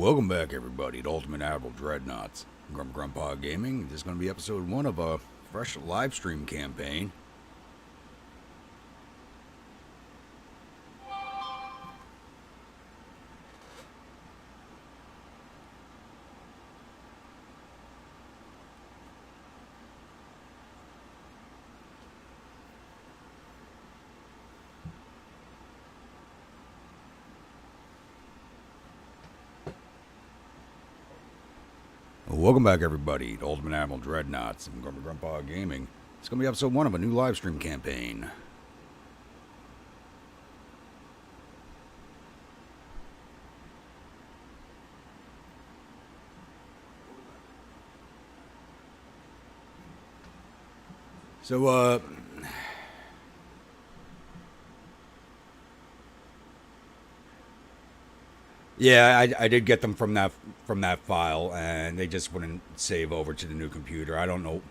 Welcome back, everybody, to Ultimate Admiral Dreadnaughts. Grandpa Gaming. This is going to be episode 1 of a fresh live stream campaign. Welcome back, everybody, to Ultimate Admiral Dreadnaughts. Grandpa Gaming. It's going to be episode 1 of a new live stream campaign. So, yeah, I did get them from that file, and they just wouldn't save over to the new computer. I don't know.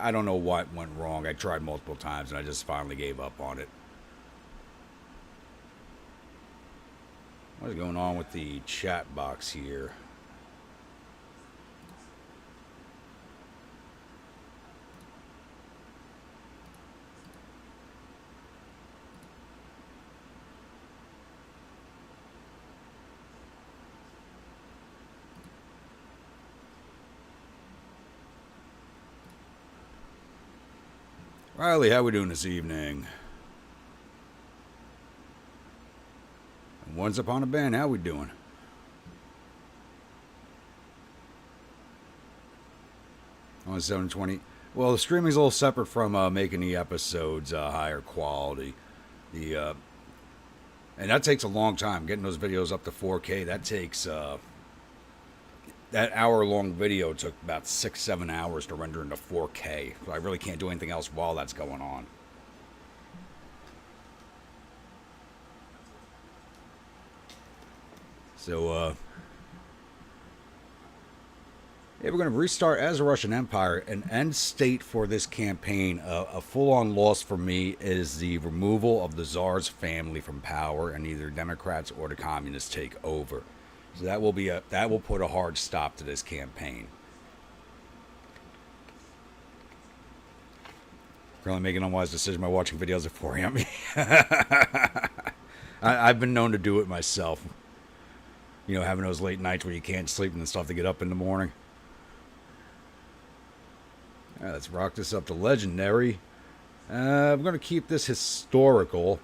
I don't know what went wrong. I tried multiple times, and I just finally gave up on it. What is going on with the chat box here? Riley, how we doing this evening? Once Upon a Band, how we doing? On 720. Well, the streaming's a little separate from making the episodes higher quality. And that takes a long time. Getting those videos up to 4K, that takes that hour-long video took about 6-7 hours to render into 4K. So I really can't do anything else while that's going on. So, yeah, we're going to restart as a Russian Empire. An end state for this campaign, a full-on loss for me, is the removal of the Tsar's family from power, and either Democrats or the Communists take over. So that will put a hard stop to this campaign. Currently making an unwise decision by watching videos at 4 a.m. I've been known to do it myself. You know, having those late nights where you can't sleep and stuff to get up in the morning. All right, let's rock this up to legendary. We're going to keep this historical.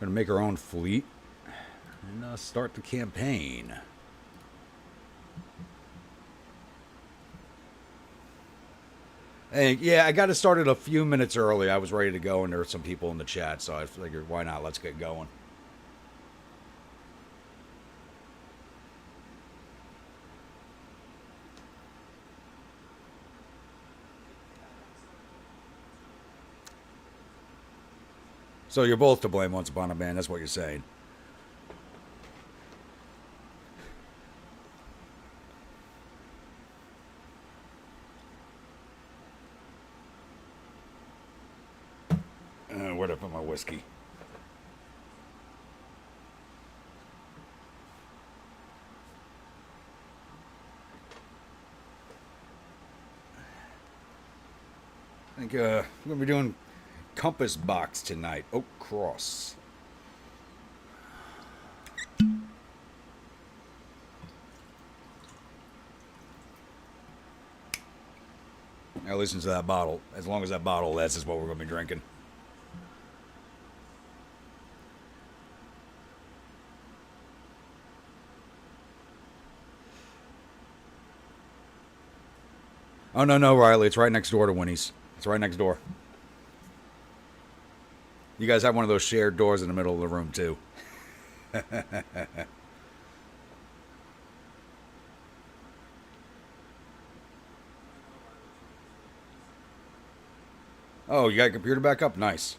We're going to make our own fleet. And start the campaign. Hey, yeah, I got it started a few minutes early. I was ready to go, and there were some people in the chat, so I figured, why not? Let's get going. So you're both to blame, Once Upon a Band. That's what you're saying. Where'd I put my whiskey? I think we're going to be doing Compass Box tonight. Oak Cross. Now listen to that bottle. As long as that bottle lasts is what we're going to be drinking. Oh, no, Riley. It's right next door to Winnie's. It's right next door. You guys have one of those shared doors in the middle of the room, too. Oh, you got your computer back up? Nice.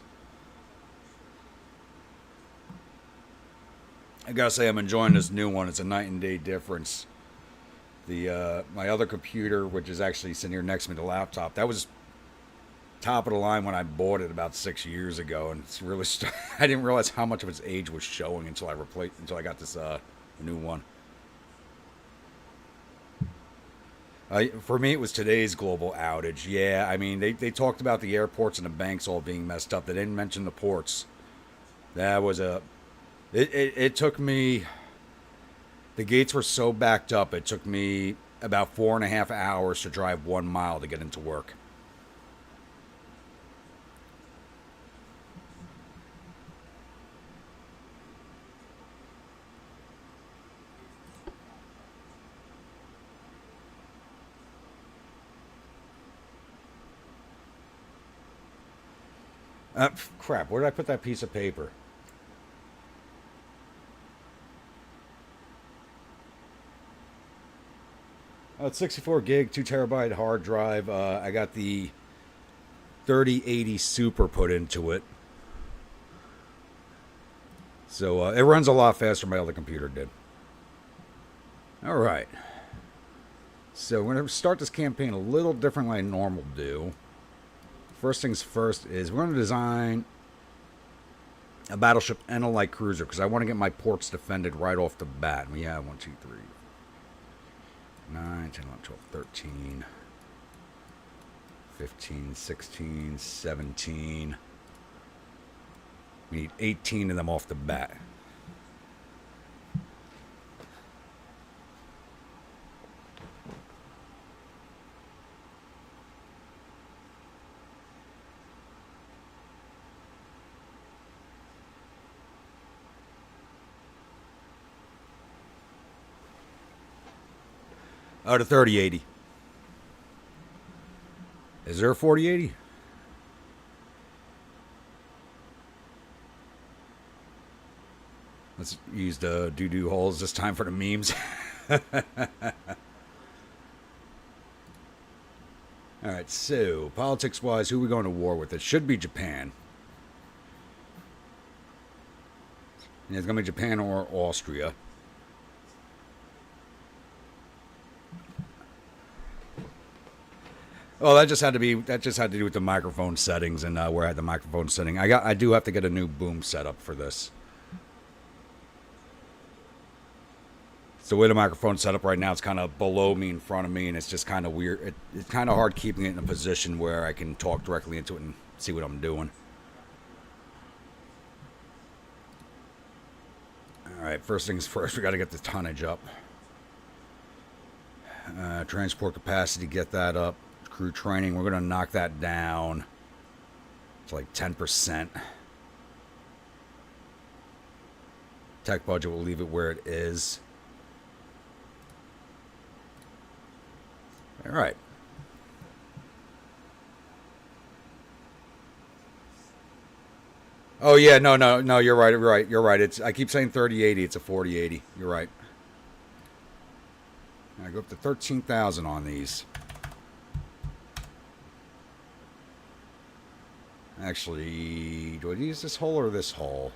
I gotta say, I'm enjoying this new one. It's a night and day difference. My other computer, which is actually sitting here next to me, the laptop, that was top of the line when I bought it about 6 years ago, and it's really I didn't realize how much of its age was showing until I got this A new one. For me, it was today's global outage. Yeah, I mean, they talked about the airports and the banks all being messed up. They didn't mention the ports. That was a... It took me... The gates were so backed up, it took me about 4.5 hours to drive 1 mile to get into work. Crap, where did I put that piece of paper? Oh, it's 64 gig, 2 terabyte hard drive. I got the 3080 Super put into it. So it runs a lot faster than my other computer did. Alright. So we're going to start this campaign a little differently than I normal do. First things first is we're going to design a battleship and a light cruiser because I want to get my ports defended right off the bat. We have 1, 2, 3, 9, 10, 11, 12, 13, 15, 16, 17. We need 18 of them off the bat. Oh, the 3080. Is there a 4080? Let's use the doo-doo holes this time for the memes. Alright, so, politics-wise, who are we going to war with? It should be Japan. And it's going to be Japan or Austria. Oh, that just had to do with the microphone settings and where I had the microphone setting. I do have to get a new boom setup for this. So the way the microphone's set up right now, it's kind of below me, in front of me, and it's just kind of weird. It's kind of hard keeping it in a position where I can talk directly into it and see what I'm doing. All right, first things first, we got to get the tonnage up. Transport capacity, get that up. Crew training, we're going to knock that down to like 10%. Tech budget, we'll leave it where it is. All right. Oh yeah, no, you're right. You're right. I keep saying 3080. It's a 4080. You're right. I go up to 13,000 on these. Actually, do I use this hole or this hole?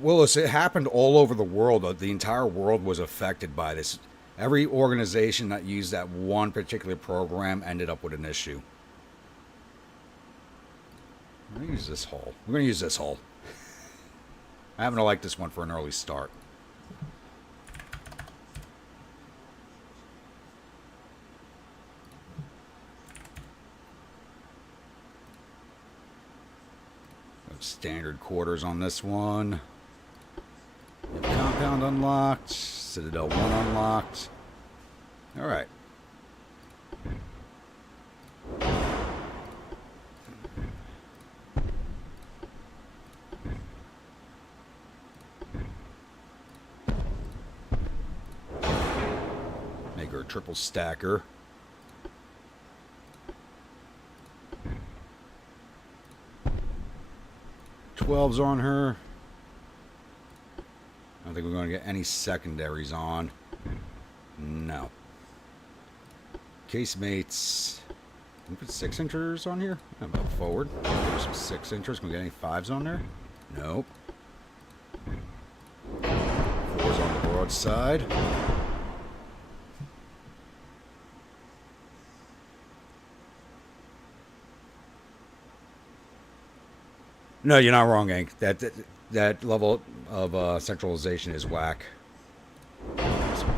Willis, it happened all over the world. The entire world was affected by this. Every organization that used that one particular program ended up with an issue. I'm going to use this hole. We're going to use this hole. I happen to like this one for an early start. Standard quarters on this one. Compound unlocked. Citadel 1 unlocked. Alright. Make her a triple stacker. Twelves on her. I don't think we're going to get any secondaries on. No. Casemates. Can we put 6-inchers on here? How about forward? There's some 6-inchers. Can we get any 5s on there? Nope. 4s on the broadside. No, you're not wrong, Hank. That level of centralization is whack.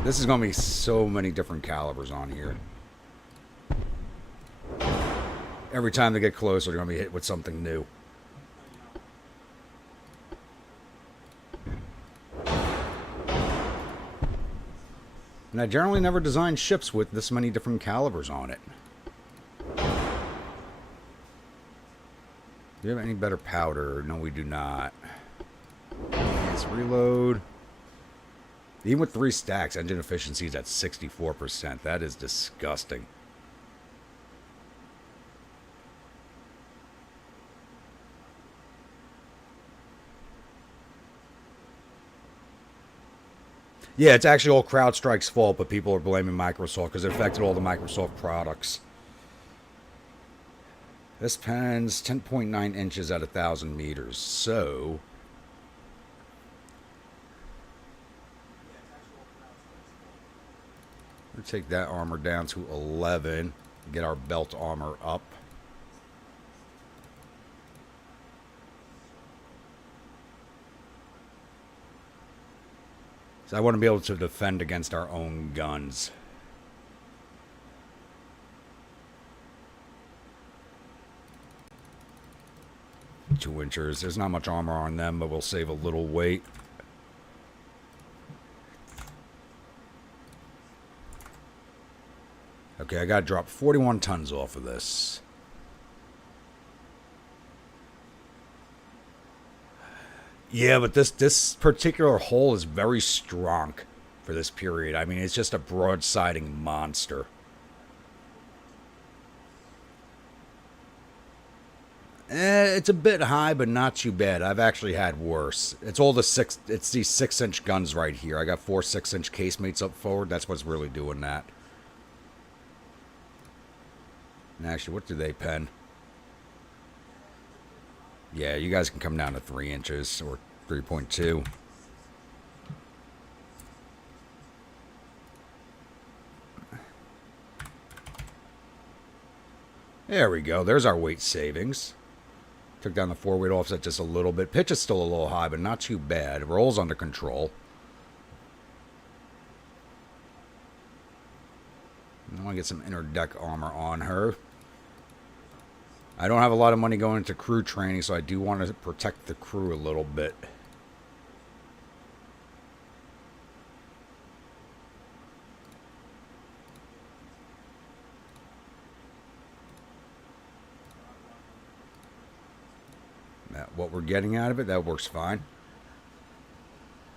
This is going to be so many different calibers on here. Every time they get closer, they're going to be hit with something new. And I generally never design ships with this many different calibers on it. Do you have any better powder? No, we do not. Let's reload. Even with 3 stacks, engine efficiency is at 64%. That is disgusting. Yeah, it's actually all CrowdStrike's fault, but people are blaming Microsoft because it affected all the Microsoft products. This pen's 10.9 inches at 1,000 meters, so... we'll take that armor down to 11. Get our belt armor up. So I want to be able to defend against our own guns. Two inchers. There's not much armor on them, but we'll save a little weight. Okay, I gotta drop 41 tons off of this. Yeah, but this particular hull is very strong for this period. I mean, it's just a broadsiding monster. It's a bit high, but not too bad. I've actually had worse. It's it's these 6-inch guns right here. I got 4 6-inch casemates up forward. That's what's really doing that. And actually, what do they pen? Yeah, you guys can come down to 3 inches or 3.2. There we go. There's our weight savings. Took down the 4-weight offset just a little bit. Pitch is still a little high, but not too bad. Roll's under control. I want to get some inner deck armor on her. I don't have a lot of money going into crew training, so I do want to protect the crew a little bit. What we're getting out of it, that works fine.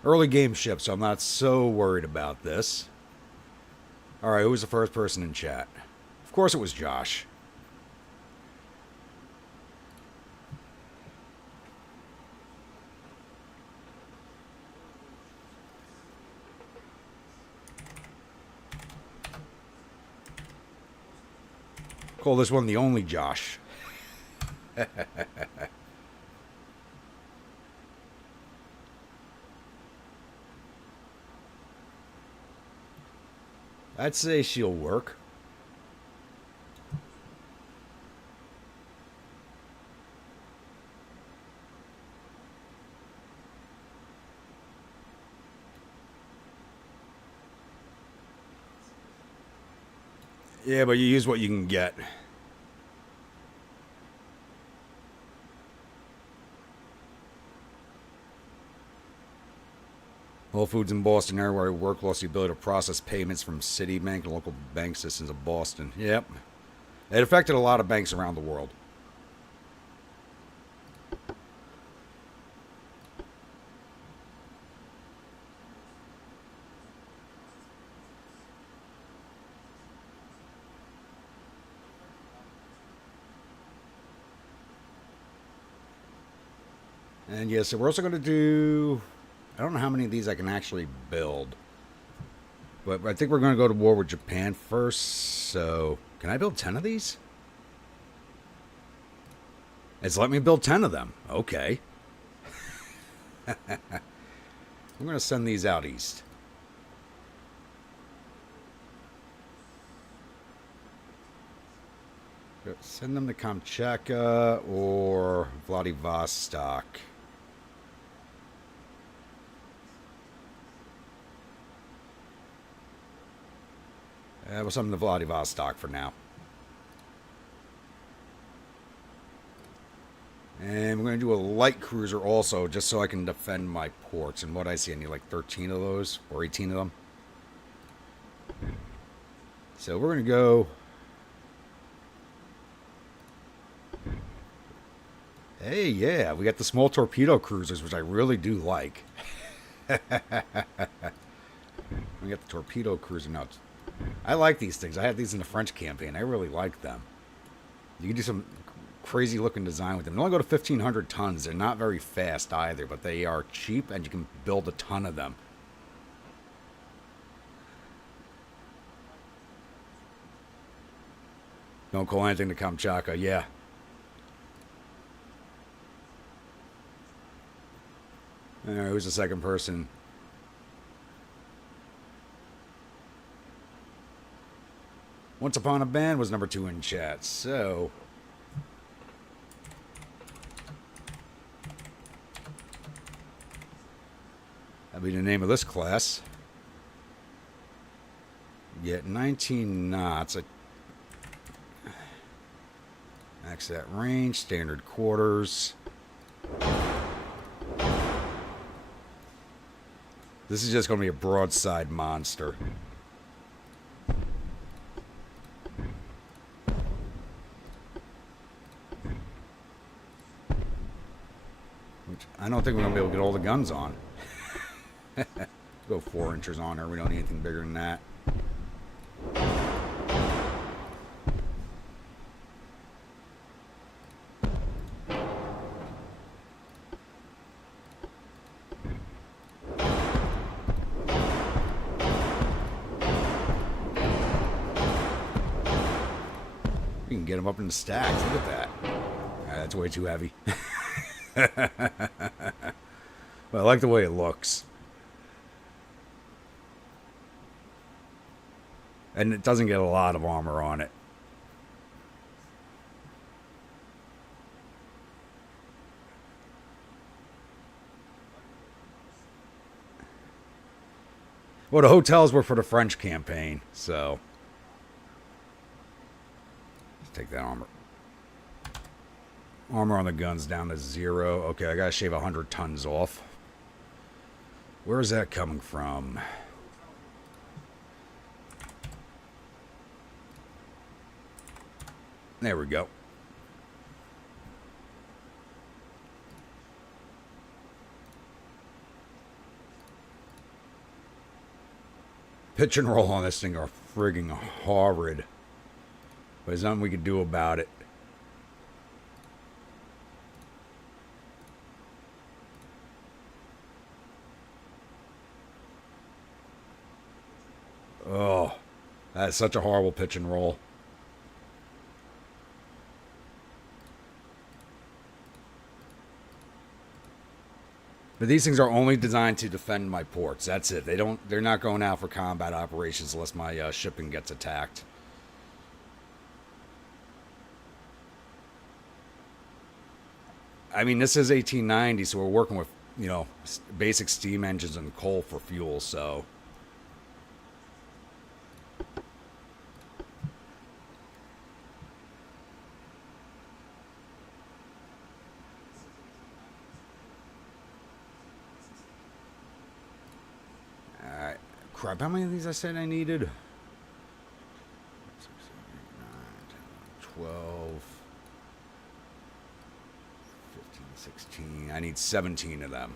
Early game ship, so I'm not so worried about this. Alright, who was the first person in chat? Of course it was Josh. Call this one the only Josh. I'd say she'll work. Yeah, but you use what you can get. Whole Foods in Boston area where I work lost the ability to process payments from Citibank and local bank systems of Boston. Yep. It affected a lot of banks around the world. And yes, so we're also going to do... I don't know how many of these I can actually build. But I think we're going to go to war with Japan first. So, can I build 10 of these? It's let me build 10 of them. Okay. I'm going to send these out east. Send them to Kamchatka or Vladivostok. We'll send them to Vladivostok for now. And we're going to do a light cruiser also, just so I can defend my ports. And what I see, I need like 13 of those, or 18 of them. So we're going to go... Hey, yeah, we got the small torpedo cruisers, which I really do like. We got the torpedo cruiser now. I like these things. I had these in the French campaign. I really like them. You can do some crazy looking design with them. They only go to 1,500 tons. They're not very fast either, but they are cheap and you can build a ton of them. Don't call anything to Kamchatka. Yeah. Who's the second person? Once Upon a Band was number 2 in chat, so... that'll be the name of this class. Get 19 knots. Max that range, standard quarters. This is just going to be a broadside monster. Which I don't think we're going to be able to get all the guns on. Go 4 inches on her. We don't need anything bigger than that. You can get them up in the stacks. Look at that. That's way too heavy. Well, I like the way it looks. And it doesn't get a lot of armor on it. Well, the hotels were for the French campaign, so... let's take that armor. Armor on the guns down to 0. Okay, I gotta shave 100 tons off. Where is that coming from? There we go. Pitch and roll on this thing are friggin' horrid. But there's nothing we can do about it. Oh, that's such a horrible pitch and roll. But these things are only designed to defend my ports. That's it. They're not going out for combat operations unless my shipping gets attacked. I mean, this is 1890, so we're working with, you know, basic steam engines and coal for fuel, so... Alright. Crap, how many of these I said I needed? 6, 7, 8, 9, 10, 12... 15, 16. I need 17 of them.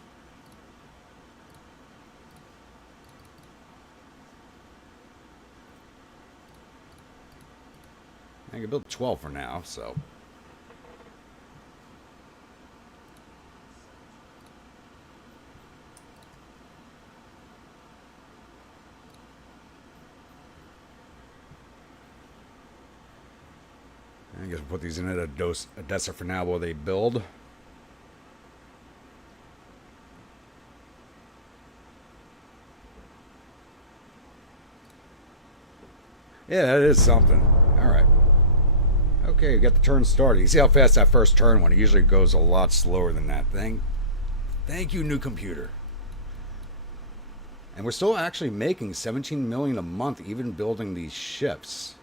I can build 12 for now, so... I guess we'll put these in at Odessa for now while they build. Yeah, that is something. Alright. Okay. Okay, we got the turn started. You see how fast that first turn went? It usually goes a lot slower than that thing. Thank you, new computer. And we're still actually making 17 million a month, even building these ships.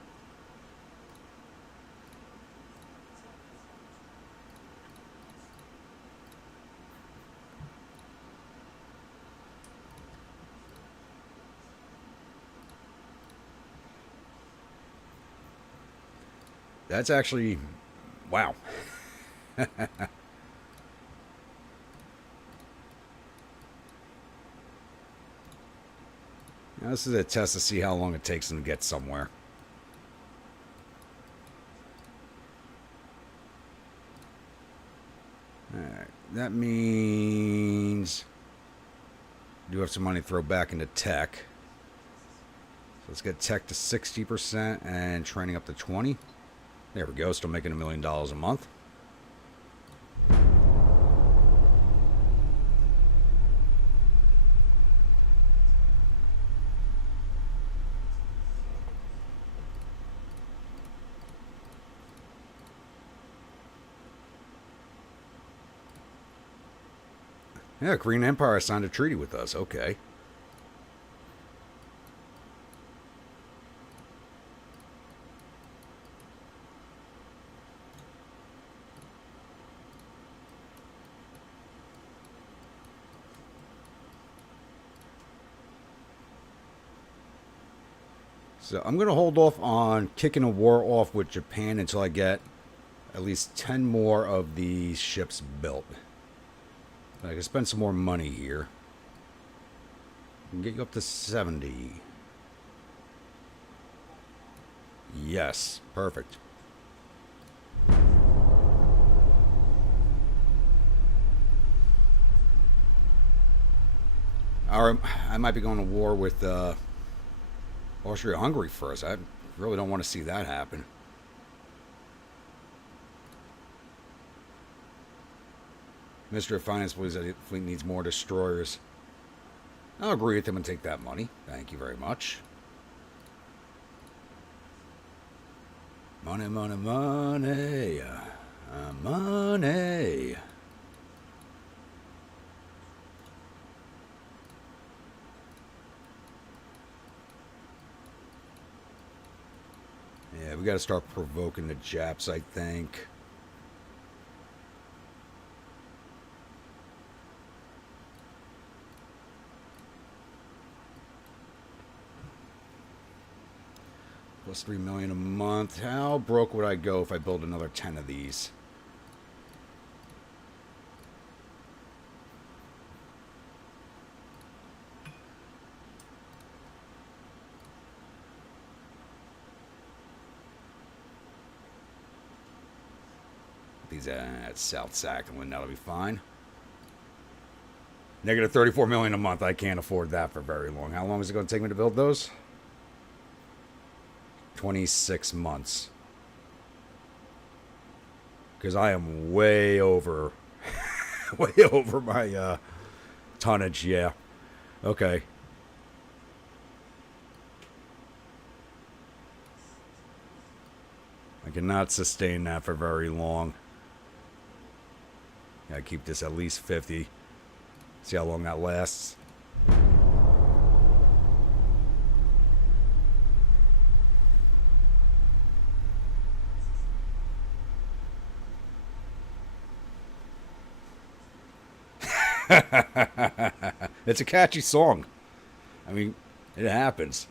That's actually, wow. Now, this is a test to see how long it takes them to get somewhere. Alright, that means we do have some money to throw back into tech. So let's get tech to 60% and training up to 20. There we go, still making $1 million a month. Yeah, Korean Empire signed a treaty with us. Okay. So I'm going to hold off on kicking a war off with Japan until I get at least 10 more of these ships built. I can spend some more money here. I can get you up to 70. Yes, perfect. Or I might be going to war with Austria-Hungary first. I really don't want to see that happen. Minister of Finance believes that the fleet needs more destroyers. I'll agree with him and take that money. Thank you very much. Money, money, money. Money. Yeah, we got to start provoking the Japs, I think. Plus 3 million a month. How broke would I go if I build another 10 of these? These at South Sacrament, that'll be fine. Negative 34 million a month. I can't afford that for very long. How long is it going to take me to build those? 26 months. Because I am way over way over my tonnage, yeah. Okay. I cannot sustain that for very long. Gotta keep this at least 50. See how long that lasts. It's a catchy song. I mean, it happens.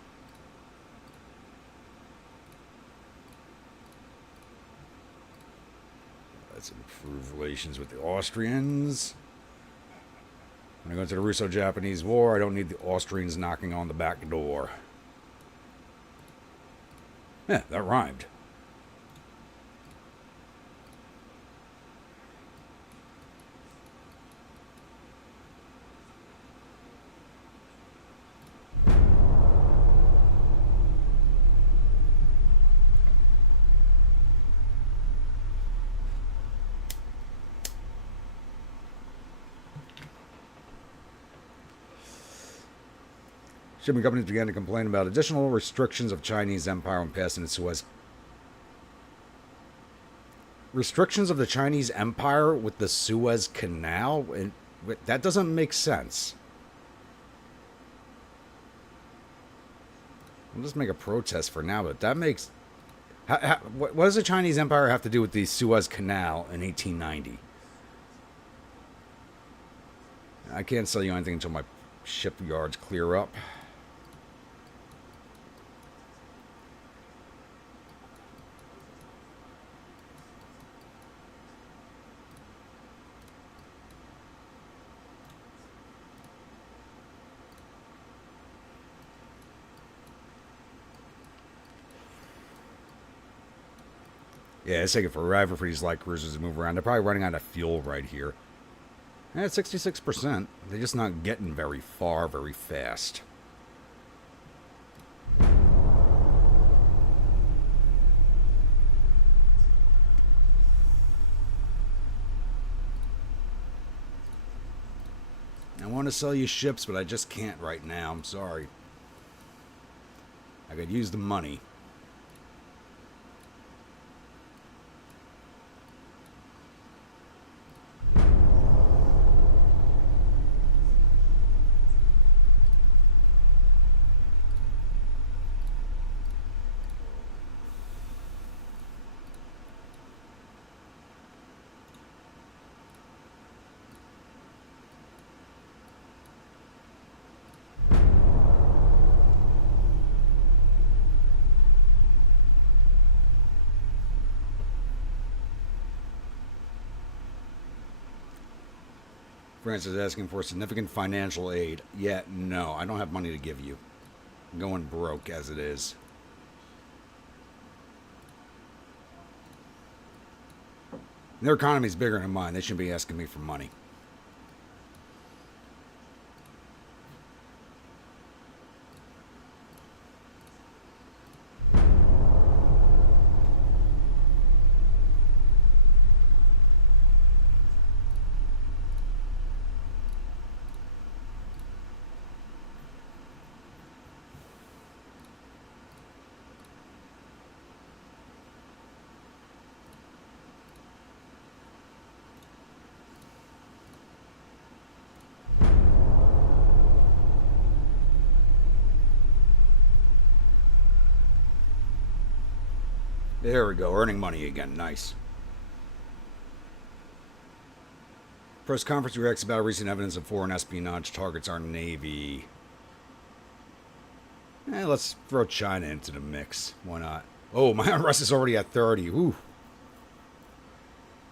Let's improve relations with the Austrians. When I go into the Russo-Japanese War, I don't need the Austrians knocking on the back door. Yeah, that rhymed. Shipping companies began to complain about additional restrictions of Chinese empire on passing the Suez restrictions of the Chinese Empire with the Suez Canal, that doesn't make sense. I'll just make a protest for now, but that makes... what does the Chinese Empire have to do with the Suez Canal in 1890? I can't sell you anything until my shipyards clear up. Yeah, it's taking forever for these light cruisers to move around. They're probably running out of fuel right here. Yeah, 66%. They're just not getting very far very fast. I want to sell you ships, but I just can't right now. I'm sorry. I could use the money. France is asking for significant financial aid. Yeah, no, I don't have money to give you. I'm going broke as it is. Their economy's bigger than mine. They shouldn't be asking me for money. There we go, earning money again. Nice. Press conference reacts about recent evidence of foreign espionage targets our Navy. Let's throw China into the mix. Why not? Oh, my unrest is already at 30. Ooh.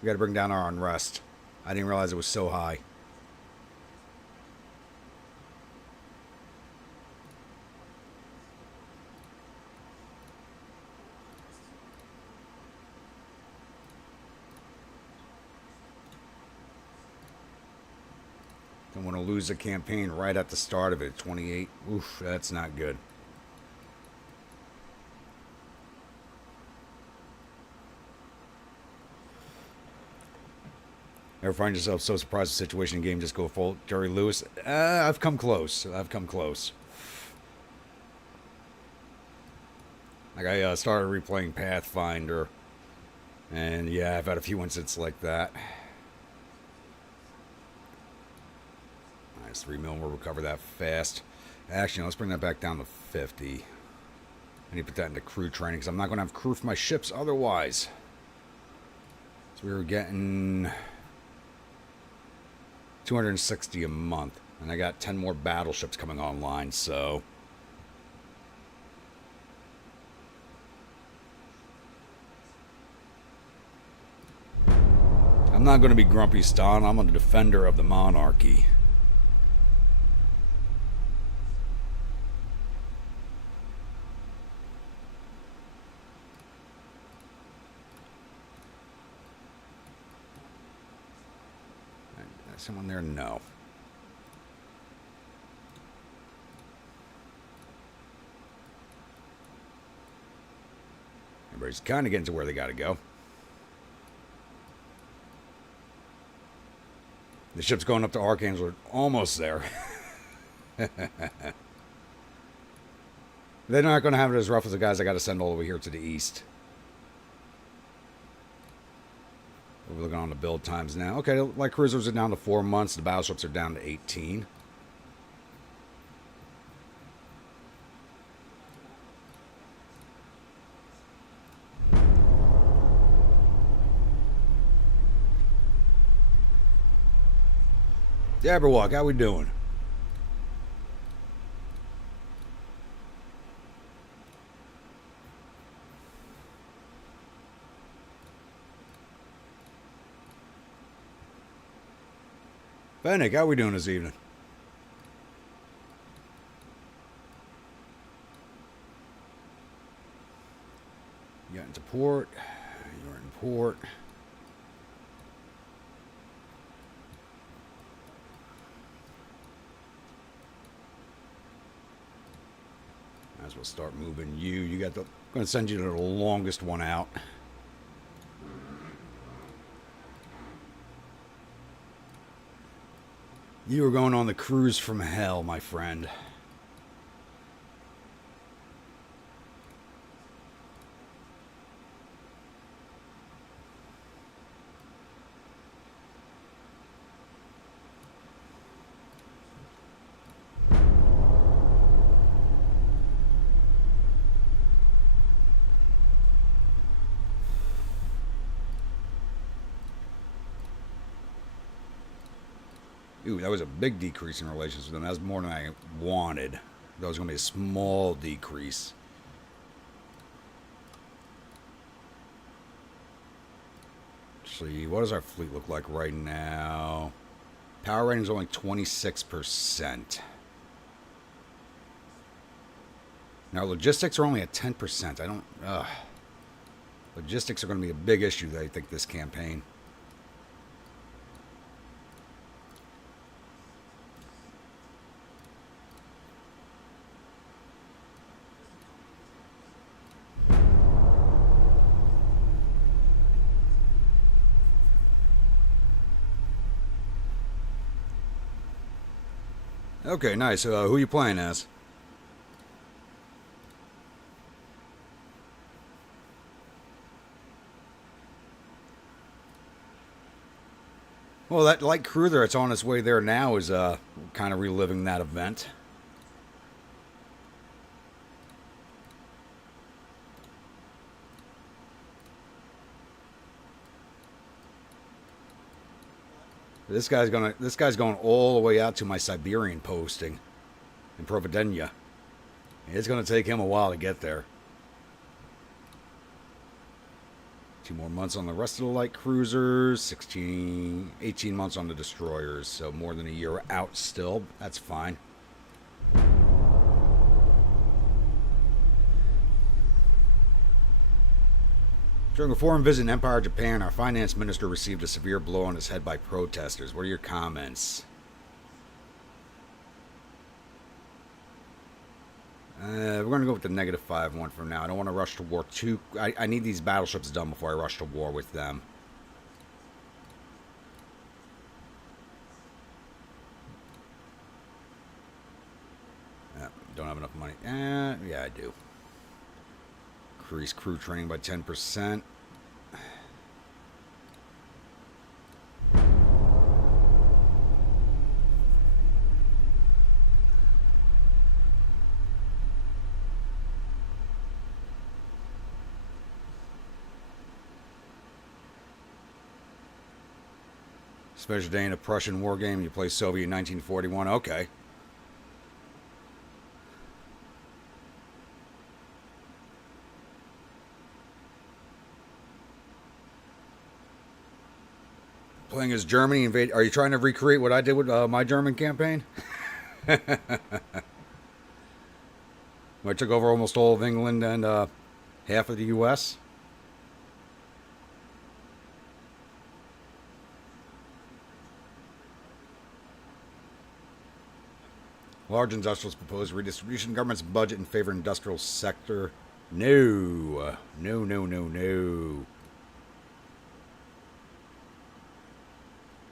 We gotta bring down our unrest. I didn't realize it was so high. Don't want to lose a campaign right at the start of it. 28. Oof, that's not good. Ever find yourself so surprised the situation in game just go full Jerry Lewis? I've come close. I've come close. Like I started replaying Pathfinder. And yeah, I've had a few incidents like that. 3 mil, we'll recover that fast. Actually, let's bring that back down to 50. I need to put that into crew training because I'm not going to have crew for my ships otherwise. So we were getting 260 a month. And I got 10 more battleships coming online, so... I'm not going to be Grumpy Stan. I'm a defender of the monarchy. Someone there? No. Everybody's kind of getting to where they got to go. The ship's going up to Archangel. We're almost there. They're not going to have it as rough as the guys I got to send all over here to the east. We're looking on the build times now. Okay, light cruisers are down to 4 months. The battleships are down to 18. Jabberwock, how we doing? Fennec, how we doing this evening? You got into port. You're in port. Might as well start moving you. You got the. I'm going to send you to the longest one out. You are going on the cruise from hell, my friend. Ooh, that was a big decrease in relations with them. That was more than I wanted. That was going to be a small decrease. Actually, what does our fleet look like right now? Power rating is only 26%. Now, logistics are only at 10%. I don't... Logistics are going to be a big issue, I think, this campaign. Okay, nice. Who are you playing as? Well, that light cruiser that's on its way there now is kind of reliving that event. This guy's going all the way out to my Siberian posting in Providenia. It's going to take him a while to get there. 2 more months on the rest of the light cruisers, 18 months on the destroyers, so more than a year out still. That's fine. During a foreign visit in Empire Japan, our finance minister received a severe blow on his head by protesters. What are your comments? We're going to go with the -5 one for now. I don't want to rush to war too. I need these battleships done before I rush to war with them. Don't have enough money. Yeah, I do. Increase crew training by 10%. Special day in a Prussian war game. You play Soviet 1941. Okay. Playing as Germany invade. Are you trying to recreate what I did with my German campaign? I took over almost all of England and half of the U.S. Large industrials propose redistribution. Government's budget in favor of industrial sector. No. No, no, no, no.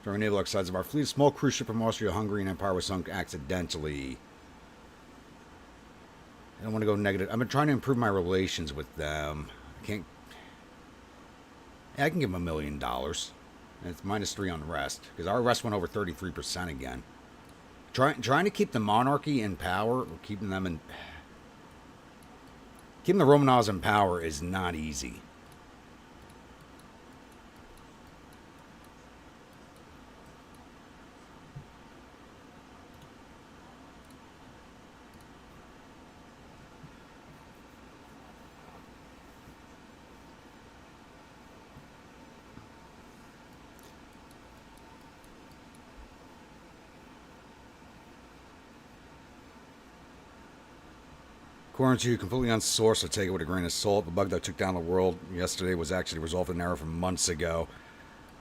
During naval exercises of our fleet, a small cruise ship from Austria-Hungary and Empire was sunk accidentally. I don't want to go negative. I've been trying to improve my relations with them. I can't... Yeah, I can give them $1 million. And it's -3 on rest because our rest went over 33% again. Trying to keep the monarchy in power, keeping the Romanovs in power is not easy. According to completely unsourced, so take it with a grain of salt. The bug that took down the world yesterday was actually resolved in error from months ago.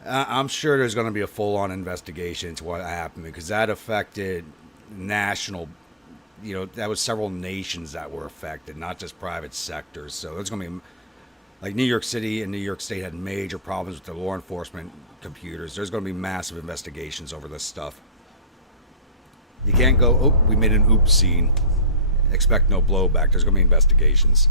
I'm sure there's going to be a full-on investigation into what happened because that affected national, that was several nations that were affected, not just private sectors. So there's going to be, like New York City and New York State had major problems with their law enforcement computers. There's going to be massive investigations over this stuff. You can't go, oh, we made an oops scene. Expect no blowback. There's going to be investigations.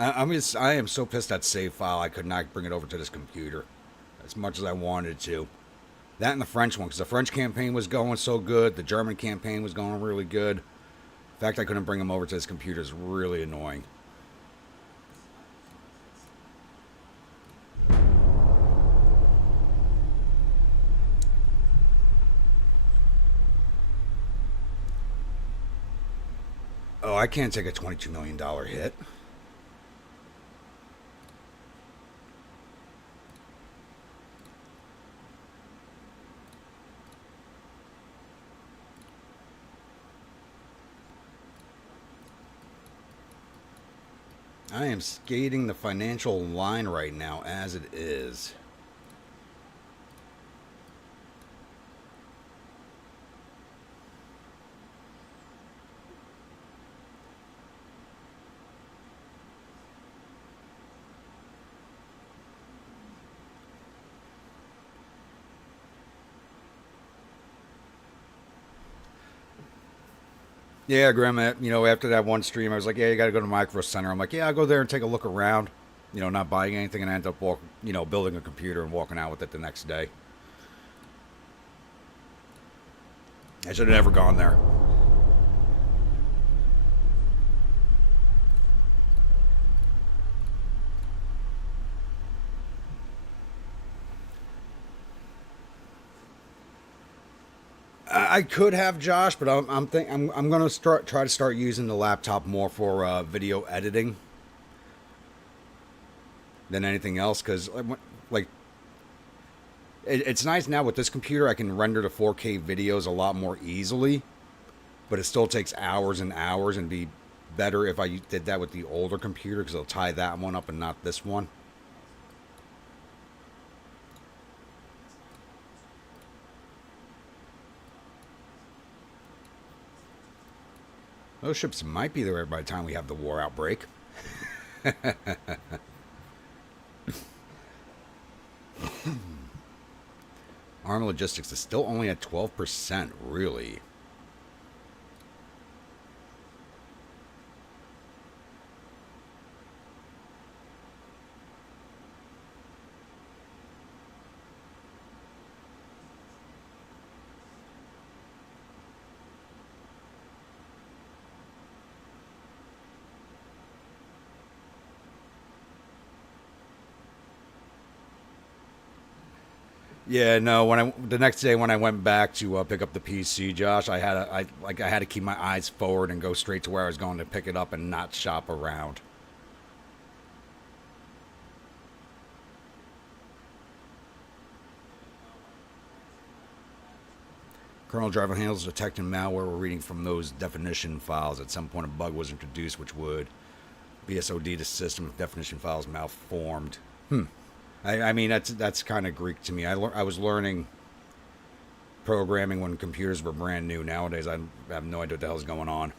I am so pissed that save file. I could not bring it over to this computer as much as I wanted to. That and the French one, because the French campaign was going so good. The German campaign was going really good. The fact I couldn't bring them over to this computer is really annoying. Oh, I can't take a $22 million hit. I am skating the financial line right now as it is. Yeah, Grandma, after that one stream, I was like, yeah, you got to go to Micro Center. I'm like, yeah, I'll go there and take a look around. Not buying anything, and I end up building a computer and walking out with it the next day. I should have never gone there. I could have, Josh, but I'm going to try to start using the laptop more for video editing than anything else, because it's nice now with this computer I can render the 4K videos a lot more easily, but it still takes hours and hours, and be better if I did that with the older computer because it'll tie that one up and not this one. Those ships might be there by the time we have the war outbreak. Arm logistics is still only at 12%, really. Yeah, no. The next day when I went back to pick up the PC, Josh, I had to keep my eyes forward and go straight to where I was going to pick it up and not shop around. Kernel driver handles detecting malware. We're reading from those definition files. At some point, a bug was introduced, which would BSOD the system if definition files malformed. I mean, that's kind of Greek to me. I was learning programming when computers were brand new. Nowadays, I have no idea what the hell's going on.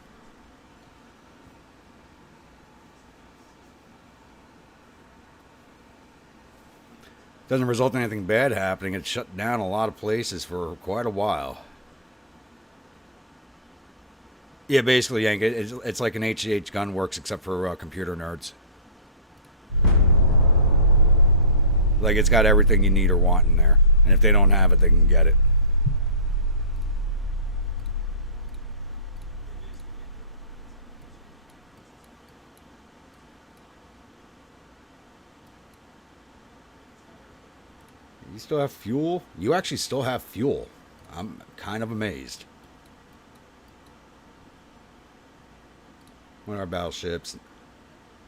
Doesn't result in anything bad happening. It shut down a lot of places for quite a while. Yeah, basically, Yank, it's like an HGH gun works except for computer nerds. Like, it's got everything you need or want in there. And if they don't have it, they can get it. You still have fuel? You actually still have fuel. I'm kind of amazed. One of our battleships.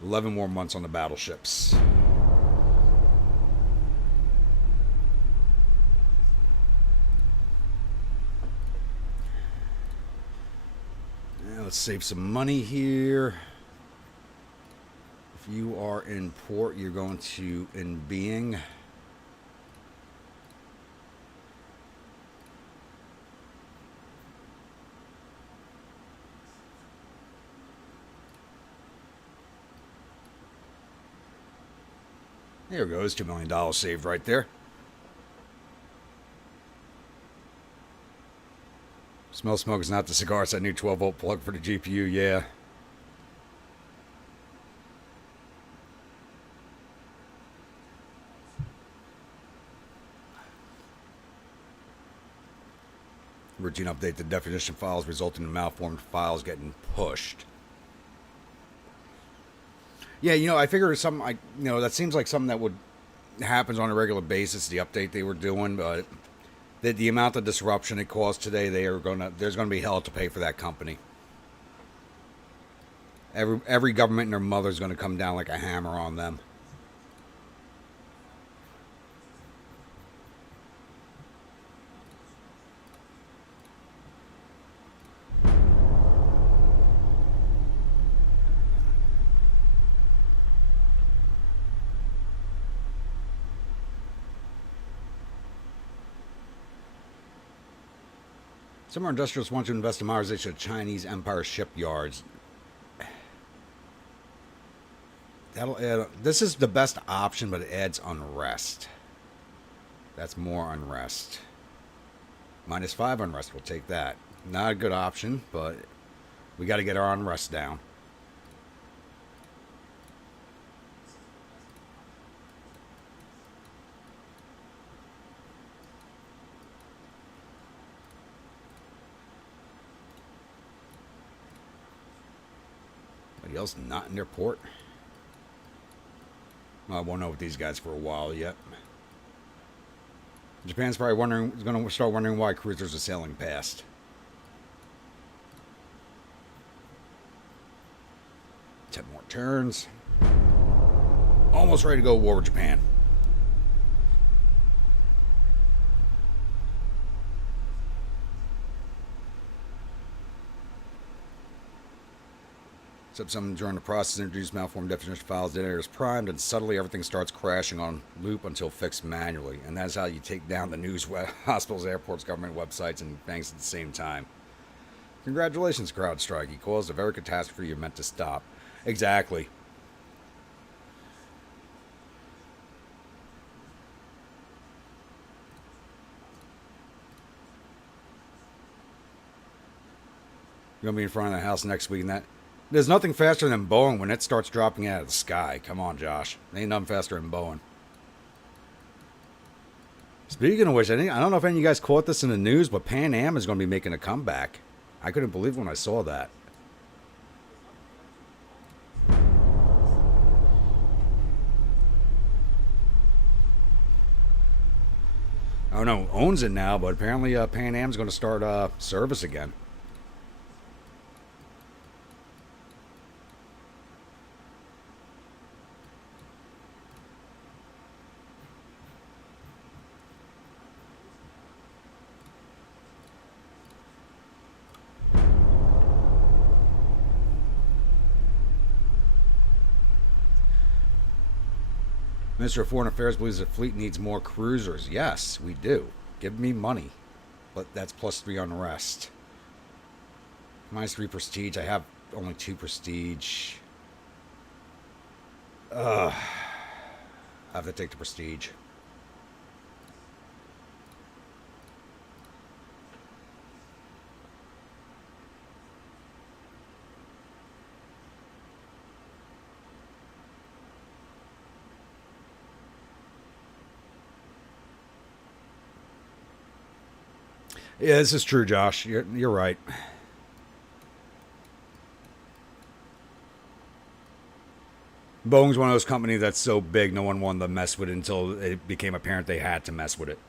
11 more months on the battleships. Now let's save some money here. If you are in port, you're going to in being. There goes, $2 million saved right there. Smell smoke is not the cigar, it's that new 12-volt plug for the GPU, yeah. Routine update the definition files resulting in malformed files getting pushed. Yeah, you know, I figure that seems like something that would happens on a regular basis. The update they were doing, but the amount of disruption it caused today, there's gonna be hell to pay for that company. Every government and their mother's gonna come down like a hammer on them. Some of our industrialists want to invest in modernization of Chinese Empire shipyards. That'll add. This is the best option, but it adds unrest. That's more unrest. -5 unrest. We'll take that. Not a good option, but we got to get our unrest down. Else not in their port. Well, I won't know with these guys for a while yet. Japan's probably going to start wondering why cruisers are sailing past. Ten more turns. Almost ready to go to war with Japan. Except some during the process introduced malformed definition files, data is primed, and suddenly everything starts crashing on loop until fixed manually. And that's how you take down the news, hospitals, airports, government websites, and banks at the same time. Congratulations, CrowdStrike. You caused a very catastrophe you meant to stop. Exactly. You're going to be in front of the house next week, and that. There's nothing faster than Boeing when it starts dropping out of the sky. Come on, Josh. There ain't nothing faster than Boeing. Speaking of which, I don't know if any of you guys caught this in the news, but Pan Am is going to be making a comeback. I couldn't believe when I saw that. I don't know who owns it now, but apparently Pan Am's going to start service again. Minister of Foreign Affairs believes the fleet needs more cruisers. Yes, we do. Give me money. But that's +3 unrest. -3 prestige. I have only 2 prestige. I have to take the prestige. Yeah, this is true, Josh. You're right. Boeing's one of those companies that's so big no one wanted to mess with it until it became apparent they had to mess with it.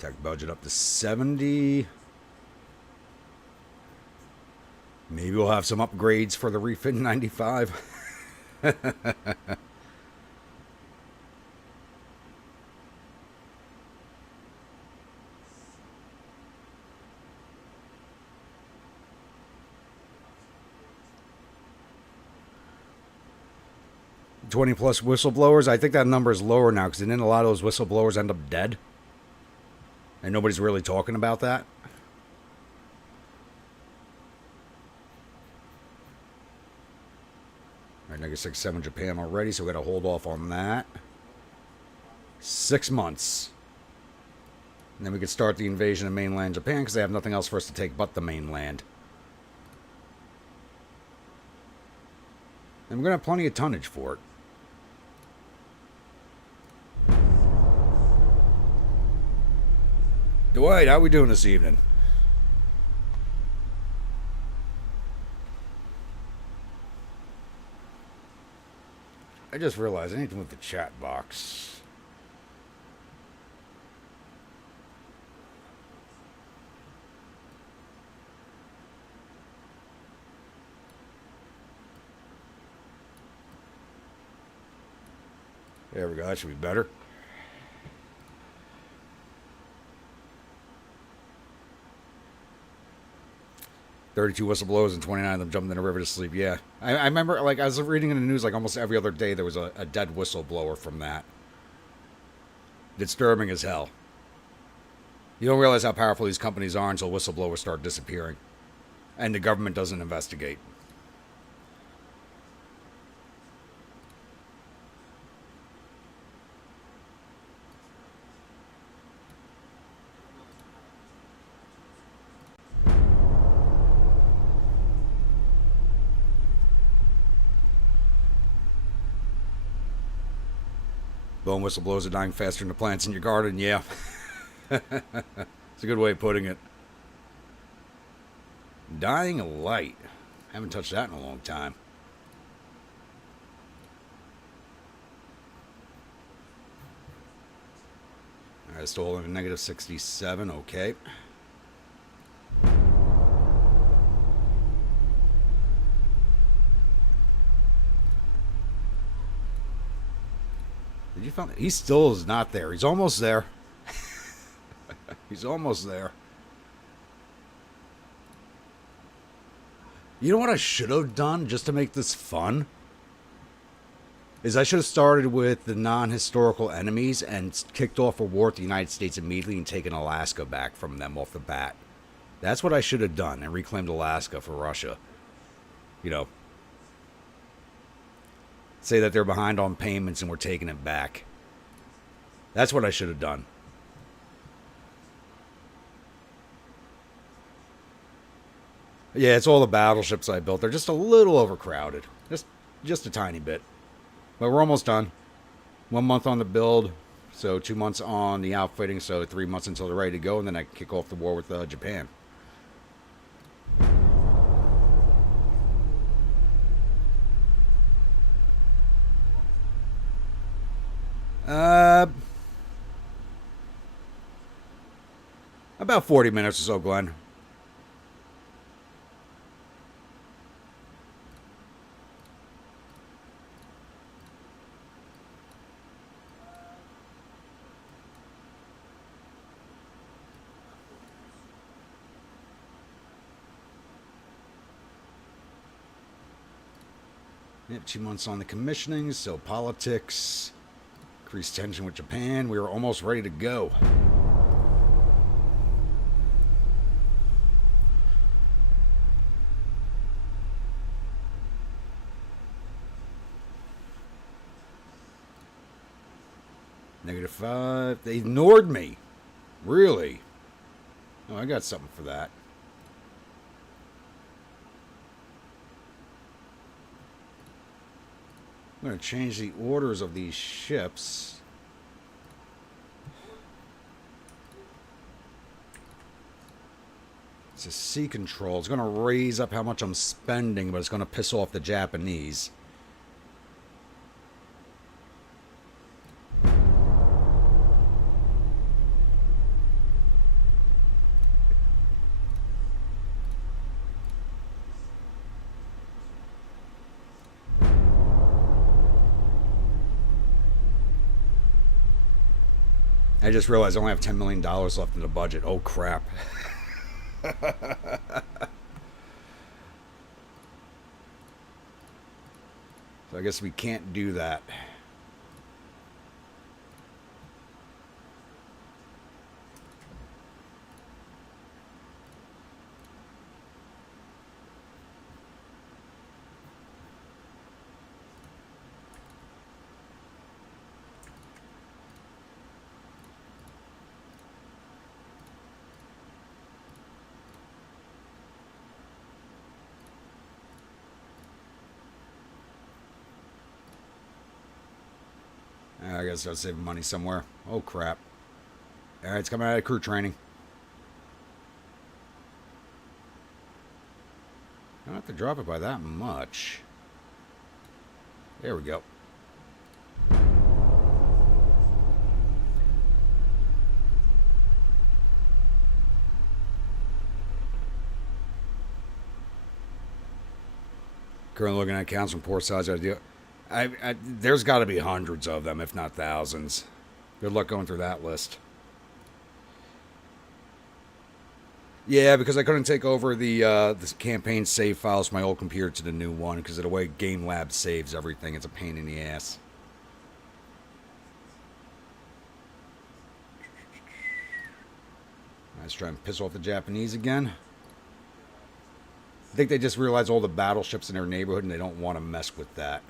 Tech budget up to 70. Maybe we'll have some upgrades for the refit in 95. 20 plus whistleblowers. I think that number is lower now because didn't a lot of those whistleblowers end up dead? And nobody's really talking about that. All right, -6-7 Japan already, so we got to hold off on that. 6 months. And then we could start the invasion of mainland Japan because they have nothing else for us to take but the mainland. And we're going to have plenty of tonnage for it. Dwight, how we doing this evening? I just realized I need to move the chat box. There we go. That should be better. "32 whistleblowers and 29 of them jumped in the river to sleep." Yeah. I remember, like, I was reading in the news, like, almost every other day there was a dead whistleblower from that. Disturbing as hell. You don't realize how powerful these companies are until whistleblowers start disappearing. And the government doesn't investigate. Bone whistleblowers are dying faster than the plants in your garden. Yeah. It's a good way of putting it. Dying light. Haven't touched that in a long time. Alright, still holding a -67. Okay. Did you find it? He still is not there. He's almost there. He's almost there. You know what I should have done just to make this fun? Is I should have started with the non-historical enemies and kicked off a war with the United States immediately and taken Alaska back from them off the bat. That's what I should have done and reclaimed Alaska for Russia. You know, say that they're behind on payments and we're taking it back. That's what I should have done. Yeah, it's all the battleships I built. They're just a little overcrowded. Just a tiny bit. But we're almost done. 1 month on the build, so 2 months on the outfitting, so 3 months until they're ready to go, and then I can kick off the war with Japan. About 40 minutes or so, Glenn. Yep, 2 months on the commissioning, so politics, increased tension with Japan. We were almost ready to go. -5. They ignored me. Really? Oh, I got something for that. I'm going to change the orders of these ships. It's a sea control. It's going to raise up how much I'm spending, but it's going to piss off the Japanese. I just realized I only have $10 million left in the budget. Oh, crap. So I guess we can't do that. I gotta start saving money somewhere. Oh, crap. Alright, it's coming out of crew training. I don't have to drop it by that much. There we go. Currently looking at accounts from port size idea. There's got to be hundreds of them, if not thousands. Good luck going through that list. Yeah, because I couldn't take over the campaign save files from my old computer to the new one because of the way Game Lab saves everything. It's a pain in the ass. Let's try and piss off the Japanese again. I think they just realized all the battleships in their neighborhood and they don't want to mess with that.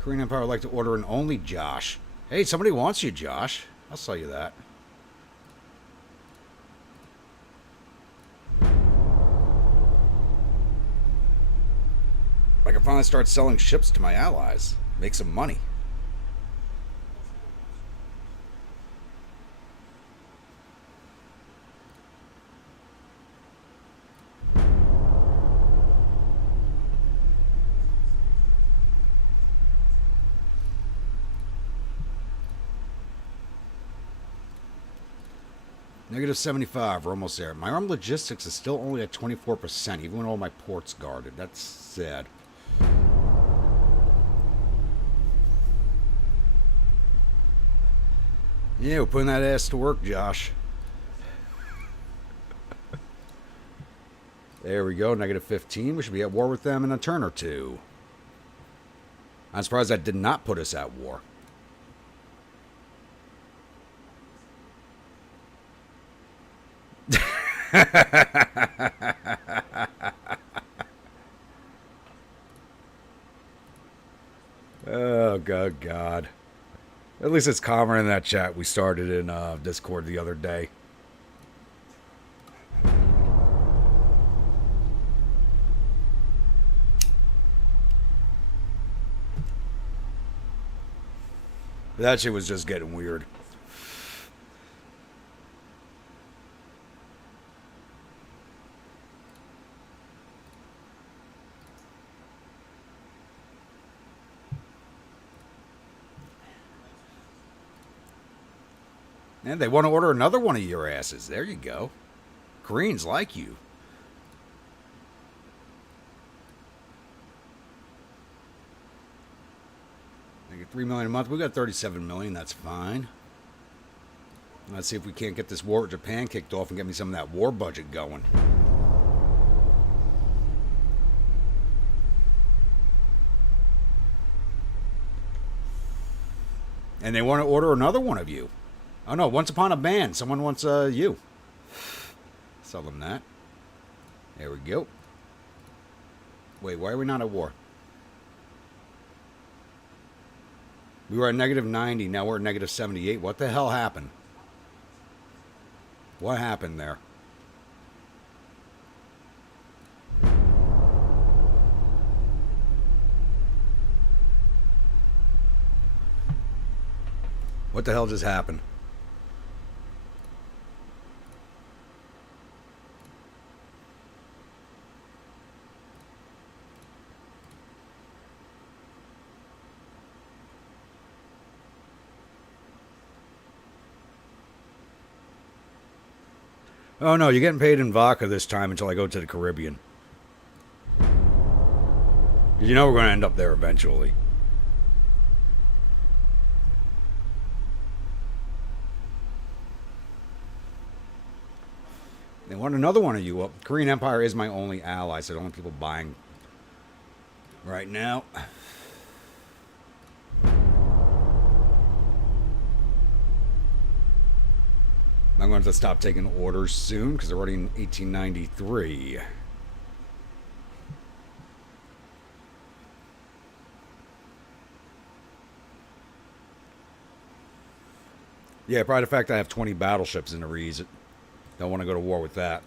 Korean Empire would like to order an only Josh. Hey, somebody wants you, Josh. I'll sell you that. I can finally start selling ships to my allies. Make some money. Negative 75, we're almost there. My armed logistics is still only at 24%, even when all my ports guarded. That's sad. Yeah, we're putting that ass to work, Josh. There we go, negative 15. We should be at war with them in a turn or two. I'm surprised that did not put us at war. Oh, God. At least it's calmer in that chat we started in Discord the other day. That shit was just getting weird. And they want to order another one of your asses. There you go. Koreans like you. I get $3 million a month. We got $37 million. That's fine. Let's see if we can't get this war with Japan kicked off and get me some of that war budget going. And they want to order another one of you. Oh no, Once Upon a Band. Someone wants you. Sell them that. There we go. Wait, why are we not at war? We were at negative 90. Now we're at negative 78. What the hell happened? What happened there? What the hell just happened? Oh no, you're getting paid in vodka this time until I go to the Caribbean. You know we're going to end up there eventually. They want another one of you up. Korean Empire is my only ally, so I don't want people buying right now. I'm going to have to stop taking orders soon because they're already in 1893. Yeah, probably the fact I have 20 battleships in the reason. Don't want to go to war with that.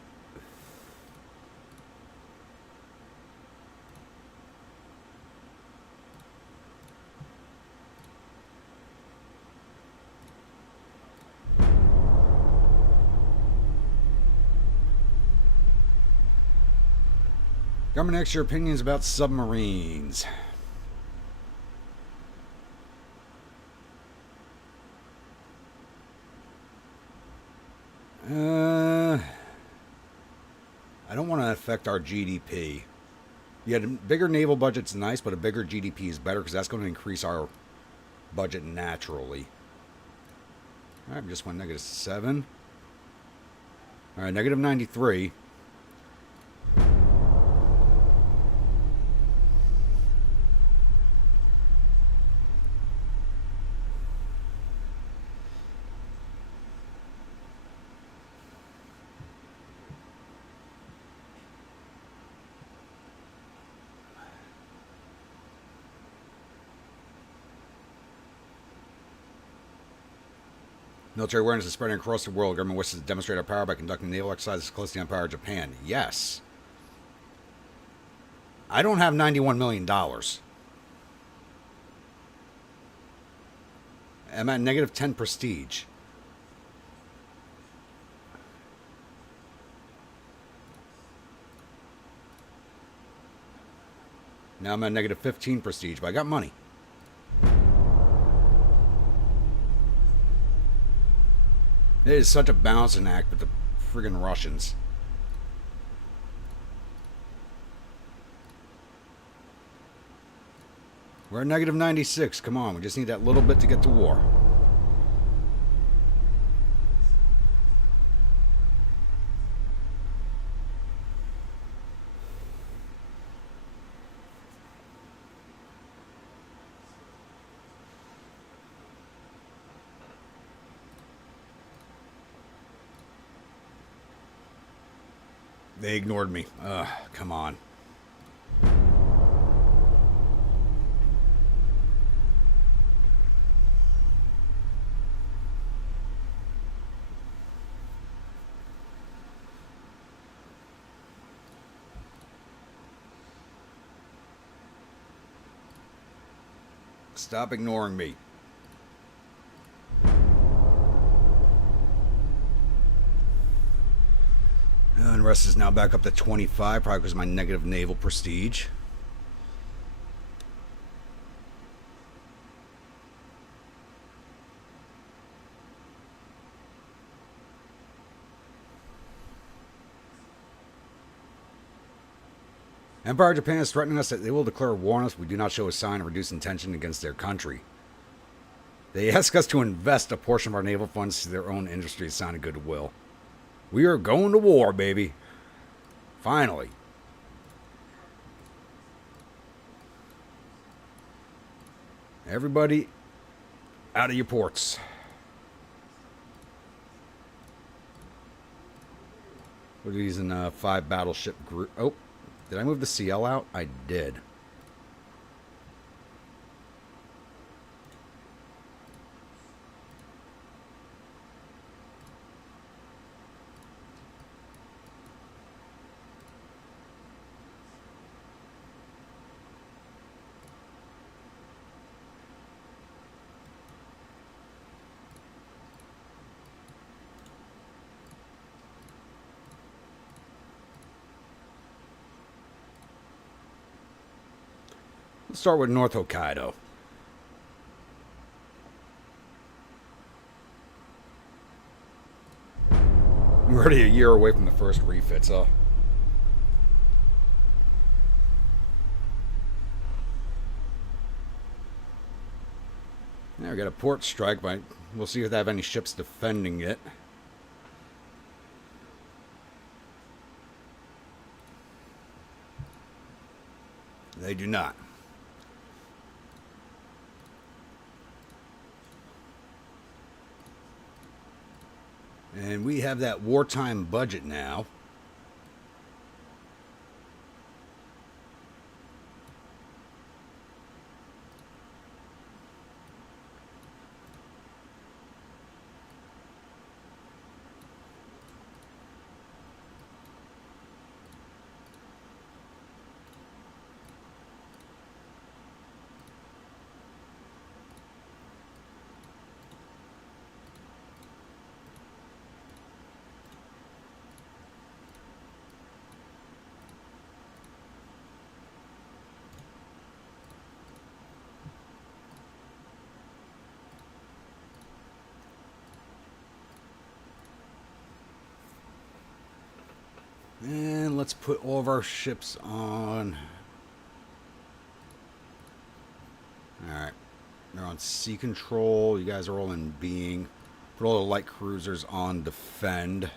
Government X, your opinions about submarines. I don't want to affect our GDP. Yeah, the bigger naval budget's nice, but a bigger GDP is better because that's going to increase our budget naturally. All right, just went negative 7. All right, negative 93. Military awareness is spreading across the world. Government wishes to demonstrate our power by conducting naval exercises close to the Empire of Japan. Yes. I don't have $91 million. I'm at negative 10 prestige. Now I'm at negative 15 prestige, but I got money. It is such a balancing act with the friggin' Russians. We're at negative 96. Come on, we just need that little bit to get to war. They ignored me. Ugh, come on. Stop ignoring me. And rest is now back up to 25, probably because of my negative naval prestige. Empire of Japan is threatening us that they will declare war on us if we do not show a sign of reduced intention against their country. They ask us to invest a portion of our naval funds to their own industry, a sign of goodwill. We are going to war, baby. Finally. Everybody out of your ports. What are these in 5 battleship group? Oh, did I move the CL out? I did. start with North Hokkaido. We're already a year away from the first refits, huh? Now we got a port strike, but we'll see if they have any ships defending it. They do not. And we have that wartime budget now. And let's put all of our ships on. Alright. They're on sea control. You guys are all in being. Put all the light cruisers on defend.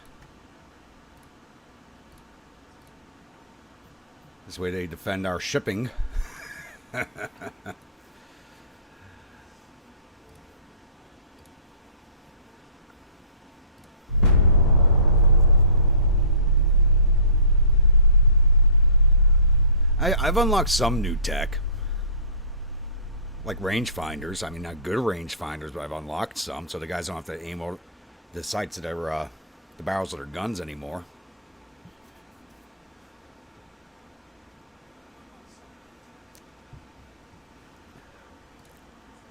This way they defend our shipping. I've unlocked some new tech. Like rangefinders. I mean, not good rangefinders, but I've unlocked some, so the guys don't have to aim over the sights that are, the barrels of their guns anymore.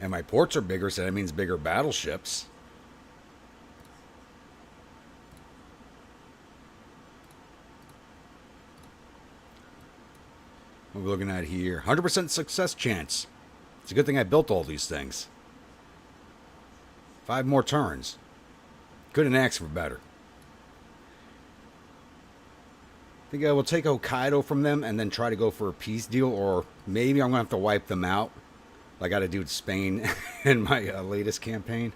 And my ports are bigger, so that means bigger battleships. What are we looking at here? 100% success chance. It's a good thing I built all these things. 5 more turns. Couldn't ask for better. I think I will take Hokkaido from them and then try to go for a peace deal, or maybe I'm going to have to wipe them out. Like I got to do with Spain in my latest campaign.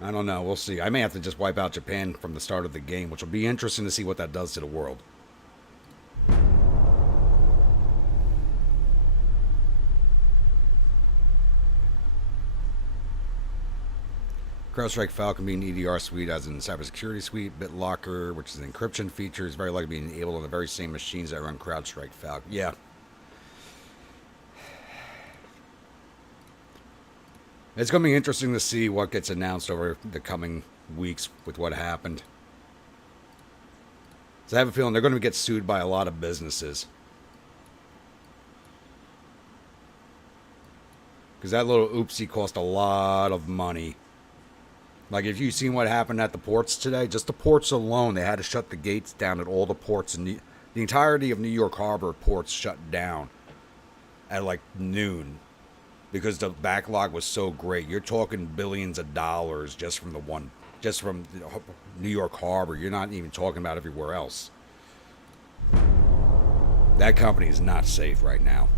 I don't know. We'll see. I may have to just wipe out Japan from the start of the game, which will be interesting to see what that does to the world. CrowdStrike Falcon being EDR suite as in cybersecurity suite. BitLocker, which is an encryption feature, is very likely being enabled on the very same machines that run CrowdStrike Falcon. Yeah. It's going to be interesting to see what gets announced over the coming weeks with what happened. So I have a feeling they're going to get sued by a lot of businesses. Because that little oopsie cost a lot of money. Like, if you've seen what happened at the ports today, just the ports alone, they had to shut the gates down at all the ports. And the entirety of New York Harbor ports shut down at, like, noon. Because the backlog was so great. You're talking billions of dollars just from New York Harbor. You're not even talking about everywhere else. That company is not safe right now.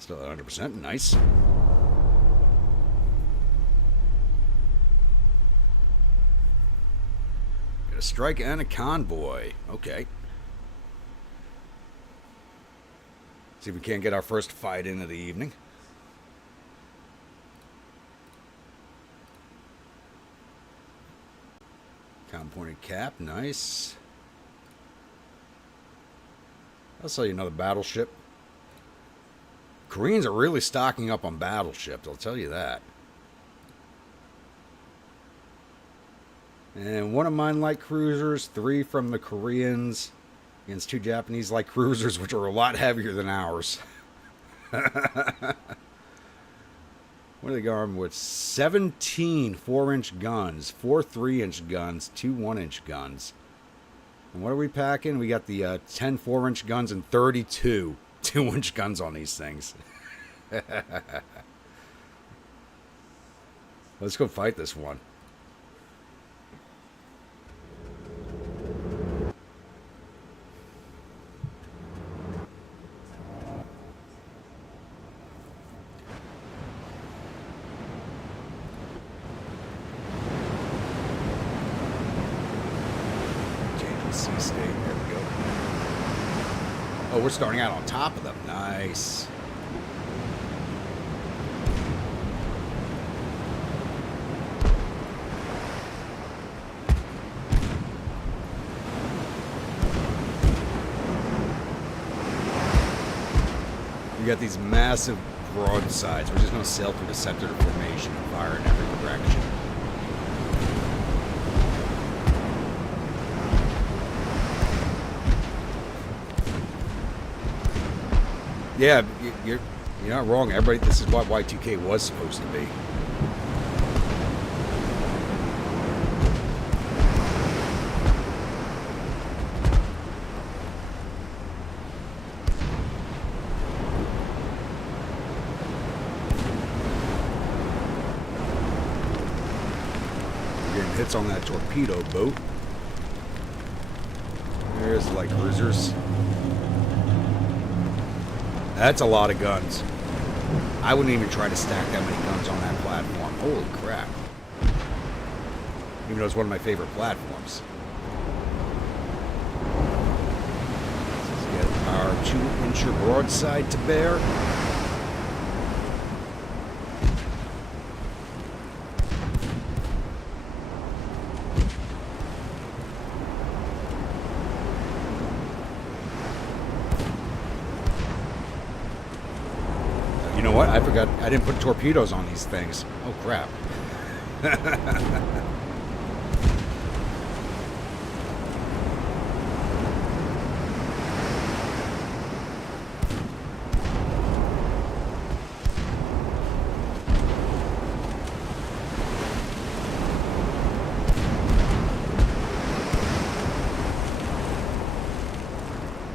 Still at 100%. Nice. Got a strike and a convoy. Okay. See if we can't get our first fight in of the evening. Pointed cap. Nice. I'll sell you another battleship. Koreans are really stocking up on battleships, I'll tell you that. And one of mine light cruisers, 3 from the Koreans against 2 Japanese light cruisers, which are a lot heavier than ours. What are they going with? 17 4-inch guns, 4 3-inch guns, 2 1-inch guns. And what are we packing? We got the 10 4-inch guns and 32 2-inch guns on these things. Let's go fight this one. Sea state. There we go. Oh, we're starting out on top of them. Nice. We got these massive broadsides. We're just going to sail through the center of the formation and fire in every direction. Yeah, you're not wrong. Everybody, this is what Y2K was supposed to be. We're getting hits on that torpedo boat. There's the light cruisers. That's a lot of guns. I wouldn't even try to stack that many guns on that platform. Holy crap. Even though it's one of my favorite platforms. Let's get our 2-incher broadside to bear. You know what? I forgot. I didn't put torpedoes on these things. Oh, crap.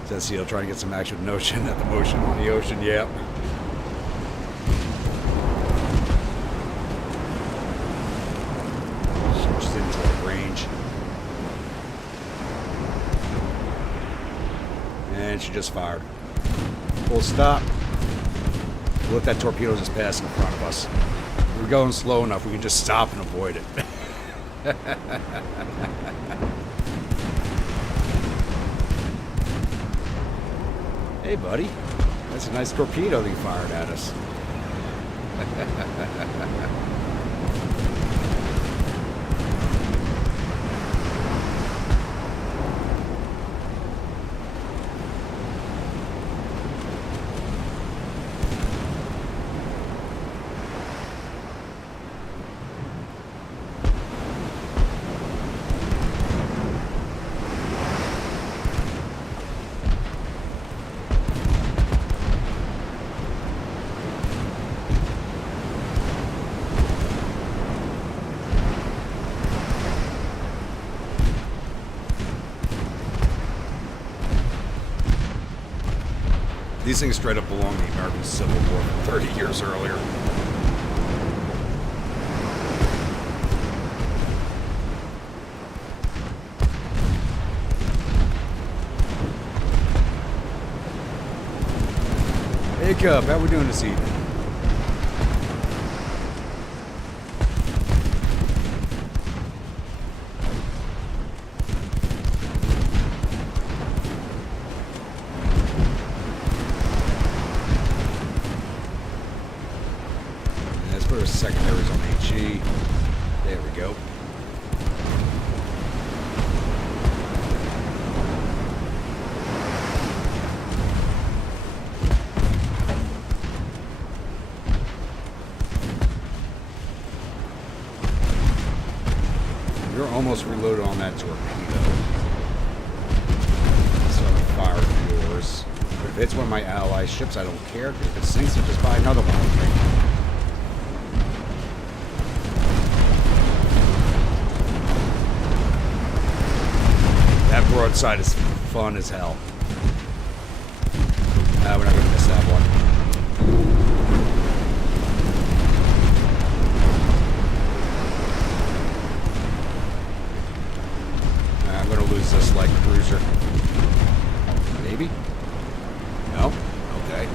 Says Seal trying to get some action notion at the motion on the ocean. Yep. And she just fired. Full stop. We'll let that torpedo just pass in front of us. We're going slow enough, we can just stop and avoid it. Hey, buddy. That's a nice torpedo that you fired at us. These things straight up belong to the American Civil War 30 years earlier. Hey, Cub, how we doing this evening? Secondaries on HE. There we go. You're almost reloaded on that torpedo. So I'm fire yours. But if it's one of my ally ships, I don't care. Because if it sinks, I'll just buy another one. outside is fun as hell. We're not gonna miss that one. I'm gonna lose this light cruiser. Maybe? No? Okay.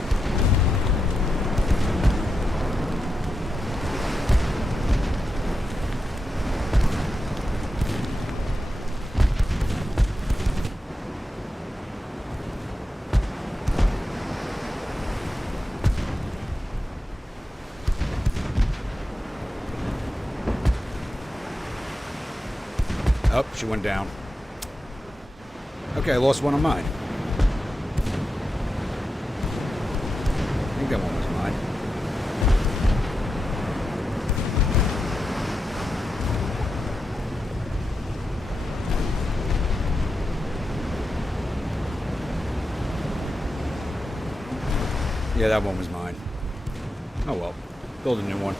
Oh, she went down. Okay, I lost one of mine. I think that one was mine. Yeah, that one was mine. Oh well. Build a new one.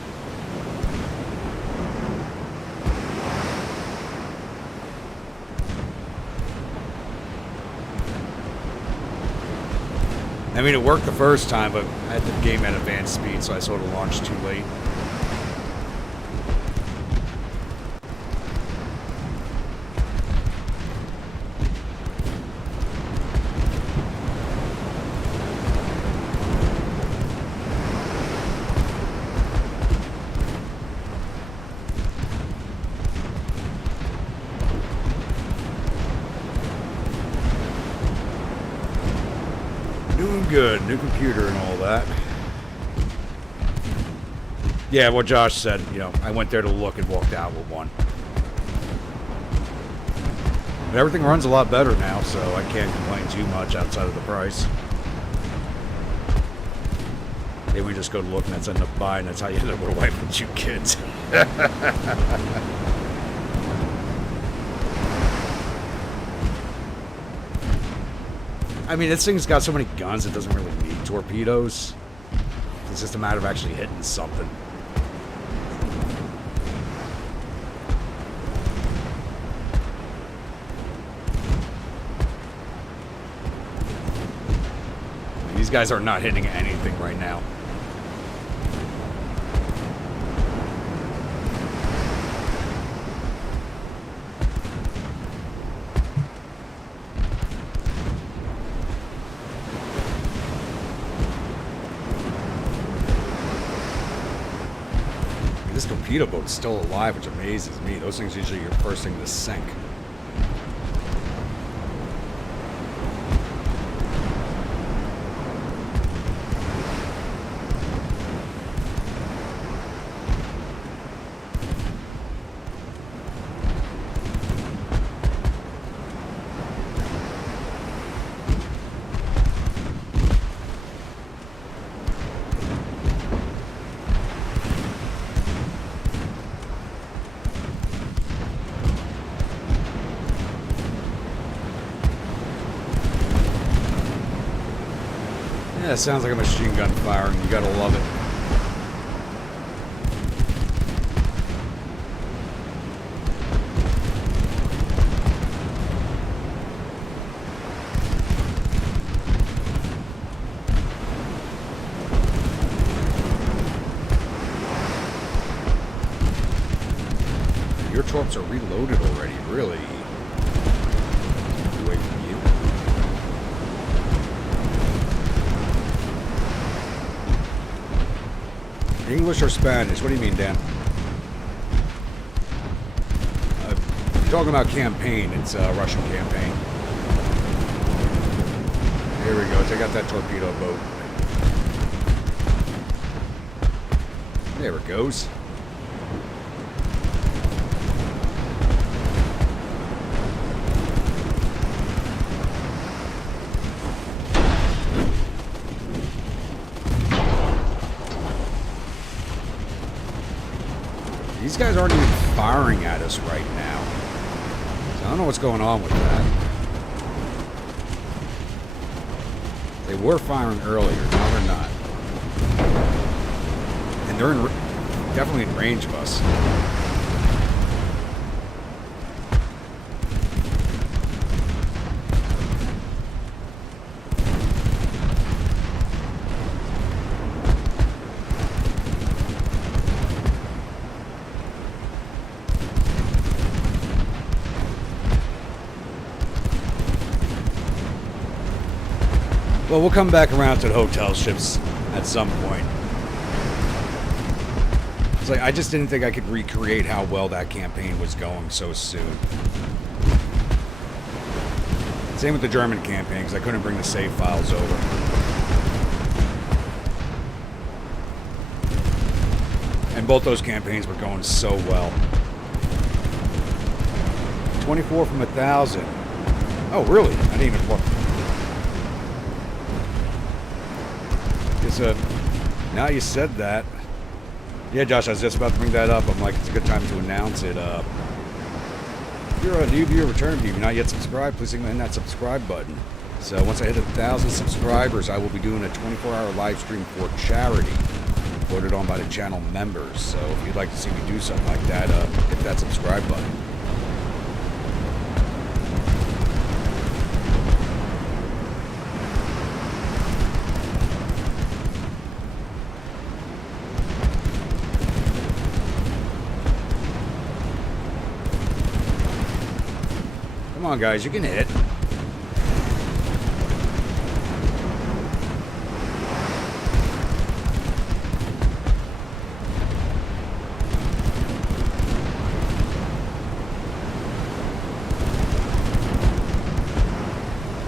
I mean, it worked the first time, but I had the game at advanced speed, so I sort of launched too late. Doing good, new computer and all that. Yeah, what Josh said, you know, I went there to look and walked out with one. But everything runs a lot better now, so I can't complain too much outside of the price. Then we just go to look and that's end up buying. That's how you end up with a wife and 2 kids. I mean, this thing's got so many guns, it doesn't really need torpedoes. It's just a matter of actually hitting something. These guys are not hitting anything right now. This torpedo boat's still alive, which amazes me. Those things usually are the first thing to sink. Yeah, it sounds like a machine gun firing. You gotta love it. Your torps are reloaded already, really. Wait for you. English or Spanish? What do you mean, Dan? You're talking about campaign. It's a Russian campaign. Here we go. Take out that torpedo boat. There it goes. These guys aren't even firing at us right now. So I don't know what's going on with that. They were firing earlier, now they're not. And they're definitely in range of us. Well, we'll come back around to the hotel ships at some point. It's like, I just didn't think I could recreate how well that campaign was going so soon. Same with the German campaign, because I couldn't bring the save files over. And both those campaigns were going so well. 24 from 1,000. Oh, really? I didn't even look. Now you said that. Yeah, Josh, I was just about to bring that up. I'm like, it's a good time to announce it. If you're a new viewer, return viewer, not yet subscribed, please hit that subscribe button. So once I hit 1,000 subscribers, I will be doing a 24-hour live stream for charity, voted on by the channel members. So if you'd like to see me do something like that, hit that subscribe button. Come on, guys, you can hit it.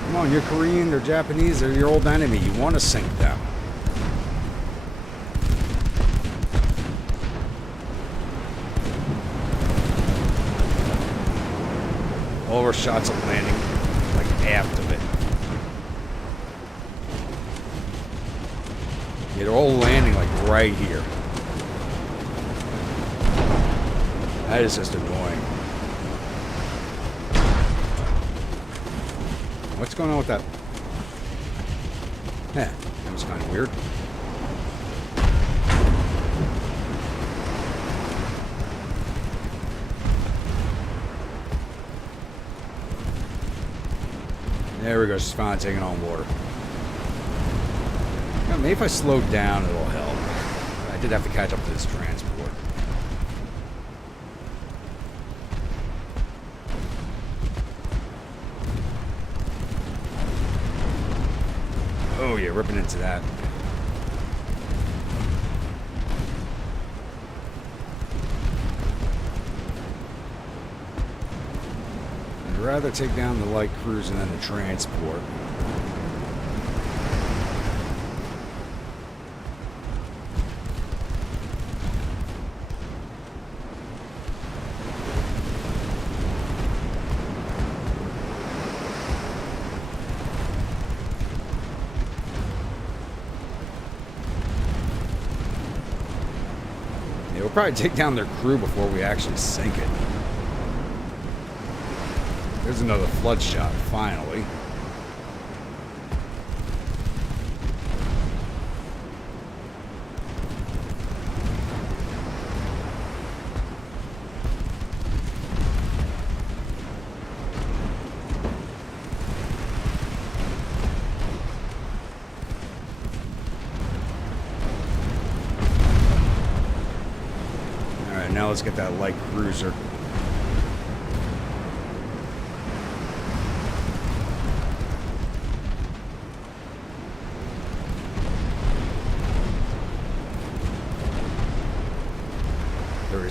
Come on, you're Korean, they're Japanese, they're your old enemy. You want to sink them. All our shots are landing like aft of it. Yeah, they're all landing like right here. That is just annoying. What's going on with that? That was kind of weird. There we go, she's finally taking on water. Yeah, maybe if I slow down, it'll help. I did have to catch up to this transport. Oh yeah, ripping into that. I'd rather take down the light cruiser than the transport. Yeah, we'll probably take down their crew before we actually sink it. There's another flood shot, finally. Alright, now let's get that light cruiser.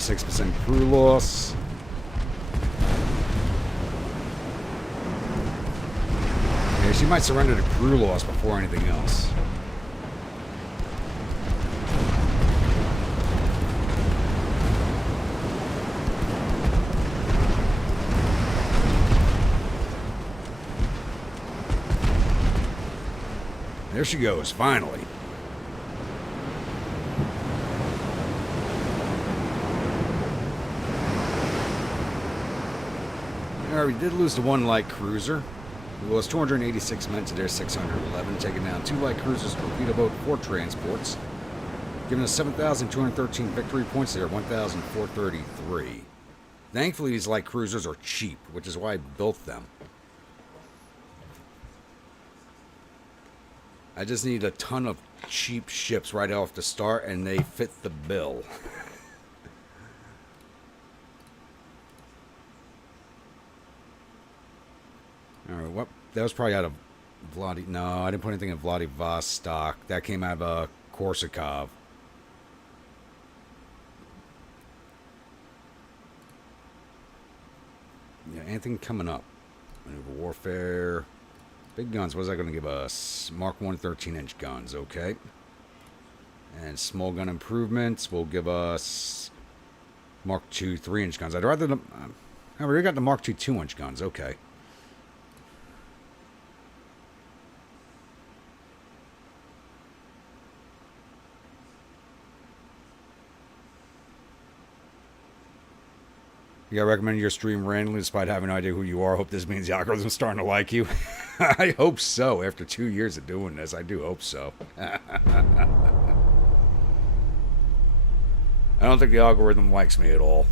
.6% crew loss. Yeah, she might surrender to crew loss before anything else. There she goes, finally. We did lose the one light cruiser. We lost 286 men to their 611, taking down 2 light cruisers, torpedo boat, 4 transports, giving us 7,213 victory points. There, 1,433. Thankfully, these light cruisers are cheap, which is why I built them. I just need a ton of cheap ships right off the start, and they fit the bill. Alright, well, that was probably out of No, I didn't put anything in Vladivostok. That came out of Korsakov. Yeah, anything coming up? Maneuver warfare. Big guns, what is that going to give us? Mark 1 13-inch guns, okay. And small gun improvements will give us Mark 2 3-inch guns. I'd rather... we already got the Mark 2 2-inch guns, okay. You got recommended your stream randomly despite having no idea who you are. Hope this means the algorithm's starting to like you. I hope so. After 2 years of doing this, I do hope so. I don't think the algorithm likes me at all.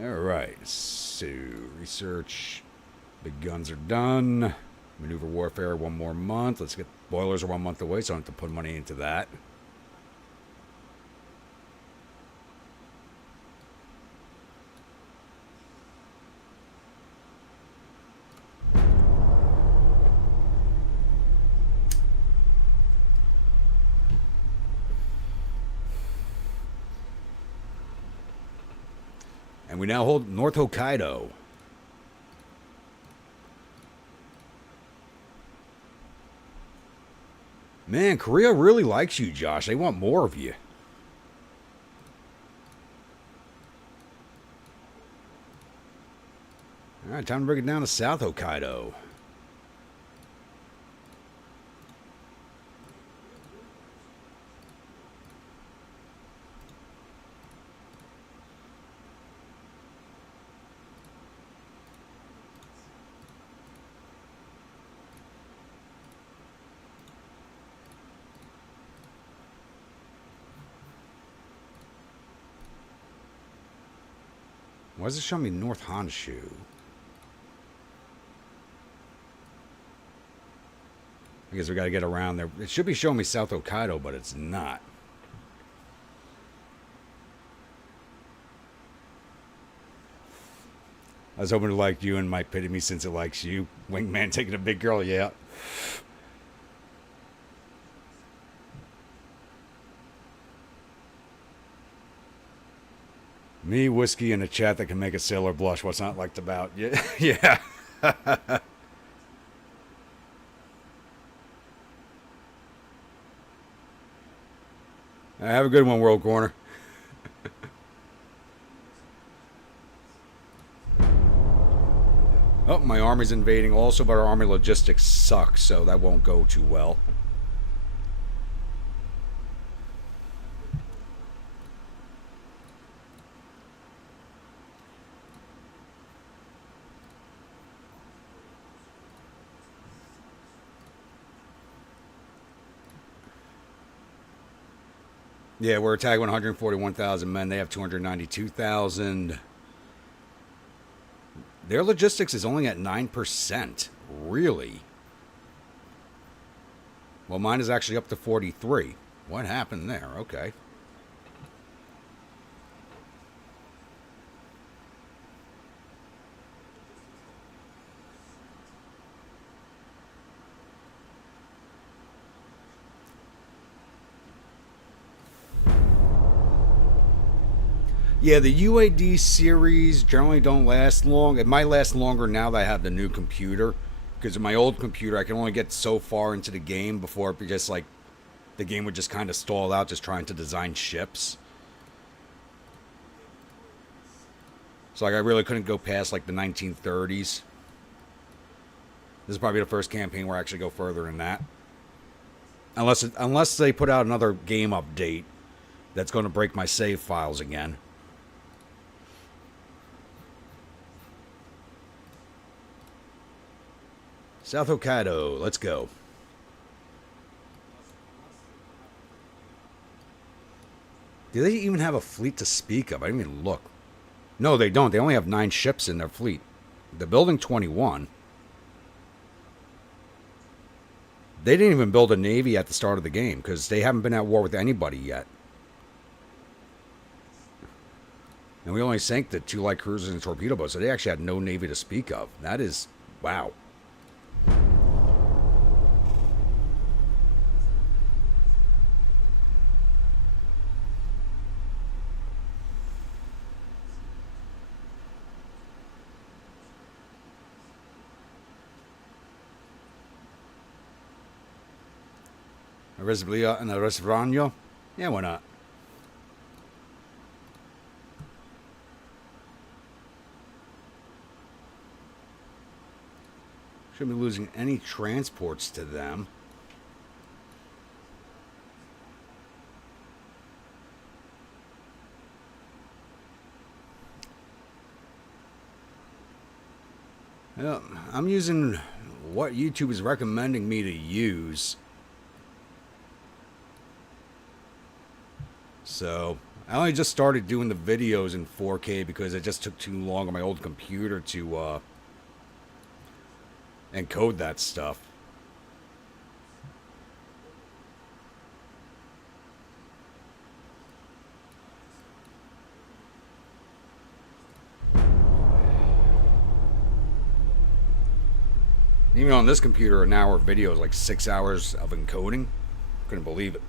Alright, so research. Big guns are done. Maneuver warfare, 1 more month. Let's get... Boilers are 1 month away, so I don't have to put money into that. And we now hold North Hokkaido. Man, Korea really likes you, Josh. They want more of you. All right, time to bring it down to South Hokkaido. Why does it show me North Honshu? I guess we got to get around there. It should be showing me South Hokkaido, but it's not. I was hoping it liked you and might pity me since it likes you. Wingman taking a big girl, yeah. Me, whiskey, and a chat that can make a sailor blush. What's not liked about? Yeah. Yeah. Have a good one, World Corner. Oh, my army's invading also, but our army logistics suck, so that won't go too well. Yeah, we're attacking 141,000 men. They have 292,000. Their logistics is only at 9%. Really? Well, mine is actually up to 43. What happened there? Okay. Yeah, the UAD series generally don't last long. It might last longer now that I have the new computer. Because in my old computer, I can only get so far into the game before it just like the game would just kind of stall out just trying to design ships. So like I really couldn't go past like the 1930s. This is probably the first campaign where I actually go further than that. Unless they put out another game update that's going to break my save files again. South Hokkaido, let's go. Do they even have a fleet to speak of? I didn't even look. No, they don't. They only have 9 ships in their fleet. They're building 21. They didn't even build a navy at the start of the game because they haven't been at war with anybody yet. And we only sank the 2 light cruisers and torpedo boats, so they actually had no navy to speak of. That is, wow. A Resblia and a Resvrano? Yeah, why not? Shouldn't be losing any transports to them. Well, I'm using what YouTube is recommending me to use. So, I only just started doing the videos in 4K because it just took too long on my old computer to encode that stuff. Even on this computer, an hour video is like 6 hours of encoding. Couldn't believe it.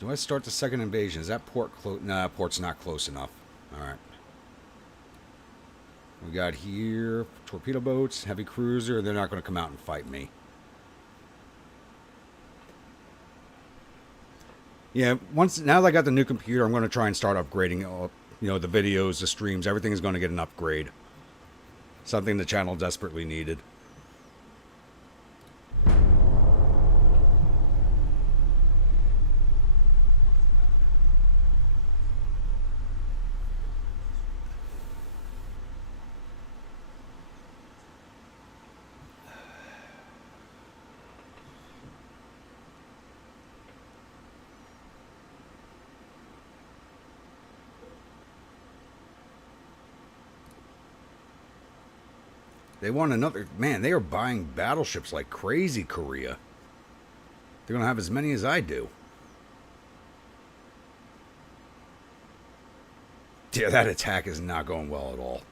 Do I start the second invasion? Is that port close? Nah, port's not close enough. Alright. We got here torpedo boats, heavy cruiser. They're not going to come out and fight me. Yeah, now that I got the new computer, I'm going to try and start upgrading. The videos, the streams, everything is going to get an upgrade. Something the channel desperately needed. They want another... Man, they are buying battleships like crazy, Korea. They're going to have as many as I do. Yeah, that attack is not going well at all.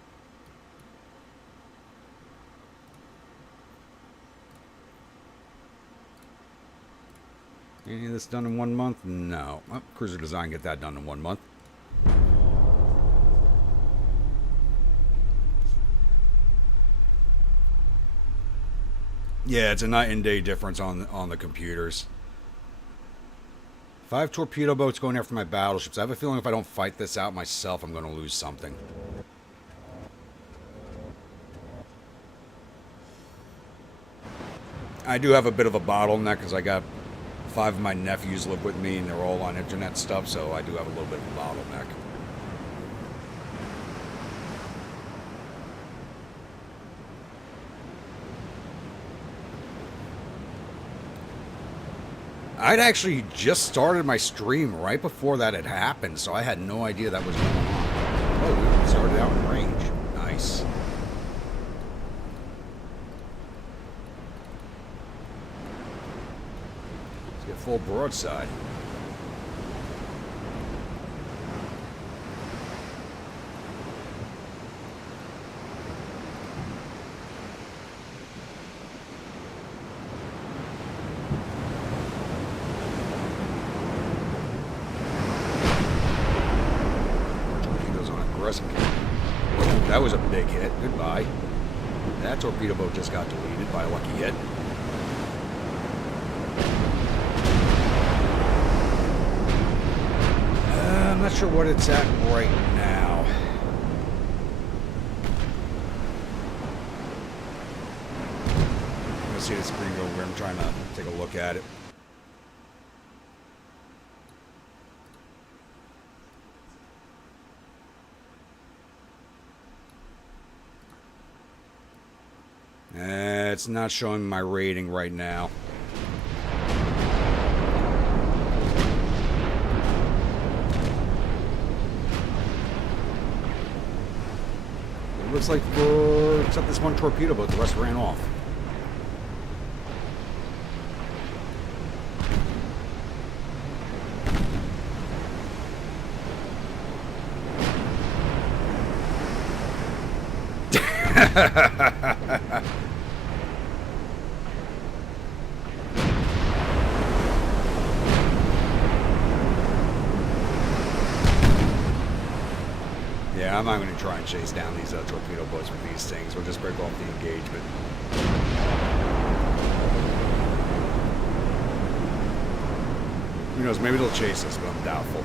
Any of this done in 1 month? No. Oh, cruiser design, get that done in 1 month. Yeah, it's a night and day difference on the computers. 5 torpedo boats going after my battleships. I have a feeling if I don't fight this out myself, I'm going to lose something. I do have a bit of a bottleneck because I got 5 of my nephews live with me and they're all on internet stuff, so I do have a little bit of a bottleneck. I'd actually just started my stream right before that had happened, so I had no idea that was going on. Oh, we started out in range. Nice. Let's get full broadside. That was a big hit. Goodbye. That torpedo boat just got deleted by a lucky hit. I'm not sure what it's at right now. I'm going to see the screen go where I'm trying to take a look at it. it's not showing my rating right now. It looks like except this one torpedo boat, the rest ran off. Yeah, I'm not going to try and chase down these torpedo boats with these things. We'll just break off the engagement. Who knows, maybe they'll chase us, but I'm doubtful.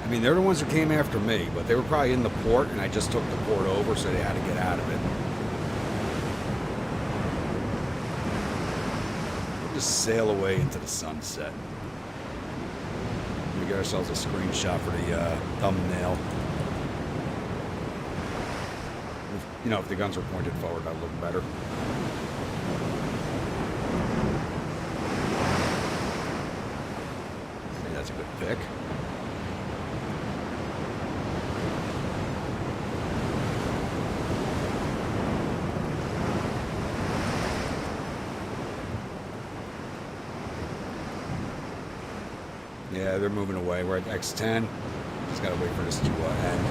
I mean, they're the ones who came after me, but they were probably in the port, and I just took the port over, so they had to get out of it. We'll just sail away into the sunset. We get ourselves a screenshot for the thumbnail. You know, if the guns were pointed forward, that'd look better. I think that's a good pick. Yeah, they're moving away. We're at X10. Just gotta wait for this to end.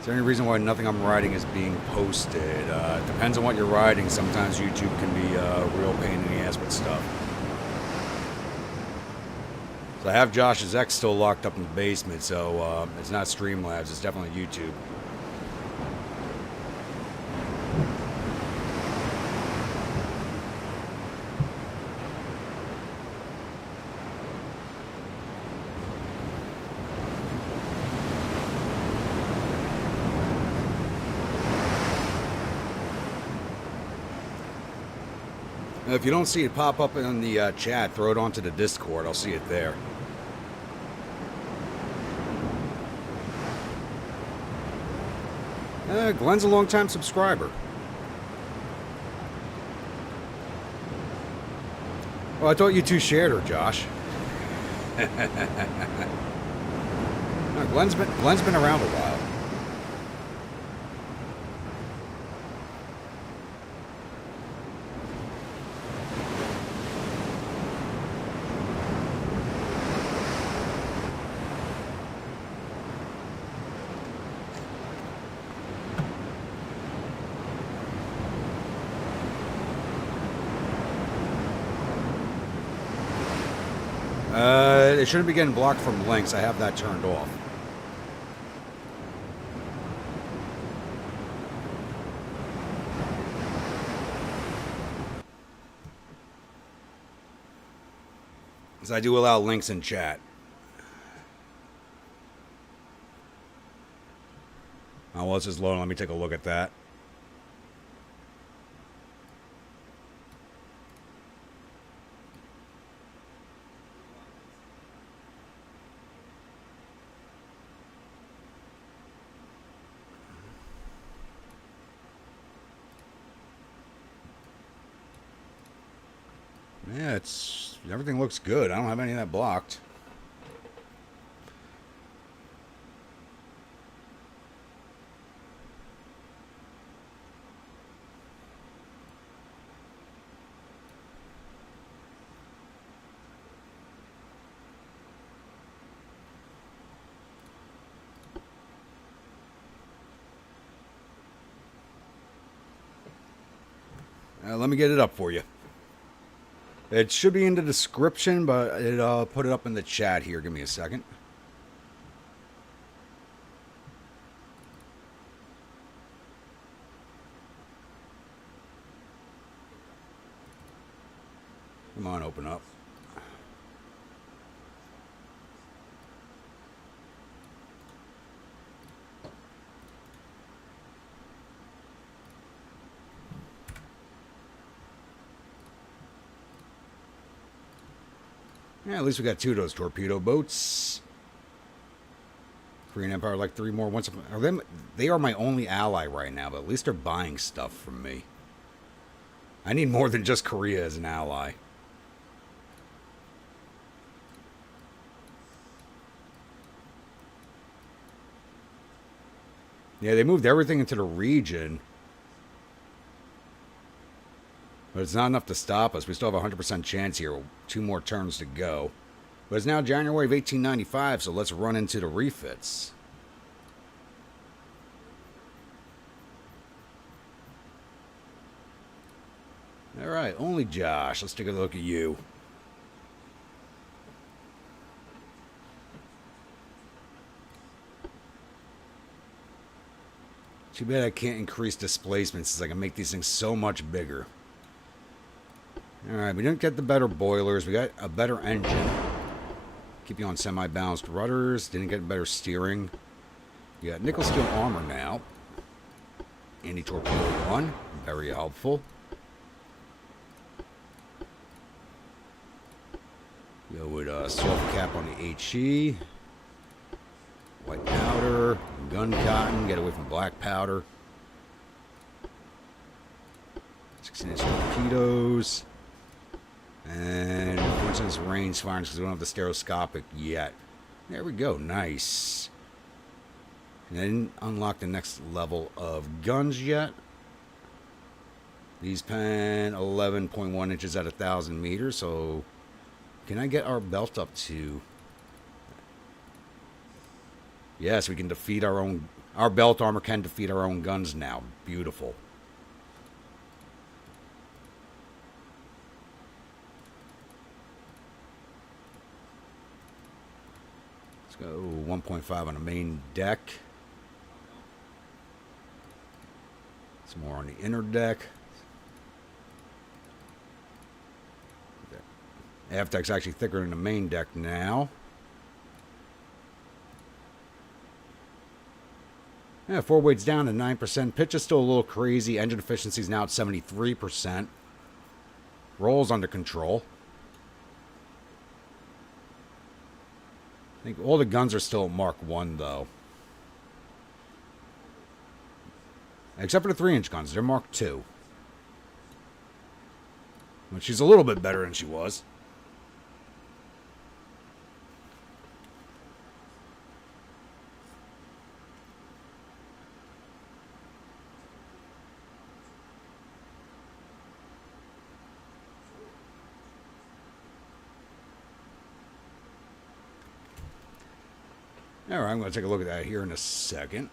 Is there any reason why nothing I'm riding is being posted? It depends on what you're riding. Sometimes YouTube can be a real pain in the ass with stuff. So I have Josh's X still locked up in the basement, so it's not Streamlabs. It's definitely YouTube. If you don't see it pop up in the chat, throw it onto the Discord. I'll see it there. Glenn's a long-time subscriber. Oh, I thought you two shared her, Josh. No, Glenn's been around a while. It shouldn't be getting blocked from links. I have that turned off. Because I do allow links in chat. Oh, well, this is loading. Let me take a look at that. Yeah, everything looks good. I don't have any of that blocked. Let me get it up for you. It should be in the description, but I'll put it up in the chat here. Give me a second. Yeah, at least we got 2 of those torpedo boats. Korean Empire like 3 more. They are my only ally right now, but at least they're buying stuff from me. I need more than just Korea as an ally. Yeah, they moved everything into the region. But it's not enough to stop us. We still have a 100% chance here. 2 more turns to go. But it's now January of 1895, so let's run into the refits. Alright, only Josh. Let's take a look at you. Too bad I can't increase displacement since I can make these things so much bigger. Alright, we didn't get the better boilers. We got a better engine. Keep you on semi-balanced rudders. Didn't get better steering. You got nickel steel armor now. Anti-torpedo 1. Very helpful. Go with soft cap on the HE. White powder. Gun cotton. Get away from black powder. 16-inch torpedoes. And for instance, range firings because we don't have the stereoscopic yet. There we go. Nice. And I didn't unlock the next level of guns yet. These pan 11.1 inches at 1,000 meters. So can I get our belt up to... Yes, we can defeat our own... Our belt armor can defeat our own guns now. Beautiful. Let's go 1.5 on the main deck. Some more on the inner deck. The aft deck's actually thicker than the main deck now. Yeah, forward weight's down to 9%. Pitch is still a little crazy. Engine efficiency is now at 73%. Roll's under control. I think all the guns are still at Mark 1, though. Except for the 3-inch guns. They're Mark 2. But she's a little bit better than she was. Alright, I'm going to take a look at that here in a second.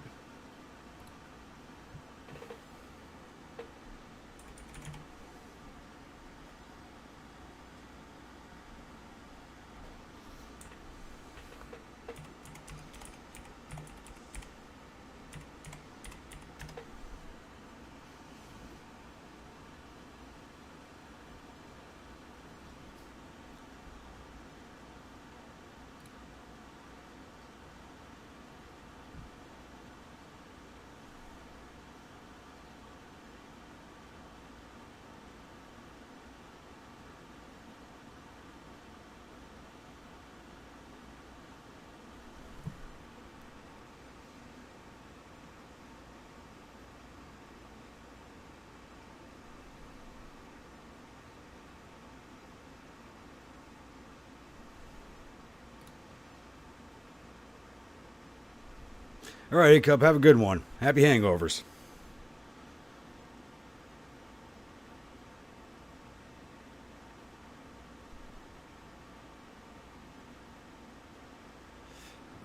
All right, Cub, have a good one. Happy hangovers.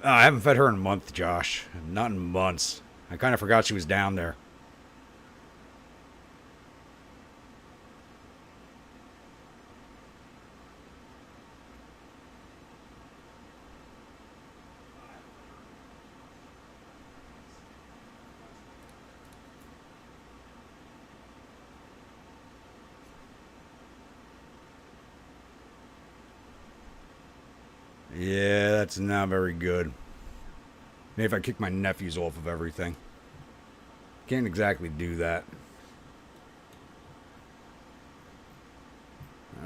I haven't fed her in a month, Josh. Not in months. I kind of forgot she was down there. Yeah, that's not very good. Maybe if I kick my nephews off of everything. Can't exactly do that.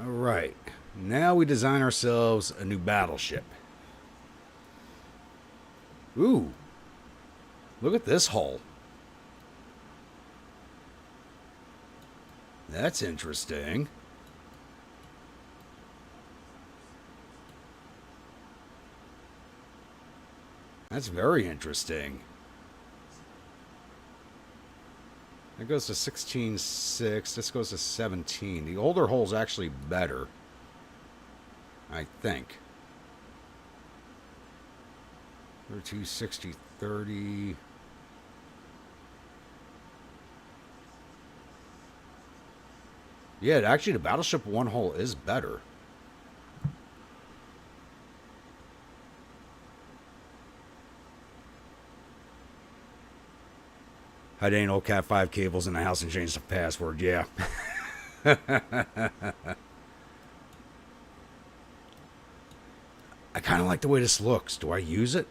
Alright. Now we design ourselves a new battleship. Ooh. Look at this hull. That's interesting. That's very interesting. That goes to 16.6. This goes to 17. The older hull's actually better, I think. 3260, 30. Yeah, actually, the Battleship 1 hull is better. Hi, Dane. Old Cat 5 cables in the house and changed the password. Yeah. I kind of like the way this looks. Do I use it?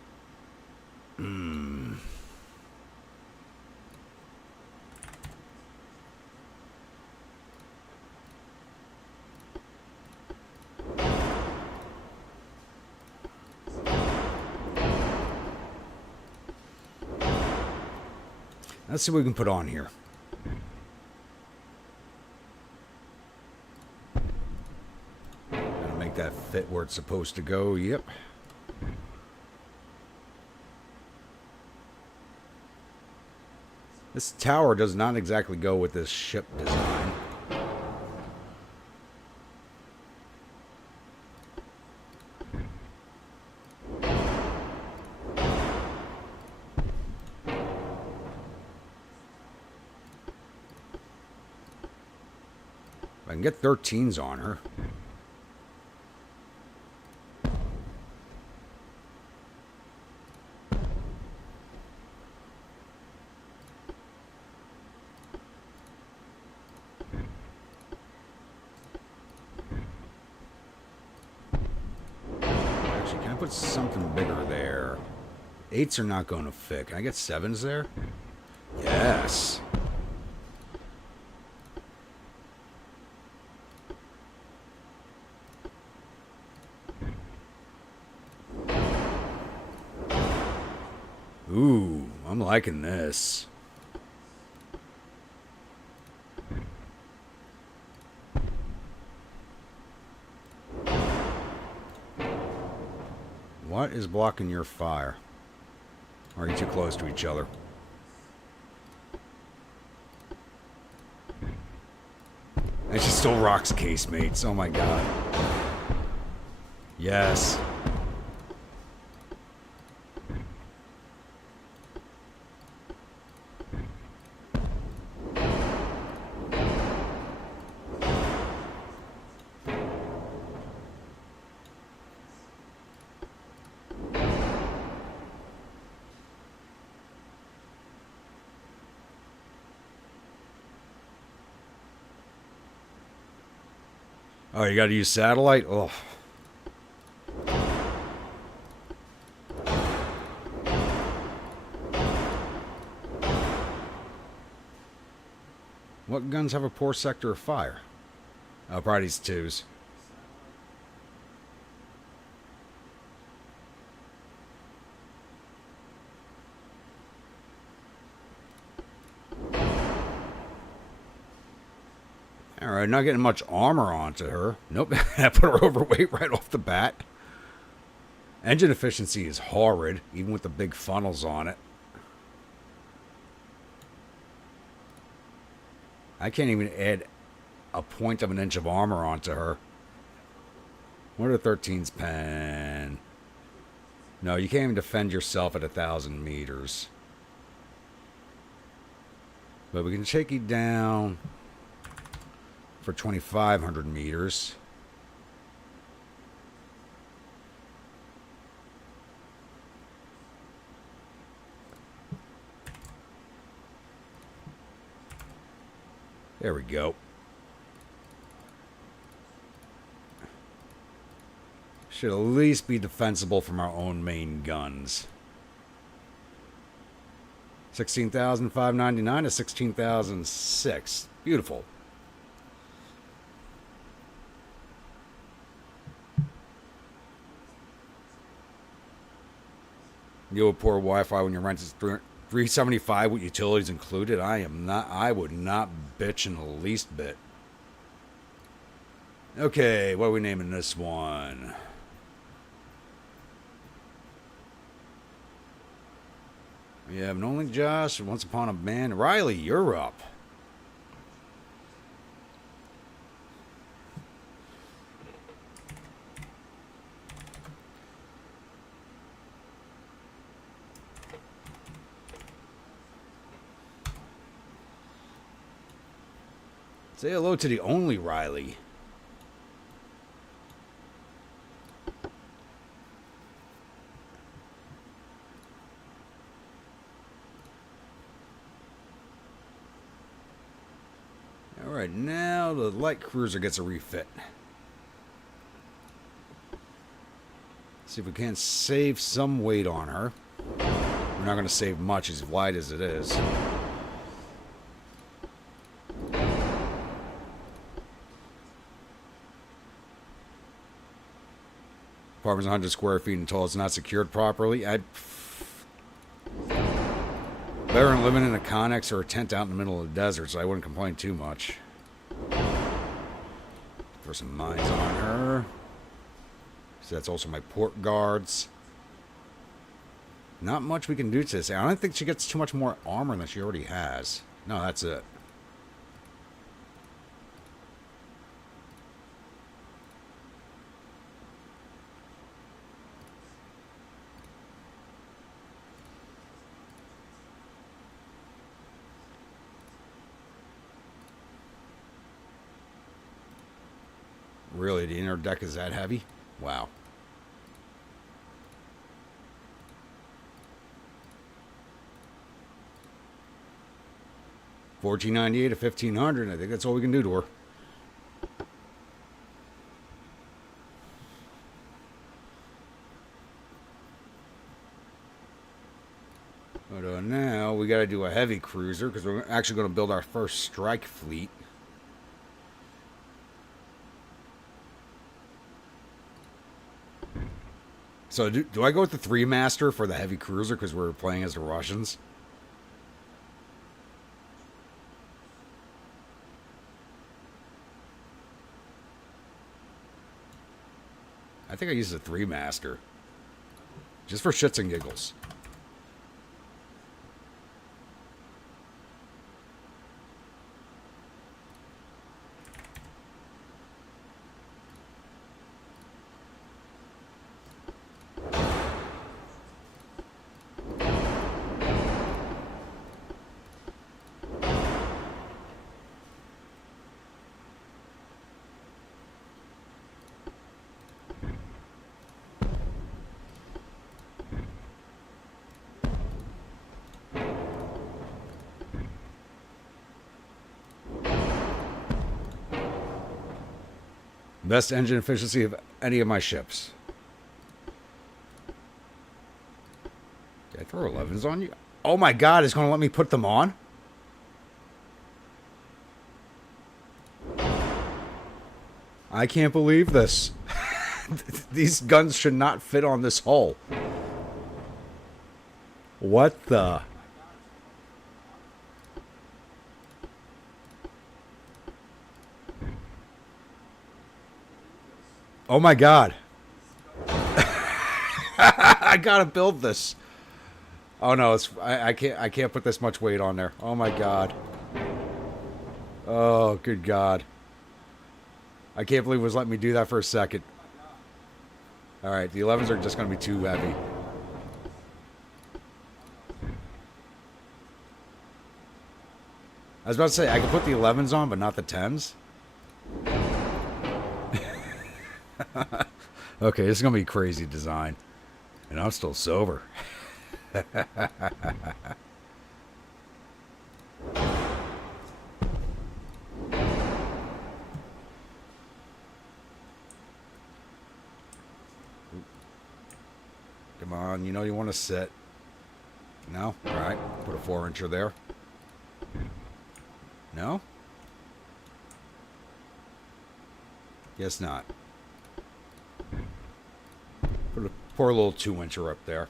Let's see what we can put on here. Gotta make that fit where it's supposed to go. Yep. This tower does not exactly go with this ship design. I can get 13s on her. Actually, can I put something bigger there? 8s are not going to fit. Can I get 7s there? Yes. Ooh, I'm liking this. What is blocking your fire? Or are you too close to each other? And she still rocks casemates. Oh my god. Yes. Oh, you gotta use satellite? Oh. What guns have a poor sector of fire? Oh, probably these 2s. Alright, not getting much armor onto her. Nope, that put her overweight right off the bat. Engine efficiency is horrid, even with the big funnels on it. I can't even add a point of an inch of armor onto her. What are the 13s pen? No, you can't even defend yourself at 1,000 meters. But we can take you down for 2,500 meters. There we go. Should at least be defensible from our own main guns. 16,599 to 16,006. Beautiful. You have poor Wi-Fi when your rent is 375 with utilities included. I would not bitch in the least bit. Okay, what are we naming this one? We have an Only Josh, Once Upon a Man. Riley, you're up. Say hello to the only Riley. Alright, now the light cruiser gets a refit. See if we can save some weight on her. We're not going to save much, as light as it is. Apartment's 100 square feet until it's not secured properly. Better than living in a connex or a tent out in the middle of the desert, so I wouldn't complain too much. Throw some mines on her. So that's also my port guards. Not much we can do to this. I don't think she gets too much more armor than she already has. No, that's it. Really, the inner deck is that heavy? Wow. $14.98 to $1,500. I think that's all we can do to her. But now we got to do a heavy cruiser because we're actually going to build our first strike fleet. So do I go with the 3-master for the heavy cruiser because we're playing as the Russians? I think I use the 3-master. Just for shits and giggles. Best engine efficiency of any of my ships. Did I throw 11s on you? Oh my god, it's going to let me put them on? I can't believe this. These guns should not fit on this hull. What the... Oh my god. I gotta build this. Oh no, I can't put this much weight on there. Oh my god. Oh, good god. I can't believe it was letting me do that for a second. Alright, the 11s are just gonna be too heavy. I was about to say, I could put the 11s on, but not the 10s. Okay, this is going to be crazy design. And I'm still sober. Come on, you know you want to sit. No? Alright, put a 4-incher there. No? Guess not. Put a poor little 2-incher up there.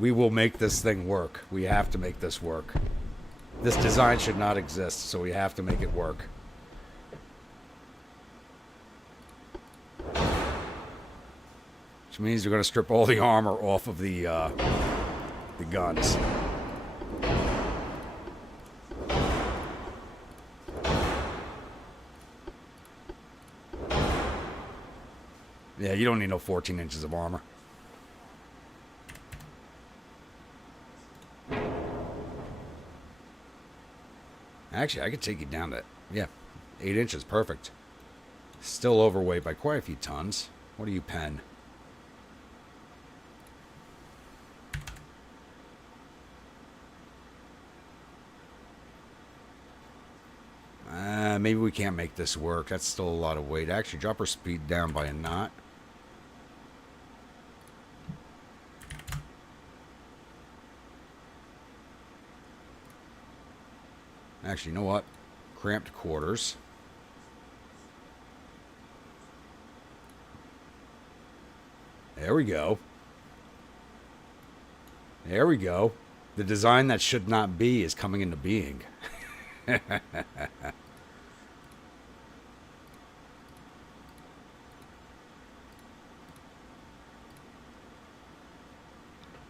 We will make this thing work. We have to make this work. This design should not exist, so we have to make it work. Which means we're going to strip all the armor off of the guns. Yeah, you don't need no 14 inches of armor. Actually, I could take you down to, yeah, 8 inches. Perfect. Still overweight by quite a few tons. What do you pen? Maybe we can't make this work. That's still a lot of weight. Actually, drop our speed down by a knot. Actually, you know what? Cramped quarters. There we go. There we go. The design that should not be is coming into being.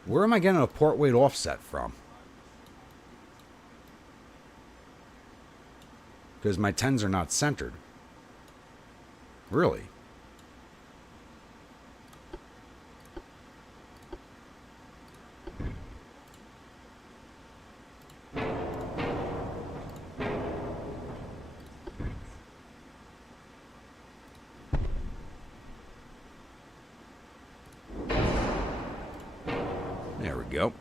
Where am I getting a port weight offset from? Because my 10s are not centered. Really? There we go.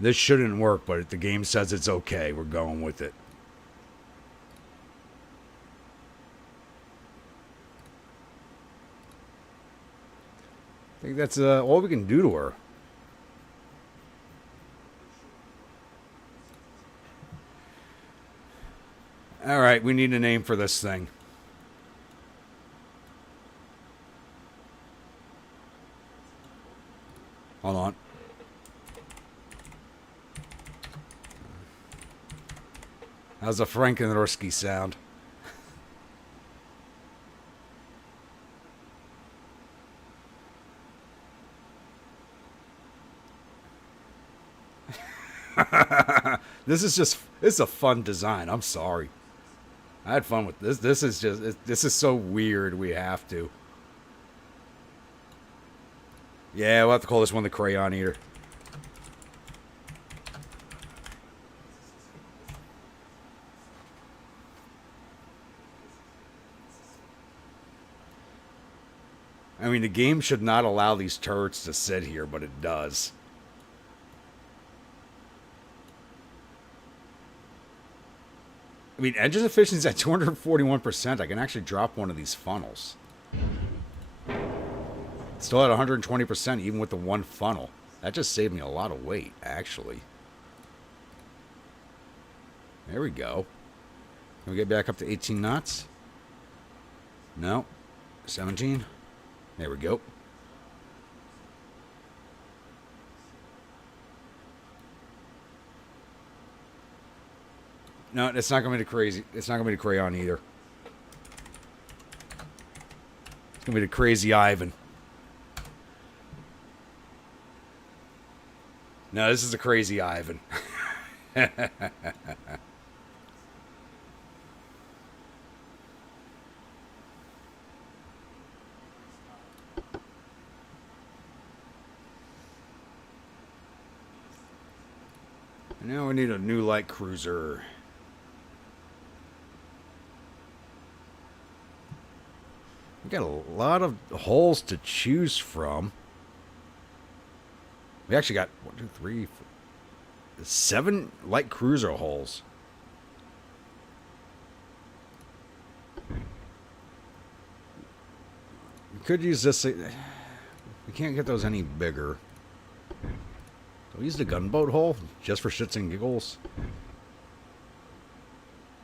This shouldn't work, but the game says it's okay. We're going with it. I think that's all we can do to her. All right, we need a name for this thing. Hold on. How's a Frankenroski sound? This is a fun design. I'm sorry. I had fun with this. This is so weird. We have to. Yeah, we'll have to call this one the Crayon Eater. I mean, the game should not allow these turrets to sit here, but it does. I mean, engine efficiency at 241%. I can actually drop one of these funnels. Still at 120%, even with the one funnel. That just saved me a lot of weight, actually. There we go. Can we get back up to 18 knots? No. 17. There we go. No, it's not going to be the crazy. It's not going to be the Crayon either. It's going to be the Crazy Ivan. No, this is the Crazy Ivan. Now we need a new light cruiser. We got a lot of holes to choose from. We actually got 1, 2, 3, 4, 7 light cruiser holes. We could use this. We can't get those any bigger. So we use the gunboat hole just for shits and giggles.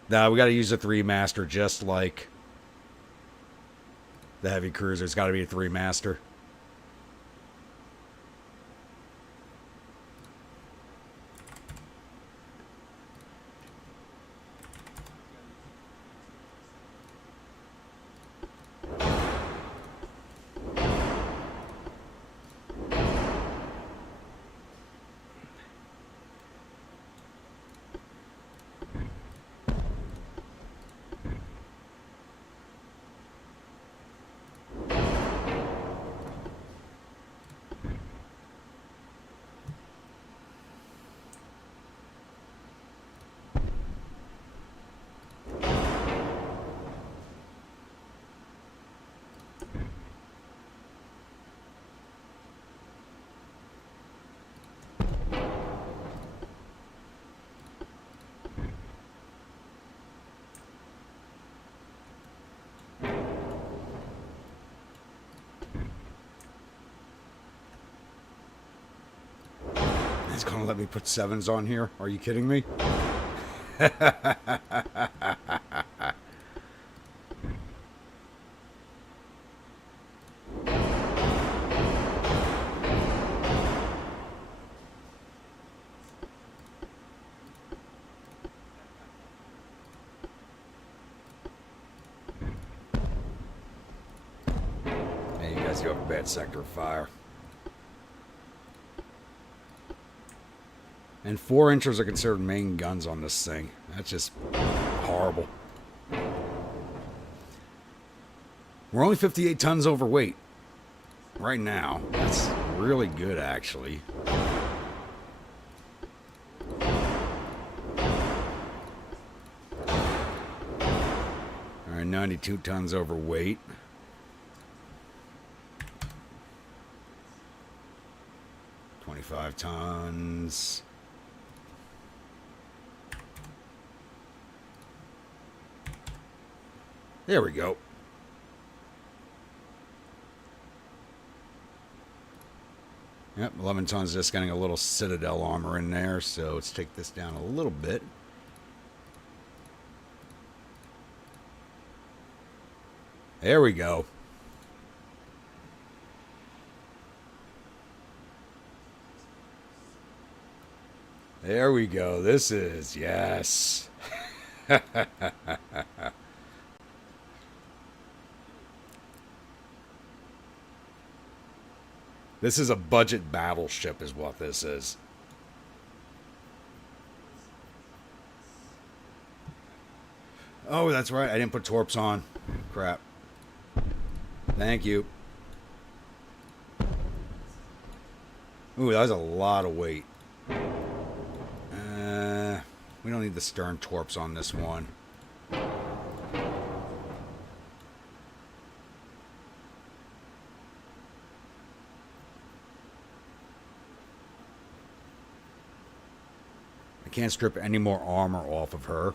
Nah, we got to use a 3-master just like The heavy cruiser. It's got to be a 3-master. It's gonna let me put 7s on here? Are you kidding me? Hey, you guys do have a bad sector of fire. And 4-inchers are considered main guns on this thing. That's just horrible. We're only 58 tons overweight right now. That's really good, actually. All right, 92 tons overweight. $25 There we go. Yep, 11 tons, just getting a little Citadel armor in there, so let's take this down a little bit. There we go. There we go. This is, yes. This is a budget battleship is what this is. Oh, that's right. I didn't put torps on. Crap. Thank you. Ooh, that was a lot of weight. We don't need the stern torps on this one. I can't strip any more armor off of her.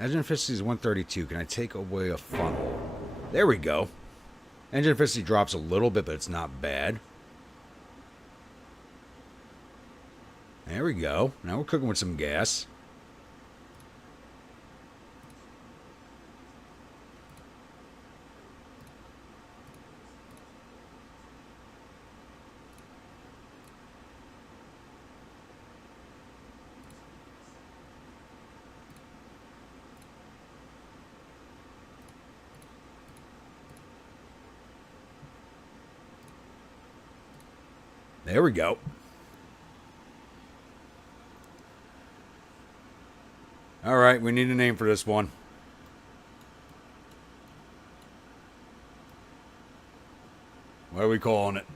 Engine efficiency is 132. Can I take away a funnel? There we go. Engine efficiency drops a little bit, but it's not bad. There we go. Now we're cooking with some gas. There we go. All right, we need a name for this one. What are we calling it?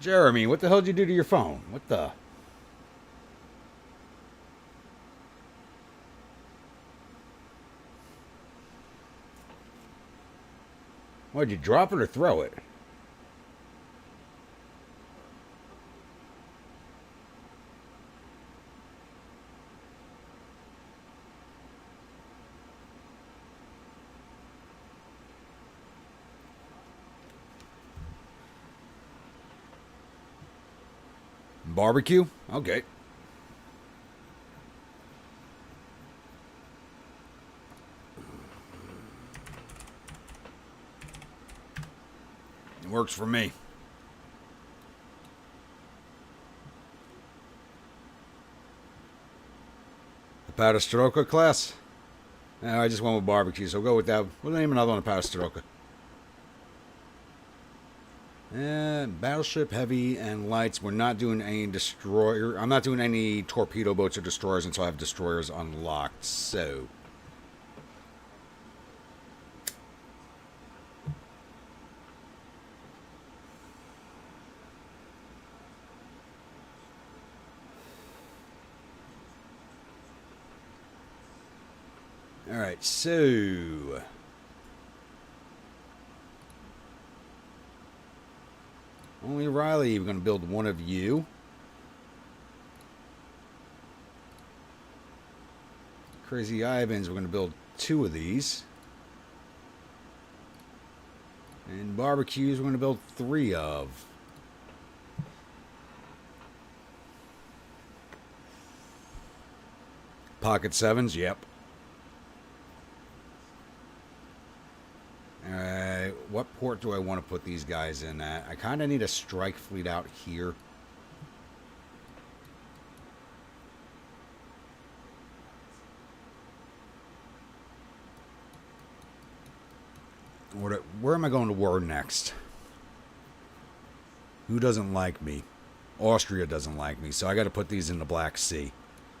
Jeremy, what the hell did you do to your phone? What the? Why'd you drop it or throw it? Barbecue? Okay. It works for me. The Patastroka class? I just went with barbecue, so we'll go with that. We'll name another one a Patastroka. Battleship, heavy, and lights. We're not doing any destroyer. I'm not doing any torpedo boats or destroyers until I have destroyers unlocked. So, all right. So, only Riley. We're going to build one of you. Crazy Ivans. We're going to build two of these. And barbecues. We're going to build three of. Pocket sevens. Yep. Alright, what port do I want to put these guys in at? I kind of need a strike fleet out here. Where am I going to war next? Who doesn't like me? Austria doesn't like me, so I got to put these in the Black Sea.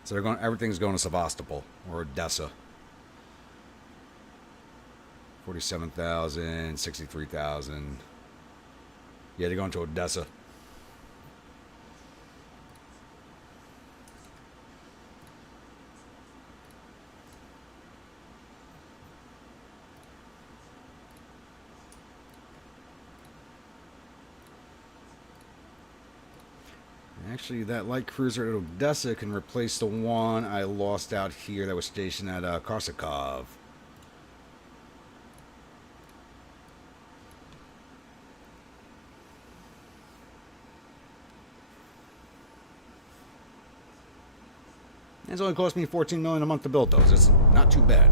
So they're going. Everything's going to Sevastopol or Odessa. 47,000, 63,000. Yeah, they're going to Odessa. Actually, that light cruiser at Odessa can replace the one I lost out here that was stationed at Korsakov. It's only cost me $14 million a month to build those. It's not too bad.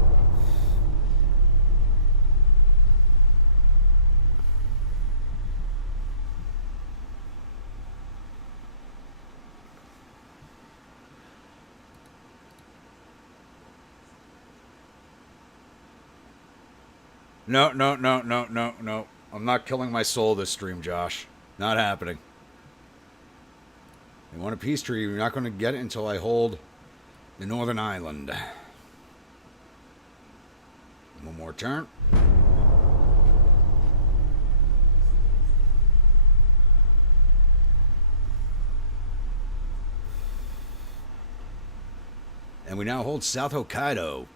No, no, no, no, no, no. I'm not killing my soul this stream, Josh. Not happening. You want a peace treaty, you're not going to get it until I hold the Northern Island. One more turn. And we now hold South Hokkaido.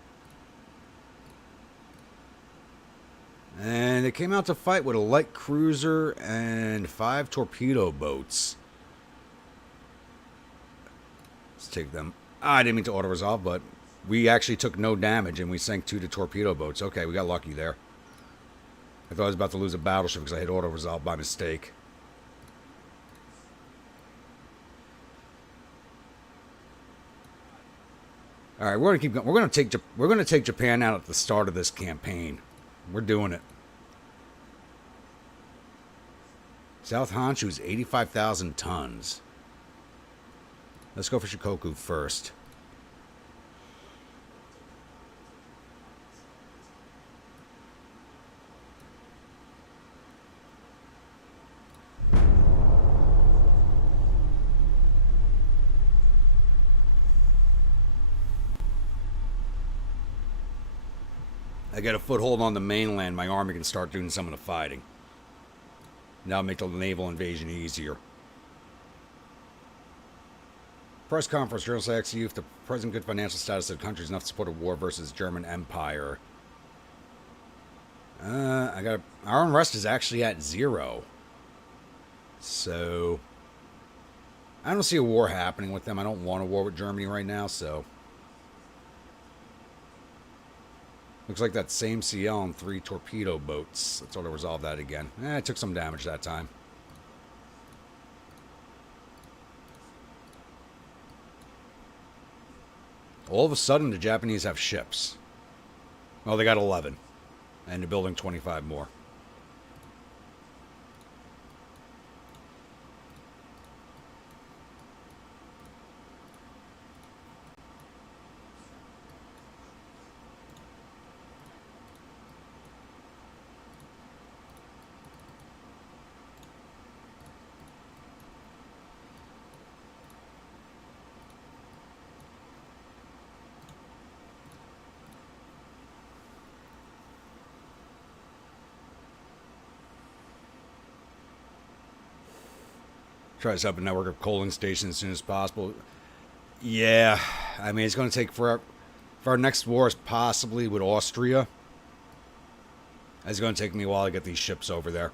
And they came out to fight with a light cruiser and 5 torpedo boats. Let's take them. I didn't mean to auto-resolve, but we actually took no damage and we sank 2 to torpedo boats. Okay, we got lucky there. I thought I was about to lose a battleship because I hit auto-resolve by mistake. All right, we're going to keep going. We're going to take Japan out at the start of this campaign. We're doing it. South Honshu's 85,000 tons. Let's go for Shikoku first. I get a foothold on the mainland, my army can start doing some of the fighting. That'll make the naval invasion easier. Press conference, Journal asks you if the present good financial status of the country is enough to support a war versus German Empire. Our unrest is actually at 0. So I don't see a war happening with them. I don't want a war with Germany right now, so looks like that same CL and 3 torpedo boats. Let's sort of resolve that again. It took some damage that time. All of a sudden, the Japanese have ships. Well, they got 11. And they're building 25 more. Try to set up a network of coaling stations as soon as possible. Yeah, I mean, it's going to take forever. If our next war is possibly with Austria, it's going to take me a while to get these ships over there.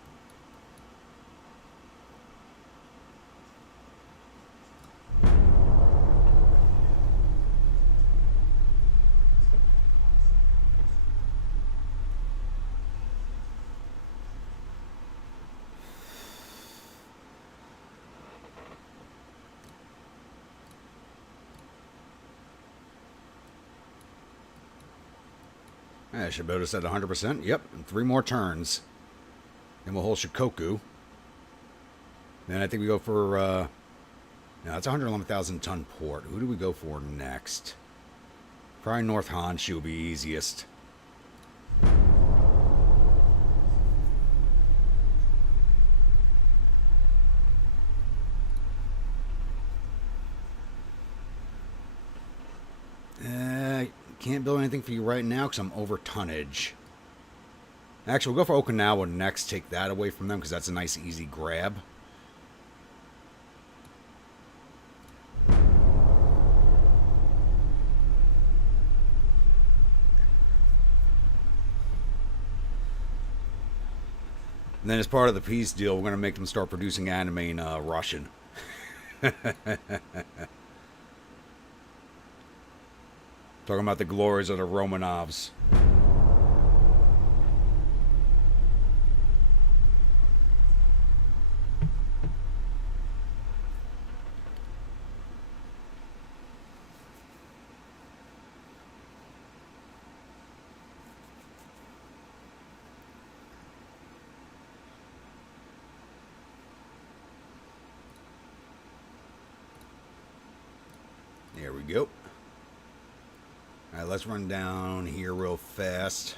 I should be able to set 100%. Yep, and 3 more turns. Then we'll hold Shikoku. Then I think we go for... no, it's a 111,000 ton port. Who do we go for next? Probably North Honshu will be easiest. Can't build anything for you right now because I'm over tonnage. Actually, we'll go for Okinawa next. Take that away from them because that's a nice, easy grab. And then as part of the peace deal, we're going to make them start producing anime in Russian. Talking about the glories of the Romanovs. There we go. Alright, let's run down here real fast.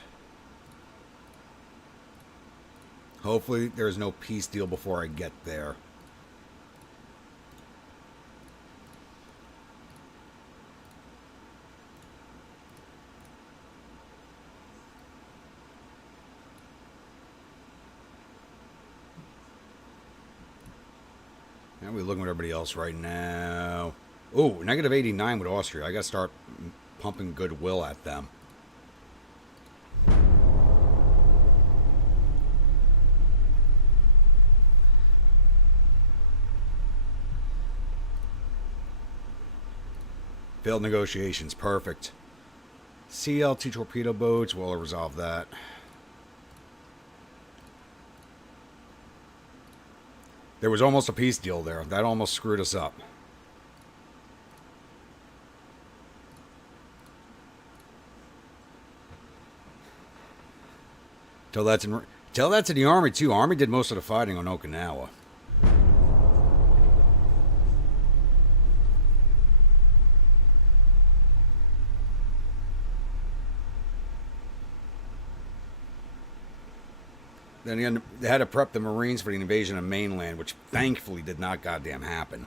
Hopefully there's no peace deal before I get there. Now we're looking at everybody else right now. Oh, negative 89 with Austria. I gotta start pumping goodwill at them. Failed negotiations. Perfect. CLT torpedo boats. We'll resolve that. There was almost a peace deal there. That almost screwed us up. Tell that to the Army, too. Army did most of the fighting on Okinawa. Then again, they had to prep the Marines for the invasion of mainland, which thankfully did not goddamn happen.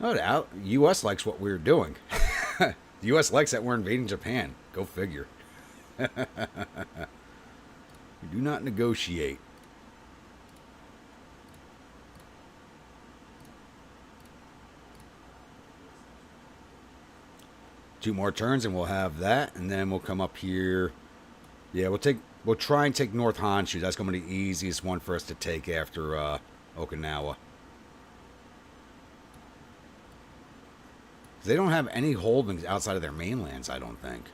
Oh, the U.S. likes what we're doing. The U.S. likes that we're invading Japan. Go figure. We do not negotiate. 2 more turns and we'll have that, and then we'll come up here. Yeah, we'll try and take North Honshu. That's going to be the easiest one for us to take after Okinawa. They don't have any holdings outside of their mainlands, I don't think.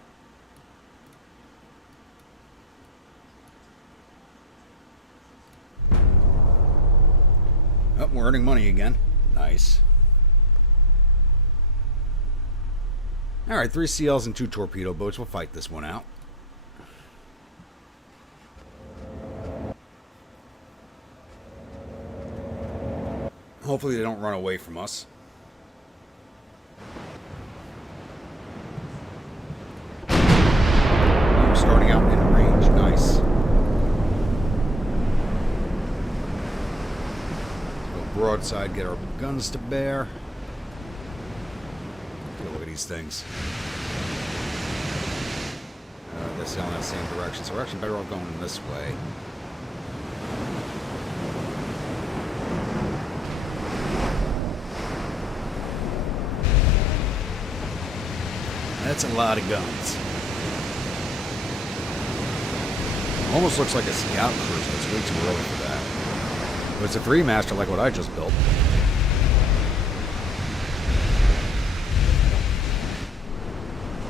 Oh, we're earning money again. Nice. Alright, 3 CLs and 2 torpedo boats. We'll fight this one out. Hopefully they don't run away from us. I'm starting out in range. Nice. Go broadside, get our guns to bear. Look at these things. They're sailing in the same direction, so we're actually better off going this way. That's a lot of guns. Almost looks like a scout cruiser. It's way too early for that. But it's a 3-master like what I just built.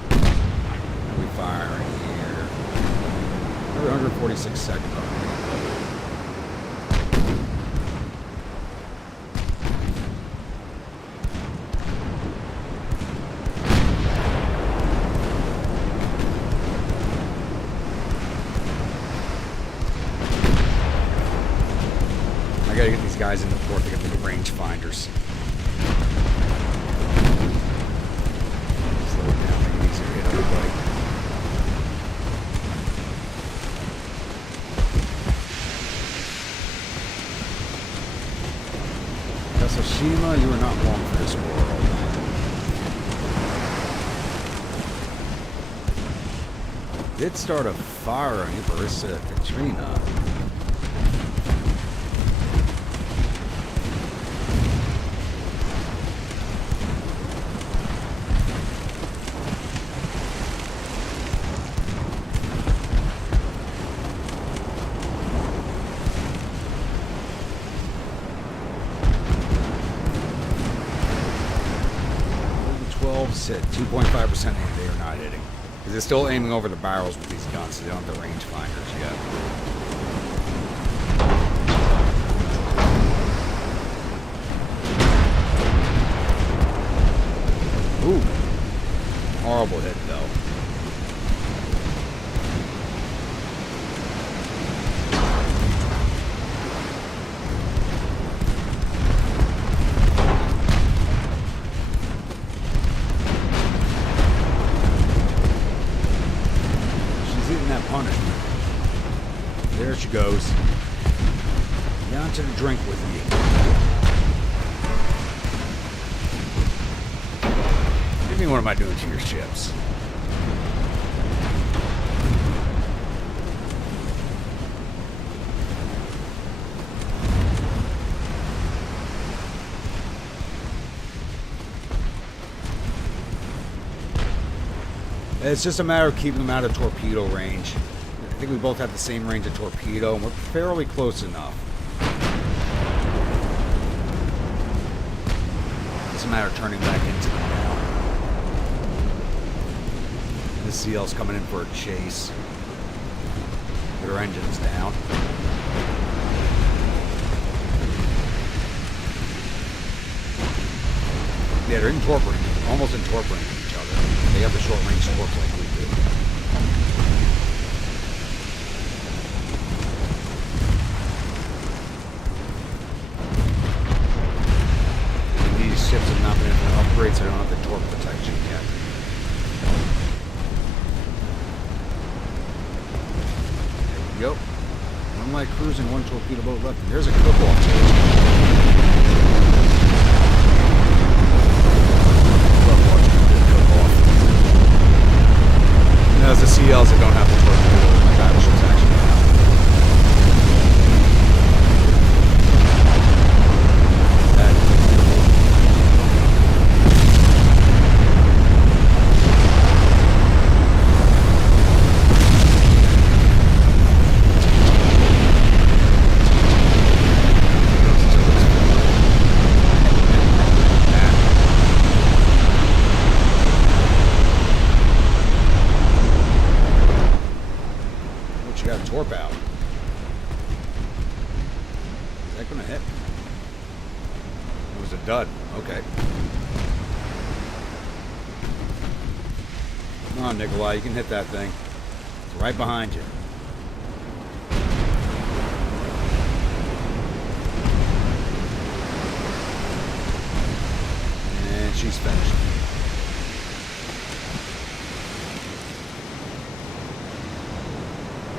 What are we firing here? Every 146 seconds. I gotta get these guys in the port to get the range finders. Slow it down, make it easier to hit everybody. Yasushima, you are not long for this world. Did start a fire on you, Barissa Katrina. At 2.5% and they are not hitting. Because they're still aiming over the barrels with these guns, so they don't have the range finders yet. Ooh. Horrible hit, though. Punishment. There she goes. Down to the drink with me. Give me, what am I doing to your ships? It's just a matter of keeping them out of torpedo range. I think we both have the same range of torpedo, and we're fairly close enough. It's a matter of turning back into them now. The CL's coming in for a chase. Their engine's down. Yeah, they're incorporating, almost incorporating each other. They have the short range torque like we do. And these ships have not been able to upgrade, so they don't have the torque protection yet. There we go. One light cruising, one torpedo boat left, and there's a cook-off. There's the CLs that don't have the torpedo. My battleship's actually out. torp out. Is that gonna hit? It was a dud. Okay. Come on, Nikolai, you can hit that thing. It's right behind you. And she's finished.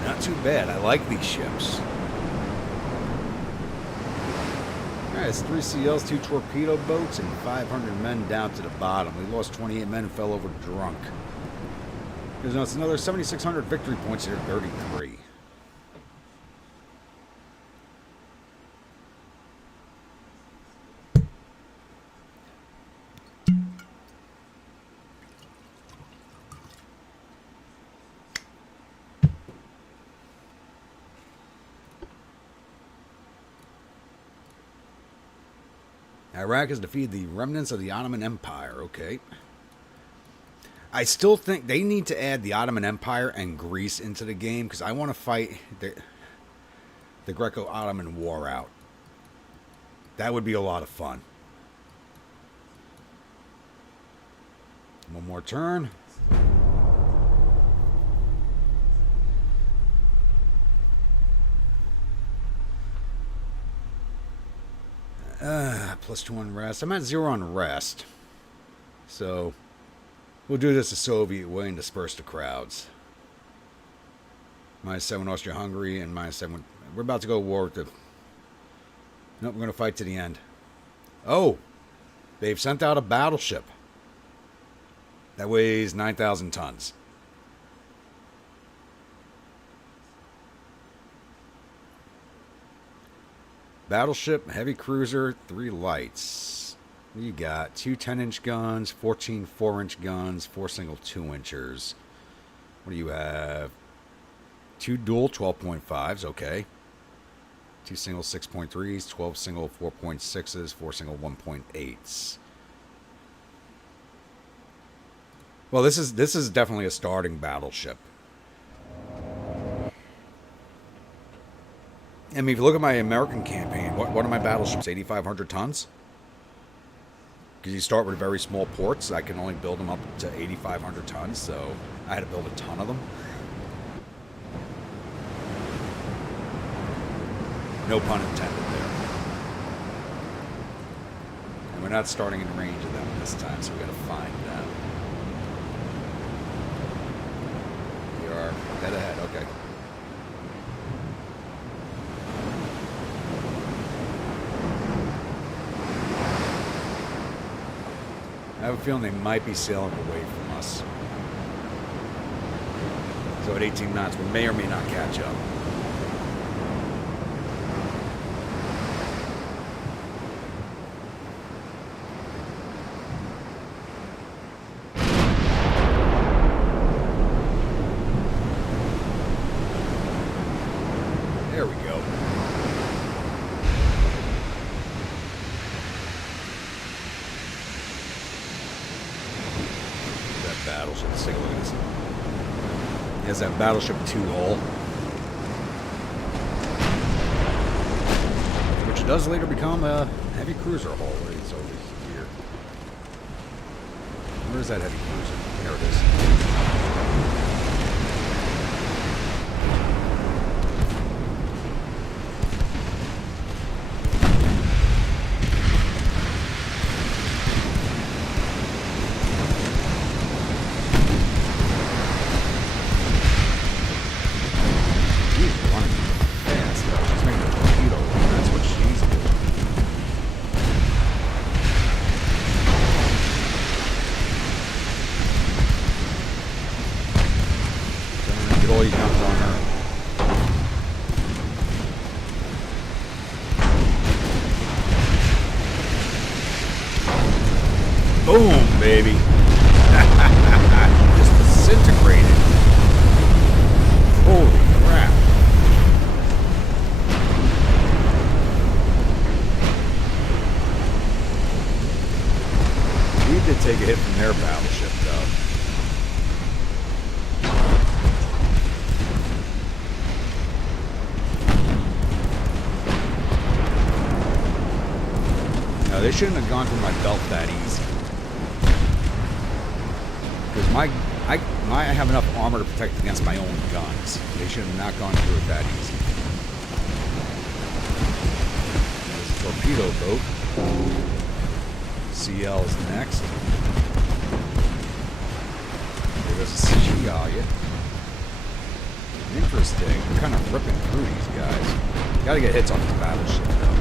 Not too bad. I like these ships. Alright, it's 3 CLs, 2 torpedo boats, and 500 men down to the bottom. We lost 28 men and fell over drunk. There's another 7,600 victory points here, 33. Iraq has defeated the remnants of the Ottoman Empire. Okay. I still think they need to add the Ottoman Empire and Greece into the game because I want to fight the Greco-Ottoman War out. That would be a lot of fun. One more turn. +2 on rest. I'm at 0 on rest. So we'll do this the Soviet way and disperse the crowds. -7 Austria-Hungary and -7. We're about to go to war with the... Nope, we're going to fight to the end. Oh! They've sent out a battleship. That weighs 9,000 tons. Battleship, heavy cruiser, 3 lights. You got 2 10-inch guns, 14 4-inch guns, 4 single 2-inchers. What do you have? 2 dual 12.5s, okay. 2 single 6.3s, 12 single 4.6s, 4 single 1.8s. Well, this is definitely a starting battleship. I mean, if you look at my American campaign, what are my battleships? 8,500 tons? Because you start with very small ports. I can only build them up to 8,500 tons, so I had to build a ton of them. No pun intended there. And we're not starting in range of them this time, so we got to find them. We are dead ahead, okay. I have a feeling they might be sailing away from us. So at 18 knots, we may or may not catch up. There we go. Battleship. Let's take a look at this. He has that Battleship 2 hull, which does later become a heavy cruiser hull. It's over here. Where is that heavy cruiser? There it is. Boom, baby. Just disintegrated. Holy crap. We did take a hit from their battleship, though. they shouldn't have gone through my belt that easy. Because I have enough armor to protect against my own guns. They should have not gone through it that easy. There's a torpedo boat. CL is next. There goes a CG galleon. Interesting. We're kind of ripping through these guys. Gotta get hits on this battleship, though.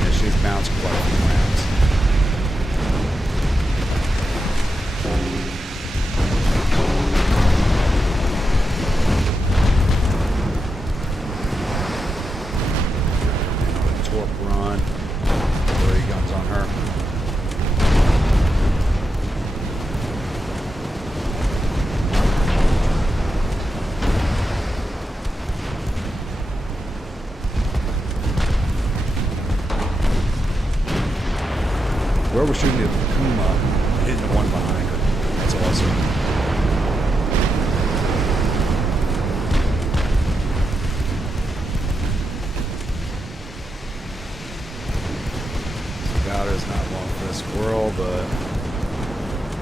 Yeah, she's bounced quite a few rounds. Run. 30 guns on her. Where we're shooting the Puma, hitting the one behind her. That's awesome. Is not long for this world, but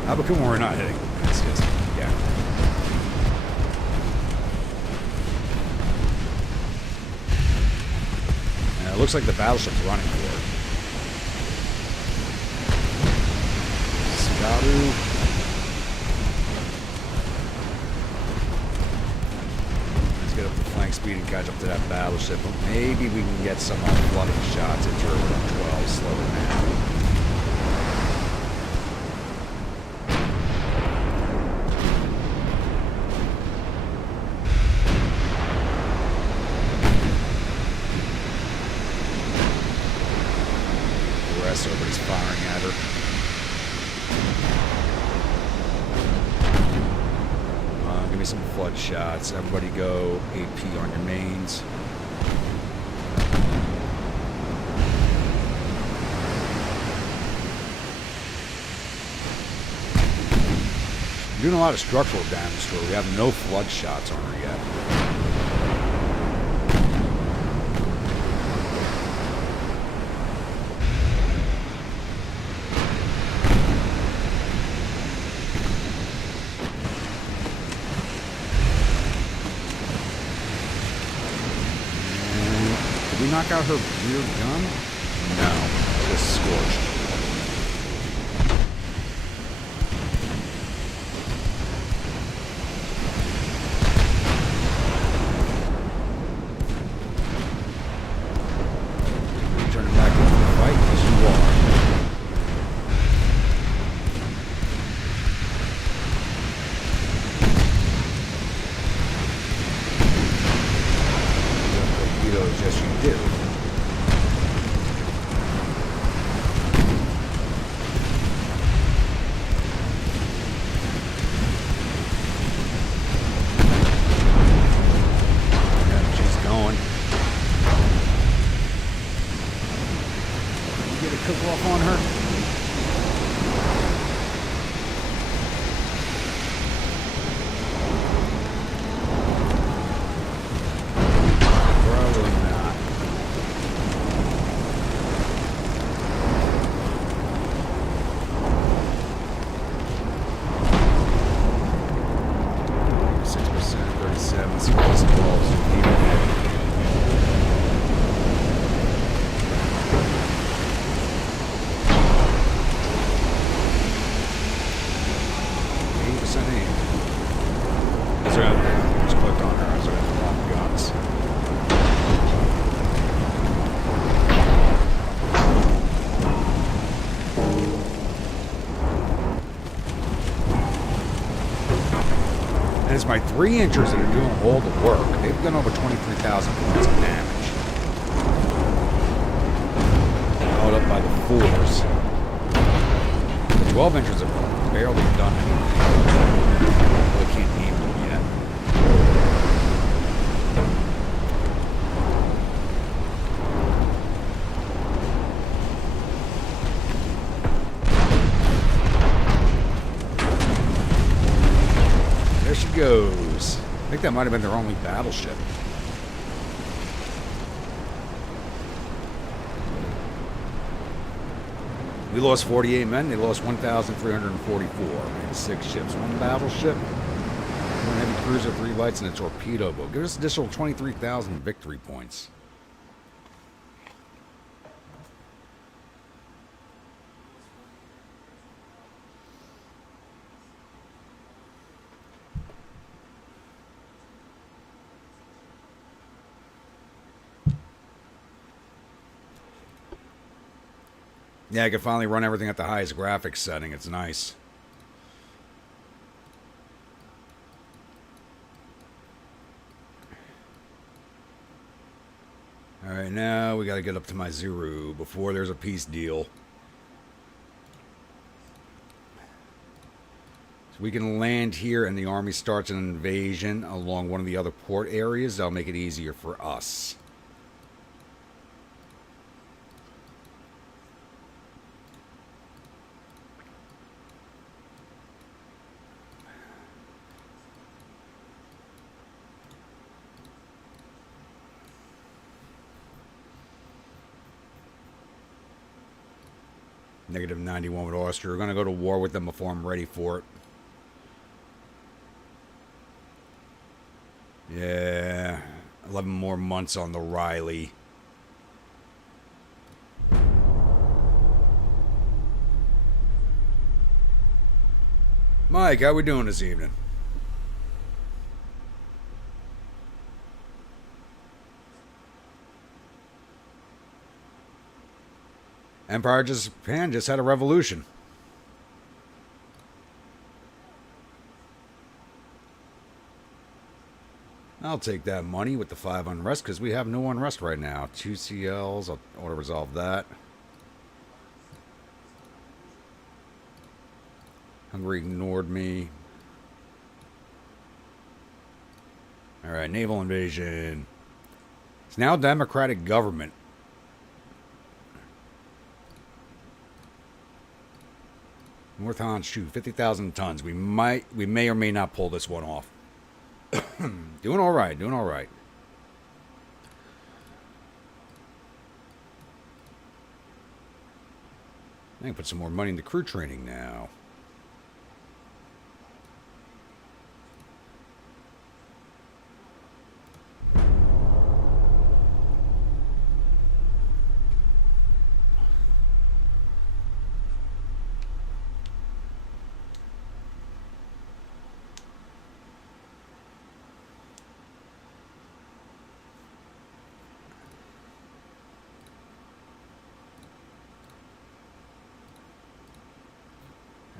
Abakuma we're not hitting. It's just, yeah. And it looks like the battleship's running for it. Scadu. Let's get up to flank speed and catch up to that battleship. Maybe we can get some flooding shots at her 12, slow it down. Everybody's firing at her. Give me some flood shots. Everybody go AP on your mains. I'm doing a lot of structural damage to her. We have no flood shots on her yet. Did we knock out her rear gun? No, just scorched. Turn it back into the fight, as you are. Yes, you do. Yeah, she's going. You get a cook off on her? Just clicked on her. I was looking at the wrong guns. And it's my 3 inchers that are doing all the work. They've done over 23,000 points of damage. Held up by the 4s. The 12 inchers have barely done anything. Really can't aim them yet. that might have been their only battleship. We lost 48 men. They lost 1,344. Maybe 6 ships. 1 battleship, 1 heavy cruiser, 3 lights, and a torpedo boat. Give us additional 23,000 victory points. Yeah, I can finally run everything at the highest graphics setting. It's nice. Alright, now we gotta get up to my Zuru before there's a peace deal. So we can land here and the army starts an invasion along one of the other port areas. That'll make it easier for us. Negative 91 with Austria. We're going to go to war with them before I'm ready for it. Yeah. 11 more months on the Riley. Mike, how we doing this evening? Empire Japan just had a revolution. I'll take that money with the 5 unrest because we have no unrest right now. 2 CLs. I'll auto resolve that. Hungary ignored me. Alright, naval invasion. It's now democratic government. North Honshu, 50,000 tons. We may or may not pull this one off. Doing all right, doing all right. I can put some more money into crew training now.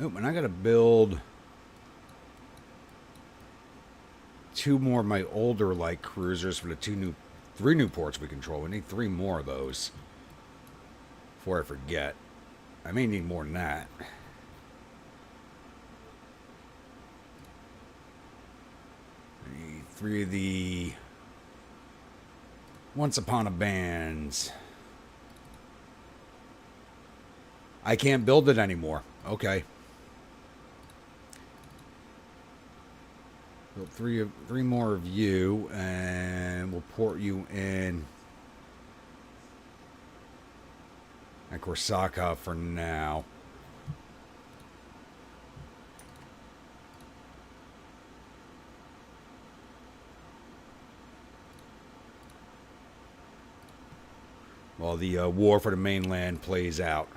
Oh, and I gotta build 2 more of my older light cruisers for the 3 new ports we control. We need 3 more of those before I forget. I may need more than that. I need 3 of the Once Upon a Bands. I can't build it anymore. Okay. Build 3 more of you, and we'll port you in at Korsaka for now. While the war for the mainland plays out.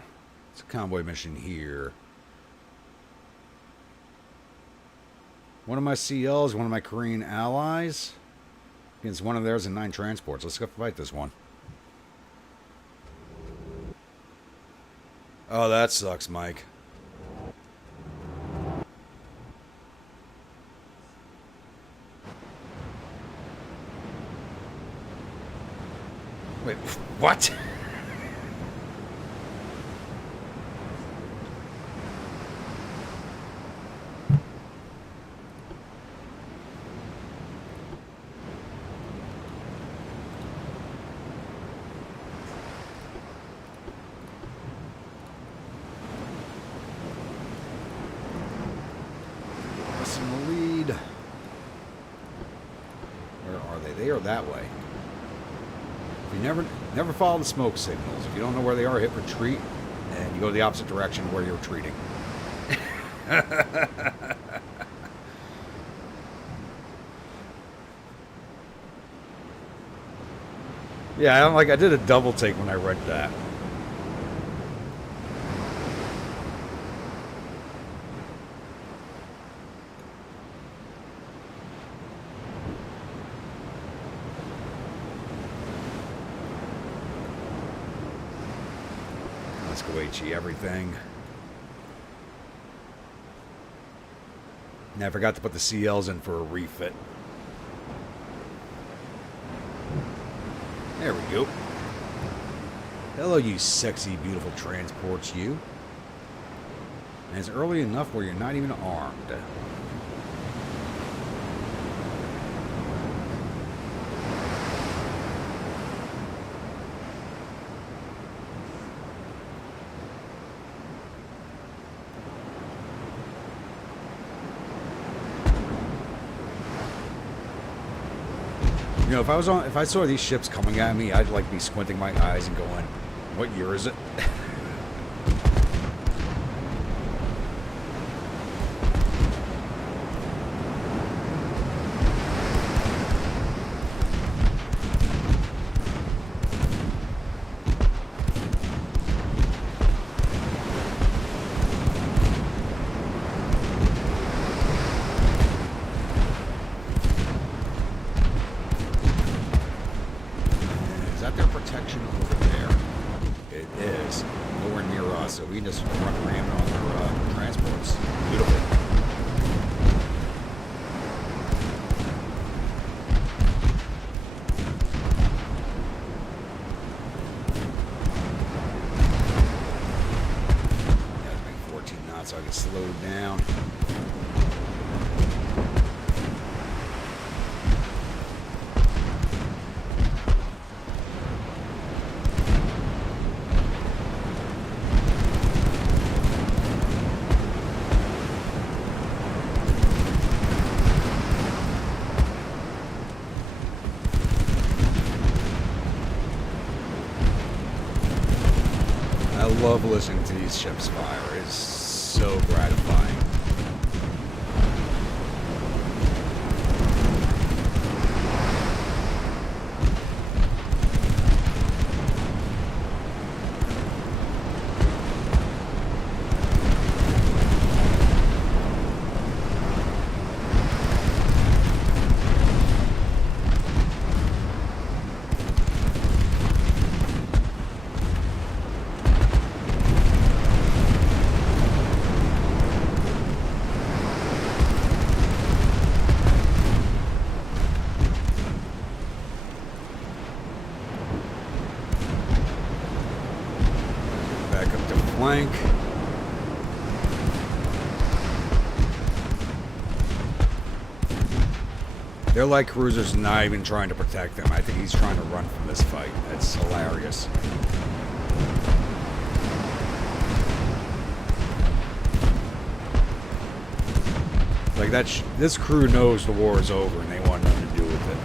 It's a convoy mission here. One of my CLs, one of my Korean allies, against one of theirs and 9 transports. Let's go fight this one. Oh, that sucks, Mike. Wait, what? go that way. If you never follow the smoke signals. If you don't know where they are, hit retreat, and you go the opposite direction where you're retreating. Yeah, I did a double take when I read that. Let's go HE everything. And I forgot to put the CLs in for a refit. There we go. Hello, you sexy, beautiful transports, you. And it's early enough where you're not even armed. You know, if I saw these ships coming at me, I'd be squinting my eyes and going, "What year is it?" Protection over there. It is nowhere near us, so we just run ramming on their transports. Beautiful. Gotta make 14 knots so I can slow down. I love listening to these ships fire. It's so gratifying. Back up to flank. They're like cruisers not even trying to protect them. I think he's trying to run from this fight. That's hilarious. Like this crew knows the war is over and they want nothing to do with it.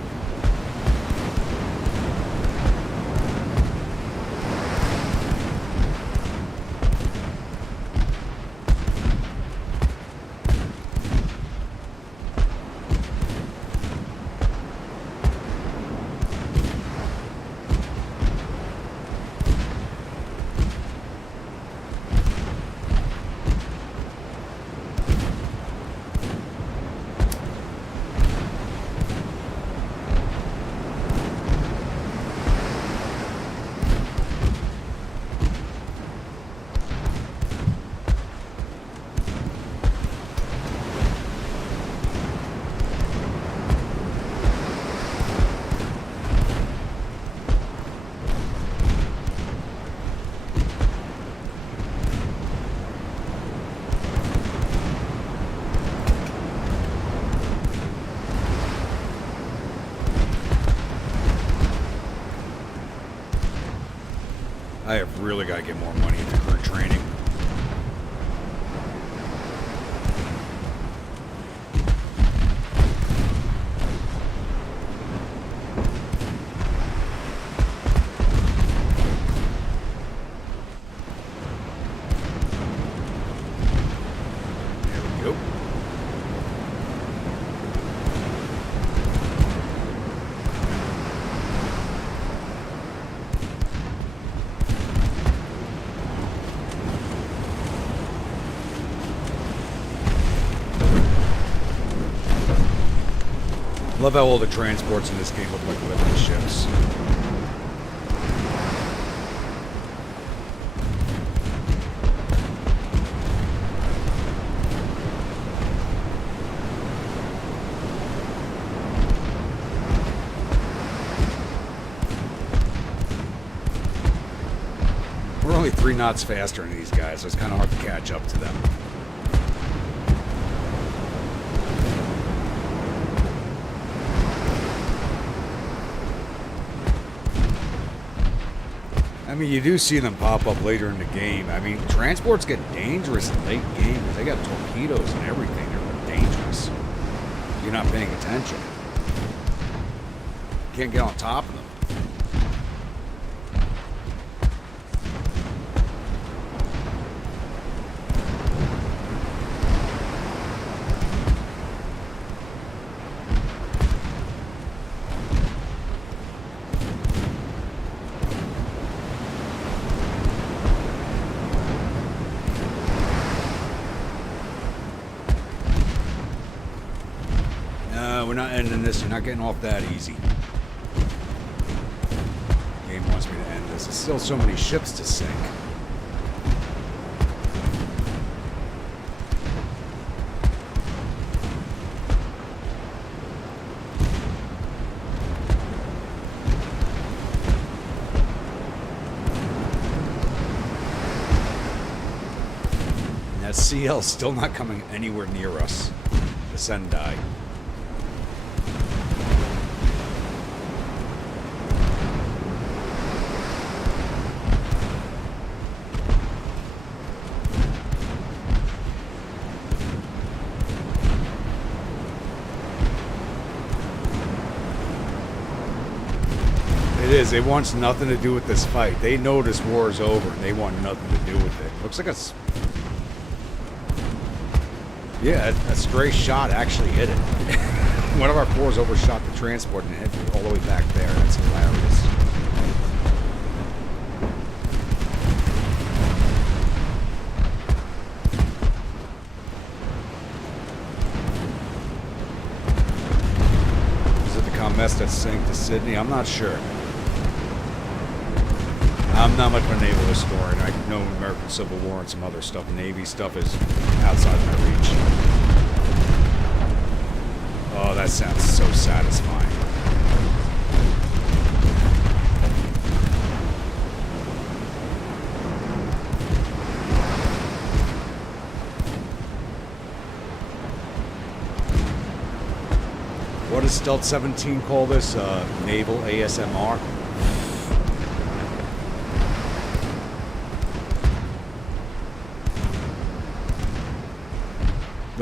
I have really got to get more money into crew training. Love how all the transports in this game look like living ships. We're only 3 knots faster than these guys, so it's kind of hard to catch up to them. I mean, you do see them pop up later in the game. I mean, transports get dangerous in late game because they got torpedoes and everything. They're dangerous. You're not paying attention. Can't get on top of them. We're not ending this. You're not getting off that easy. Game wants me to end this. There's still so many ships to sink. And that CL's still not coming anywhere near us. The Sendai. It wants nothing to do with this fight. They know this war is over and they want nothing to do with it. Looks like a stray shot actually hit it. One of our fours overshot the transport and hit it all the way back there. That's hilarious. Is it the Comet that sank to Sydney? I'm not sure. I'm not much of a naval historian. I know American Civil War and some other stuff. Navy stuff is outside my reach. Oh, that sounds so satisfying. What does Stealth 17 call this? Naval ASMR?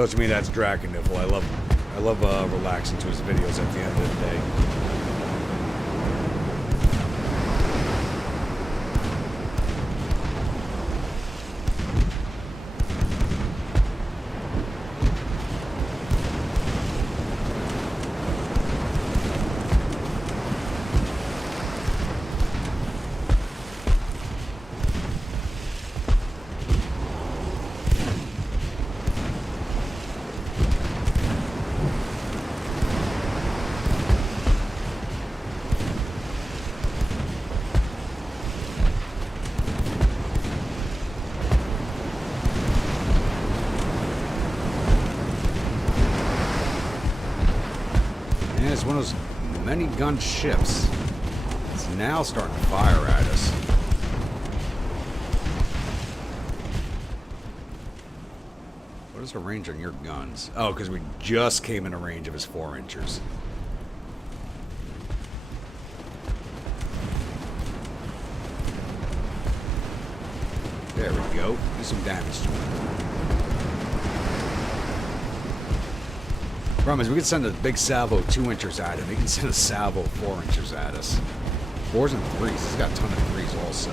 To me, that's Draconiffle. I love relaxing to his videos at the end of the day. It's one of those many gun ships. It's now starting to fire at us. What is the range on your guns? Oh, because we just came in a range of his 4-inchers. There we go. Do some damage to him. Problem is, we can send a big salvo 2-inchers at him. He can send a salvo 4-inchers at us. 4s and 3s. He's got a ton of 3s also.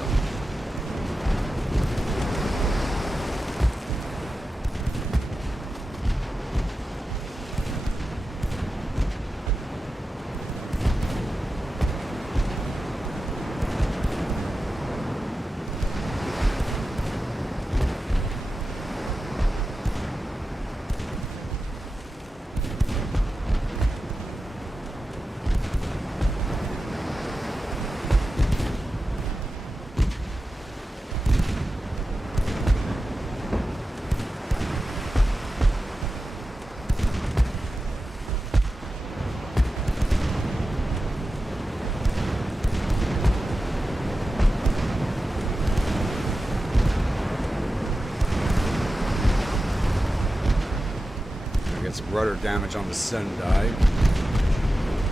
rudder damage on the Sendai.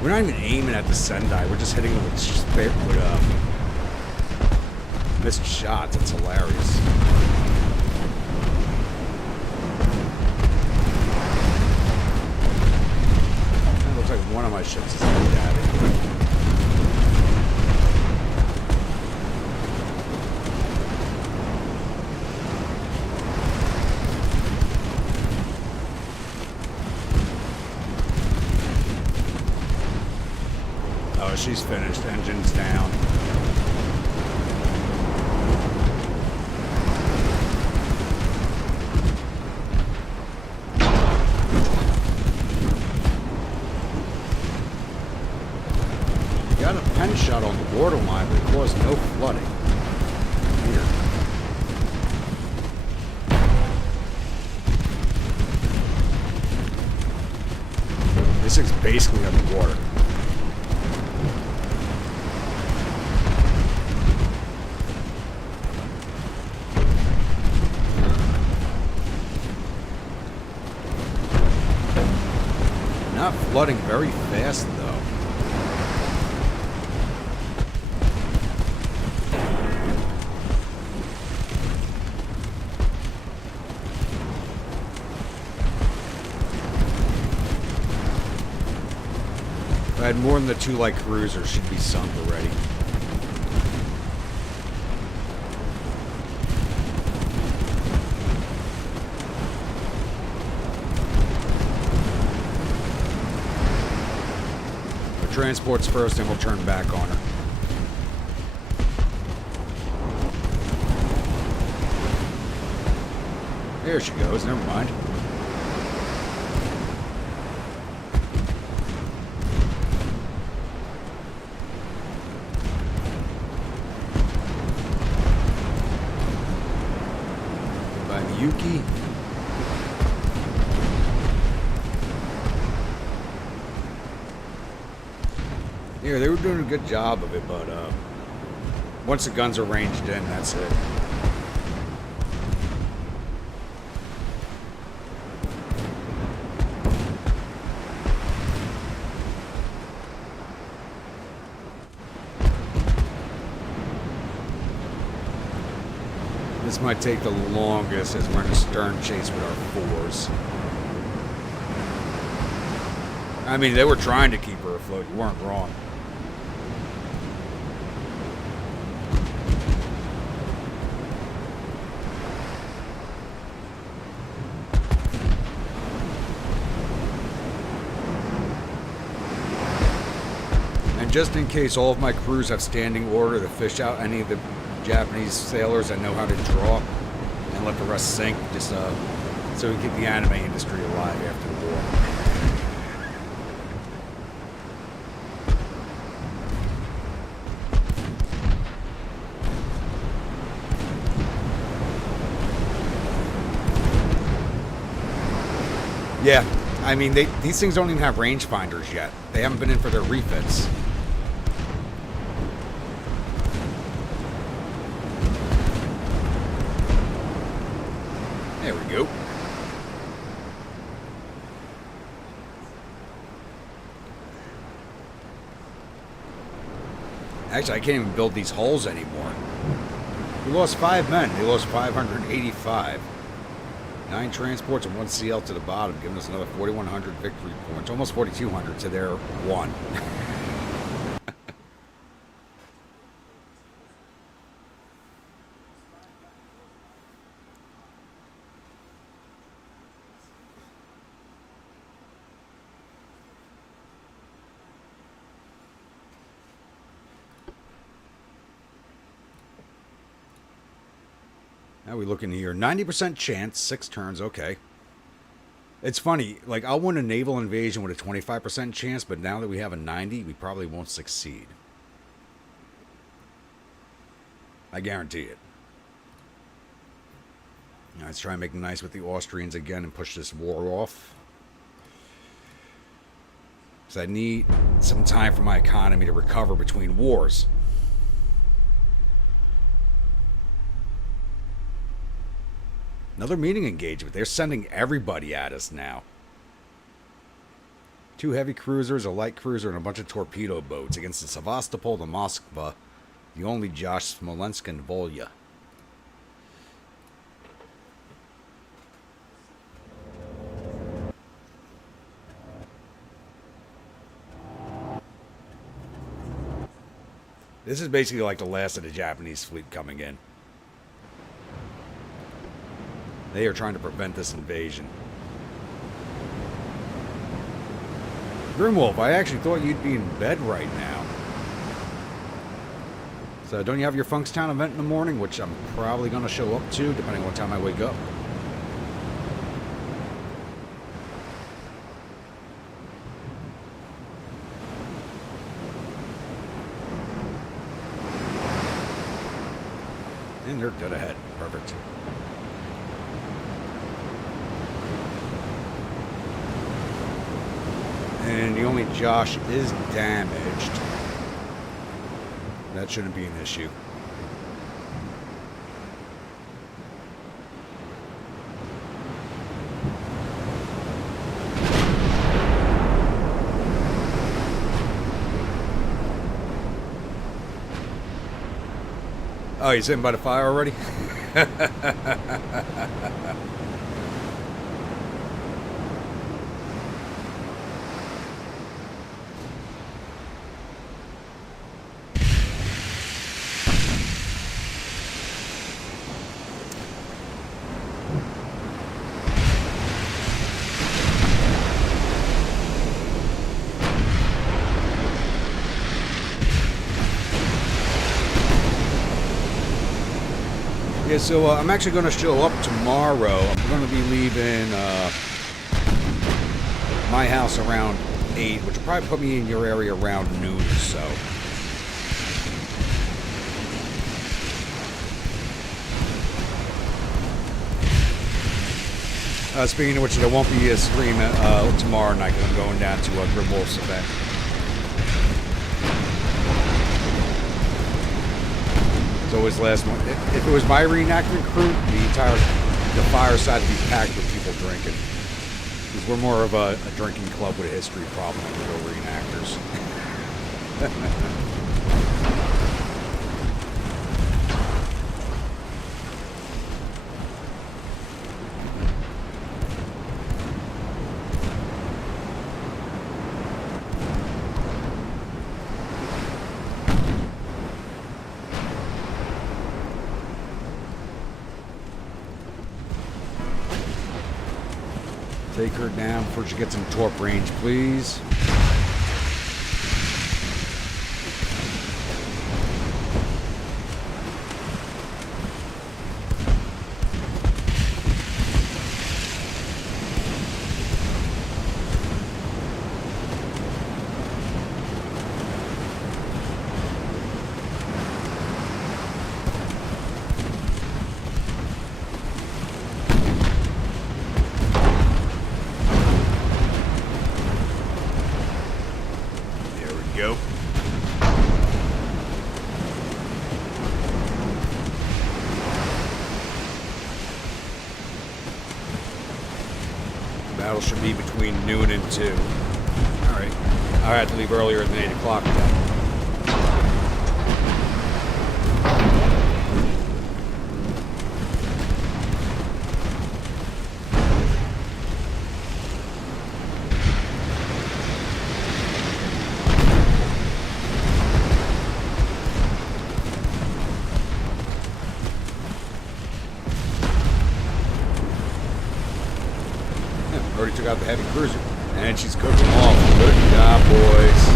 We're not even aiming at the Sendai. We're just hitting it with missed shots. It's hilarious. It looks like one of my ships is headed at it. Oh, she's finished. Engine's down. Got a pen shot on the borderline, but it caused no flooding. Weird. This thing's basically underwater. Not flooding very fast, though. If I had more than the 2 light cruisers, she'd be sunk already. Transports first, and we'll turn back on her. There she goes, never mind. By Miyuki. Yeah, they were doing a good job of it, but once the guns are ranged in, that's it. This might take the longest as we're in a stern chase with our 4s. I mean, they were trying to keep her afloat. You weren't wrong. And just in case all of my crews have standing order to fish out any of the Japanese sailors that know how to draw and let the rest sink, just so we keep the anime industry alive after the war. Yeah, I mean, these things don't even have rangefinders yet. They haven't been in for their refits. There we go. Actually, I can't even build these hulls anymore. We lost 5 men. They lost 585. 9 transports and 1 CL to the bottom, giving us another 4,100 victory points. Almost 4,200 to their 1. Now we look in here. 90% chance, 6 turns, okay. It's funny, like, I'll win a naval invasion with a 25% chance, but now that we have a 90, we probably won't succeed. I guarantee it. Now let's try and make nice with the Austrians again and push this war off. Because I need some time for my economy to recover between wars. Another meeting engagement. They're sending everybody at us now. 2 heavy cruisers, a light cruiser, and a bunch of torpedo boats against the Sevastopol, the Moskva, the only Josh, Smolensk, and Volya. This is basically like the last of the Japanese fleet coming in. They are trying to prevent this invasion. Grimwolf, I actually thought you'd be in bed right now. So don't you have your Funkstown event in the morning, which I'm probably going to show up to, depending on what time I wake up. And they're dead ahead. Perfect. And the only Josh is damaged. That shouldn't be an issue. Oh, he's sitting by the fire already? Yeah, so I'm actually going to show up tomorrow. I'm going to be leaving my house around 8, which will probably put me in your area around noon or so. Speaking of which, there won't be a stream tomorrow night because I'm going down to Grimwolf's event. It's always last one. If it was my reenactment crew, the fireside would be packed with people drinking. Because we're more of a drinking club with a history problem than real reenactors. Take her down before she gets in torp range, please. Go. Battle should be between noon and 2. Alright. I had to leave earlier than 8 o'clock today. Already took out the heavy cruiser. And she's cooking off. Good job, boys.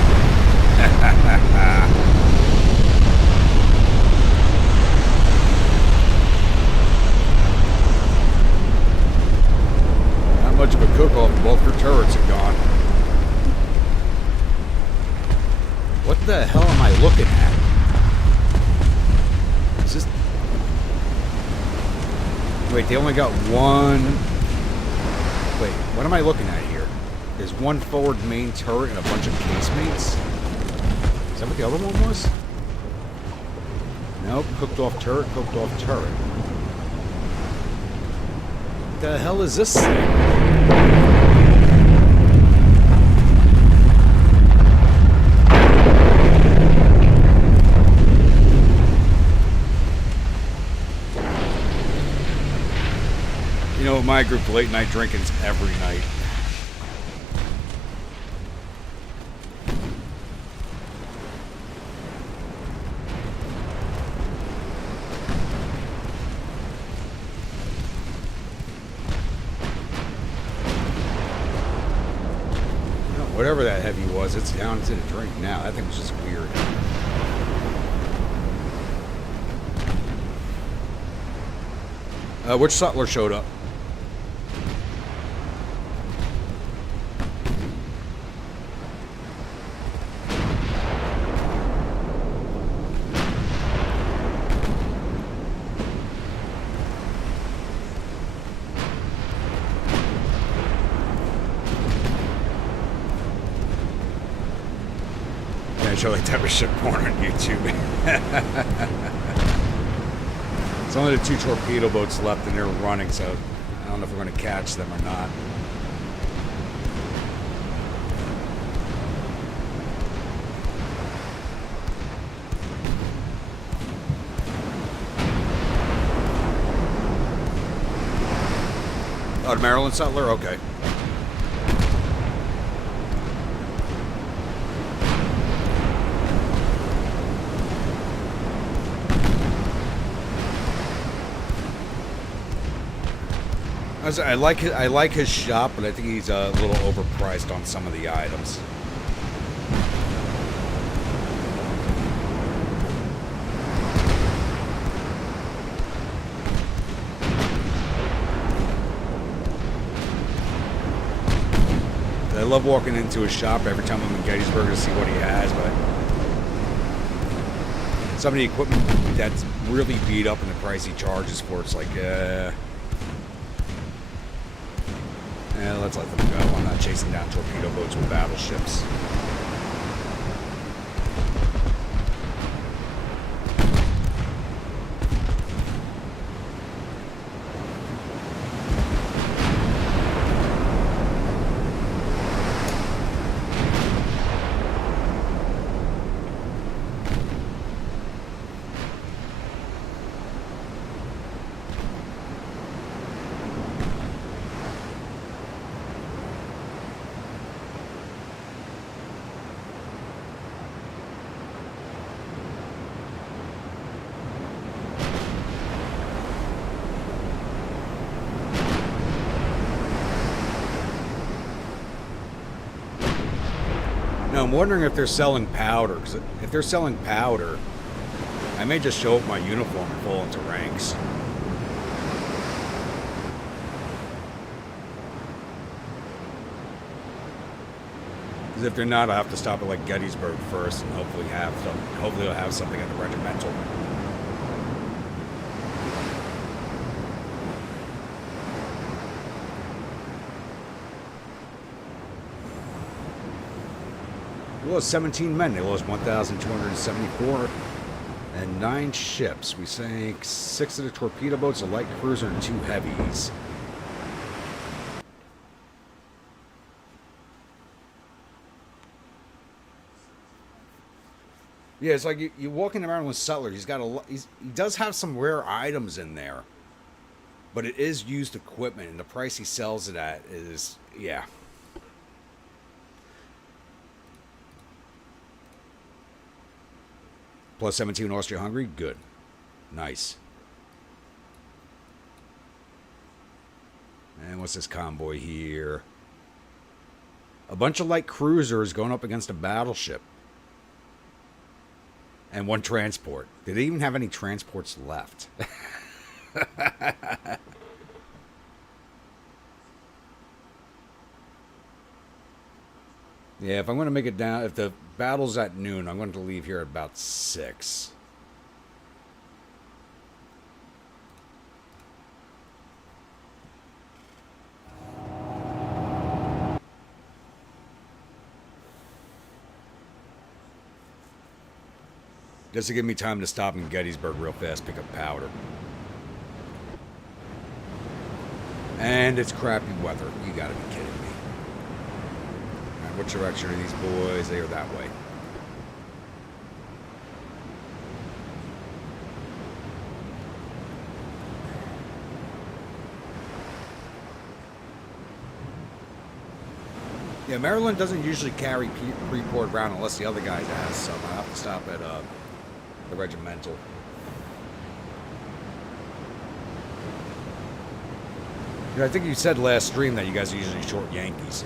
Not much of a cook-off. Both her turrets are gone. What the hell am I looking at? Is this... Wait, they only got one... Wait, what am I looking at here? There's one forward main turret and a bunch of casemates? Is that what the other one was? Nope, cooked off turret, cooked off turret. What the hell is this thing? my group, late night drinking's every night. Whatever that heavy was, it's down to the drink now. That thing was just weird. Which sutler showed up? Show like that was shit porn on YouTube. It's only the 2 torpedo boats left and they're running, so I don't know if we're going to catch them or not. Oh, the Maryland Sutler? Okay. I like his shop, but I think he's a little overpriced on some of the items. I love walking into his shop every time I'm in Gettysburg to see what he has, but some of the equipment that's really beat up and the price he charges for, it's like, let's let them go. I'm not chasing down torpedo boats with battleships. I'm wondering if they're selling powder. 'Cause if they're selling powder, I may just show up my uniform and fall into ranks. Because if they're not, I'll have to stop at like Gettysburg first and hopefully I'll have something at the regimental. We lost 17 men. They lost 1,274 and 9 ships. We sank 6 of the torpedo boats, a light cruiser, and 2 heavies. Yeah, it's like you walking around with Sutler. He's got he does have some rare items in there, but it is used equipment, and the price he sells it at is, yeah. Plus 17 Austria-Hungary? Good. Nice. And what's this convoy here? A bunch of light cruisers going up against a battleship. And 1 transport. Did they even have any transports left? Yeah, if I'm going to make it down, if the battle's at noon, I'm going to leave here at about 6. Just to give me time to stop in Gettysburg real fast, pick up powder. And it's crappy weather. You gotta be kidding me. What direction are these boys? They are that way. Yeah, Maryland doesn't usually carry pre-poured round unless the other guy has some. I have to stop at the regimental. Yeah, I think you said last stream that you guys are usually short Yankees.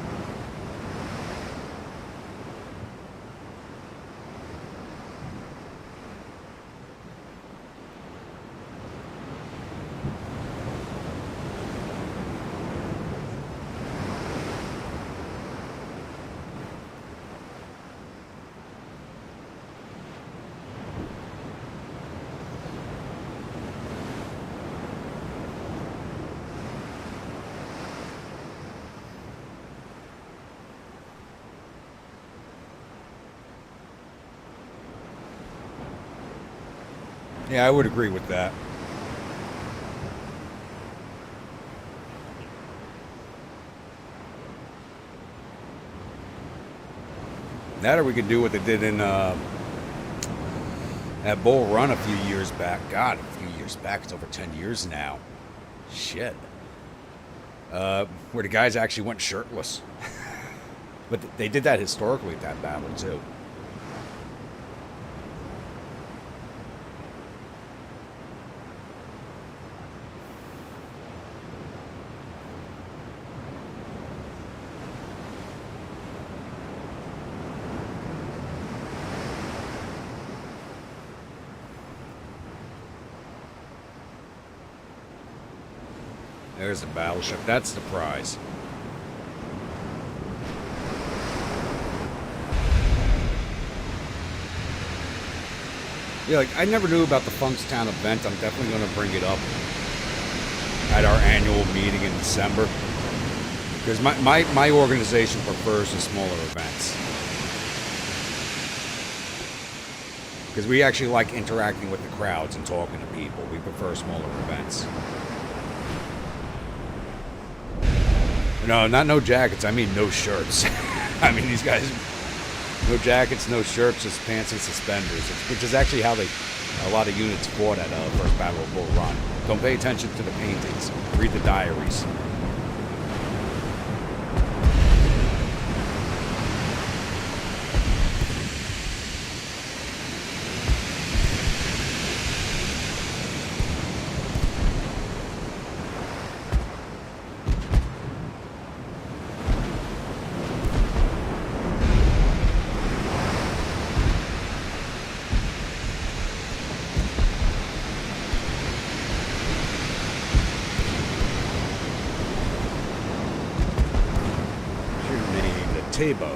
Yeah, I would agree with that. That, or we could do what they did in at Bull Run a few years back. God, a few years back. It's over 10 years now. Shit. Where the guys actually went shirtless. But they did that historically at that battle, too. There's the battleship. That's the prize. Yeah, like, I never knew about the Funkstown event. I'm definitely going to bring it up at our annual meeting in December. Because my organization prefers the smaller events. Because we actually like interacting with the crowds and talking to people. We prefer smaller events. No, not no jackets. I mean no shirts. I mean, these guys, no jackets, no shirts, just pants and suspenders. Which is actually how a lot of units fought at First Battle of Bull Run. Don't pay attention to the paintings. Read the diaries. Tabo.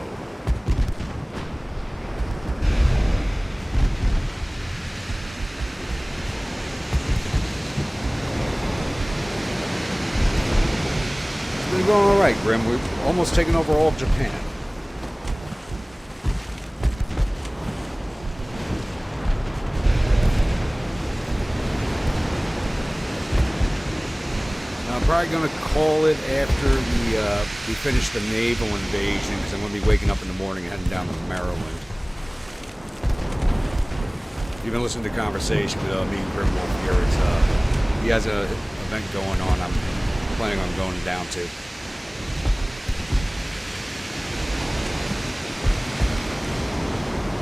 It's been going all right, Grim. We've almost taken over all of Japan. I'm probably going to call it after we finish the naval invasion, because I'm going to be waking up in the morning and heading down to Maryland. You've been listening to the conversation with me and Grimwolf here. He has an event going on I'm planning on going down to.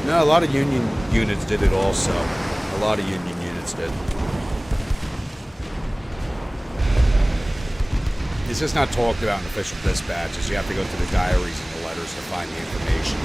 No, a lot of Union units did it also. A lot of Union units did. It's just not talked about in official dispatches. You have to go through the diaries and the letters to find the information.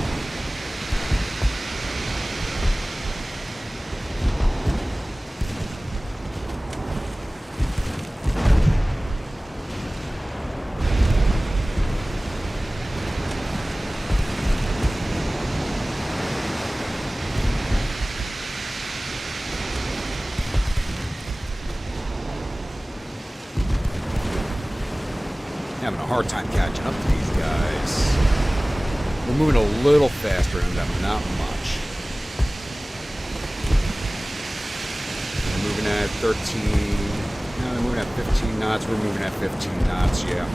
Having a hard time catching up to these guys. We're moving a little faster than them, not much. They're moving at 13. No, they're moving at 15 knots. We're moving at 15 knots, yeah.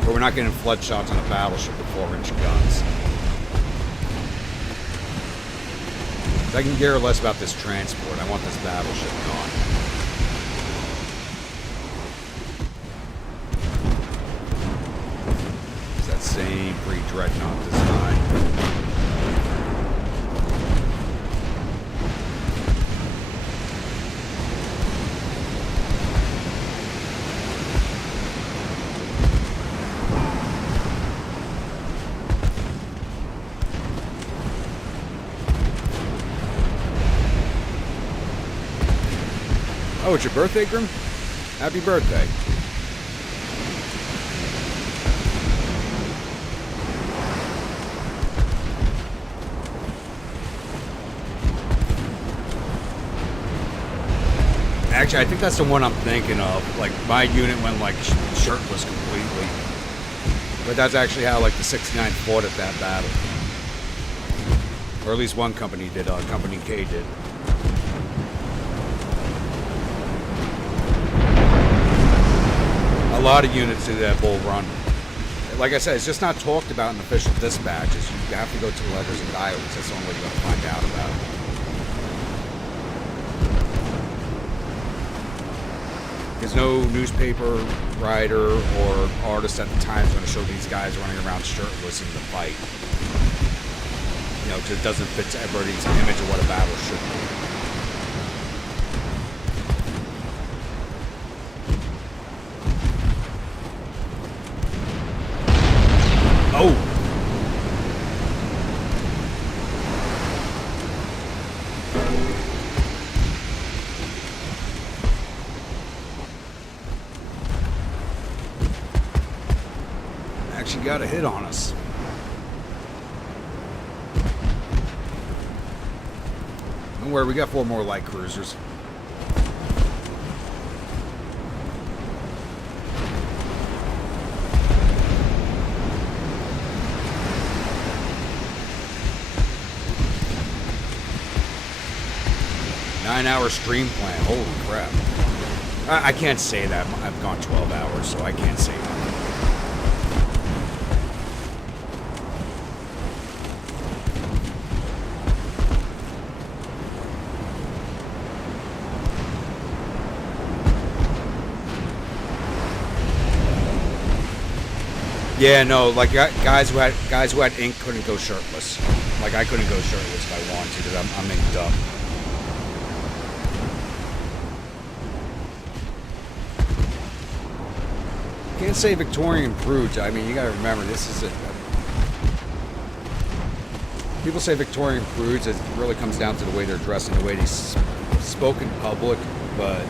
But we're not getting flood shots on a battleship with 4-inch guns. I can care less about this transport. I want this battleship gone. same pre-Dreadnought design. Oh, it's your birthday, Grim? Happy birthday. Actually, I think that's the one I'm thinking of. Like, my unit went, like, shirtless completely. But that's actually how, like, the 69 fought at that battle. Or at least one company did. Company K did. A lot of units do that bull run. Like I said, it's just not talked about in official dispatches. You have to go to the letters and diaries. That's the only way you're going to find out about it. There's no newspaper writer or artist at the time is going to show these guys running around shirtless in the fight. You know, it just doesn't fit everybody's image of what a battle should be. Oh! Actually got a hit on us. Don't worry, we got 4 more light cruisers. Nine-hour stream plan. Holy crap. I can't say that. I've gone 12 hours, so I can't say that. Yeah, no, like guys who had ink couldn't go shirtless. Like I couldn't go shirtless if I wanted to because I'm inked up. Can't say Victorian prudes. I mean, you got to remember this is a. People say Victorian prudes. It really comes down to the way they're dressed and the way they spoke in public. But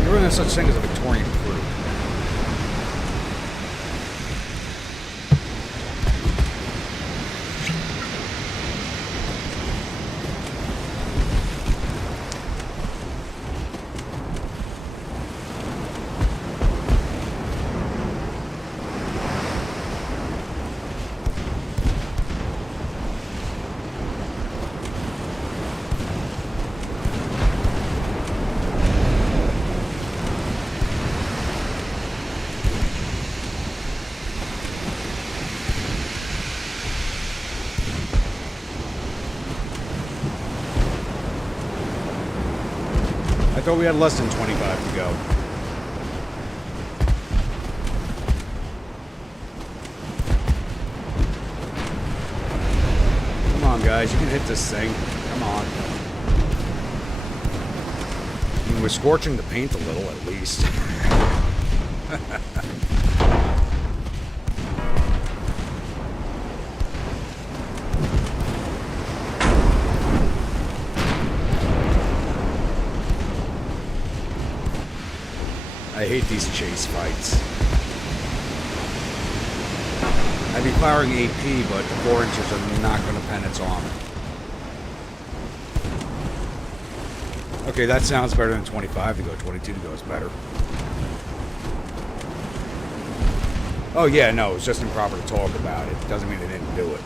there really no such thing as a Victorian prude. I thought we had less than 25 to go. Come on, guys. You can hit this thing. Come on. I mean, we're scorching the paint a little, at least. I hate these chase fights. I'd be firing AP, but the 4 inches are not going to pen its armor. Okay, that sounds better than 25 to go. 22 to go is better. Oh yeah, no, it's just improper to talk about it. Doesn't mean they didn't do it.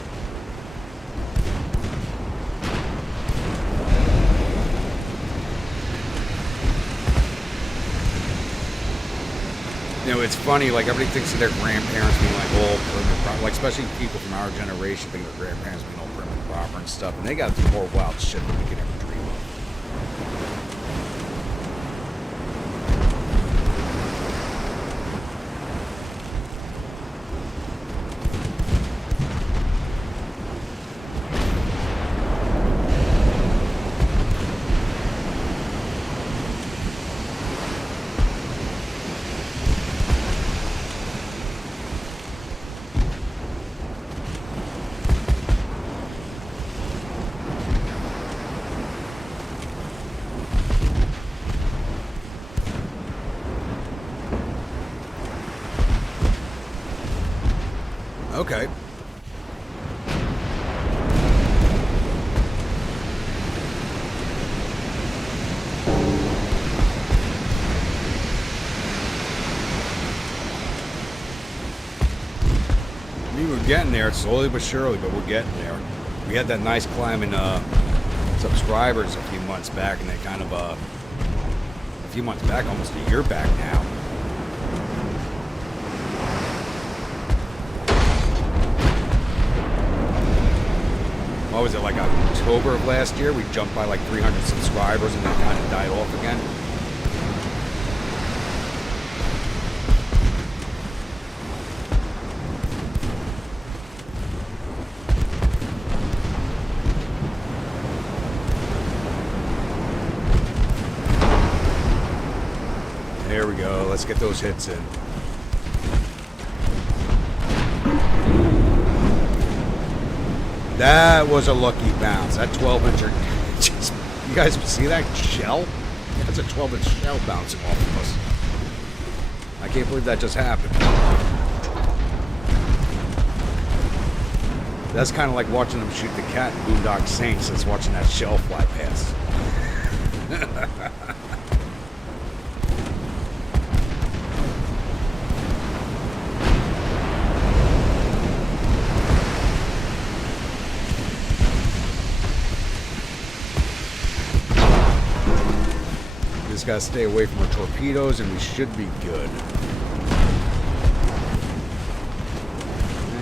You know, it's funny, like, everybody thinks of their grandparents being, like, all prim and proper. Like, especially people from our generation think of their grandparents being all prim and proper and stuff. And they got more wild shit than we could ever dream of. Okay. We're getting there slowly but surely, but we're getting there. We had that nice climb in subscribers a few months back, and they kind of a few months back, almost a year back now. What was it, like October of last year? We jumped by like 300 subscribers and then kind of died off again. There we go. Let's get those hits in. That was a lucky bounce. That 12-incher. You guys see that shell? That's a 12-inch shell bouncing off of us. I can't believe that just happened. That's kind of like watching them shoot the cat in Boondock Saints. That's watching that shell fly past. Got to stay away from our torpedoes and we should be good.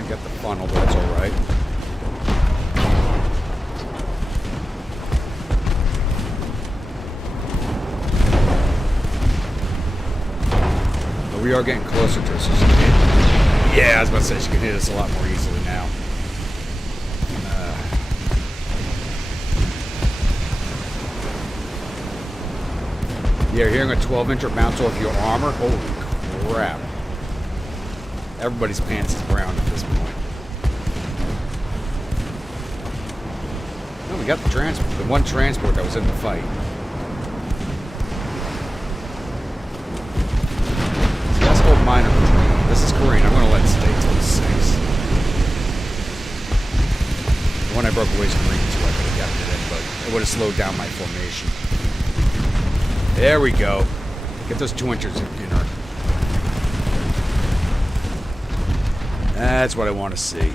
Got the funnel, but that's alright. But we are getting closer to us. Yeah, I was about to say she can hit us a lot more easily now. Yeah, hearing a 12-incher bounce off your armor? Holy crap. Everybody's pants is brown at this point. No, we got the transport. The one transport that was in the fight. See, let's hold minor control. This is Korean. I'm going to let it stay till it sinks. The one I broke away is Korean, so I could have gotten it in, but it would have slowed down my formation. There we go. Get those 2 inches in her. That's what I want to see.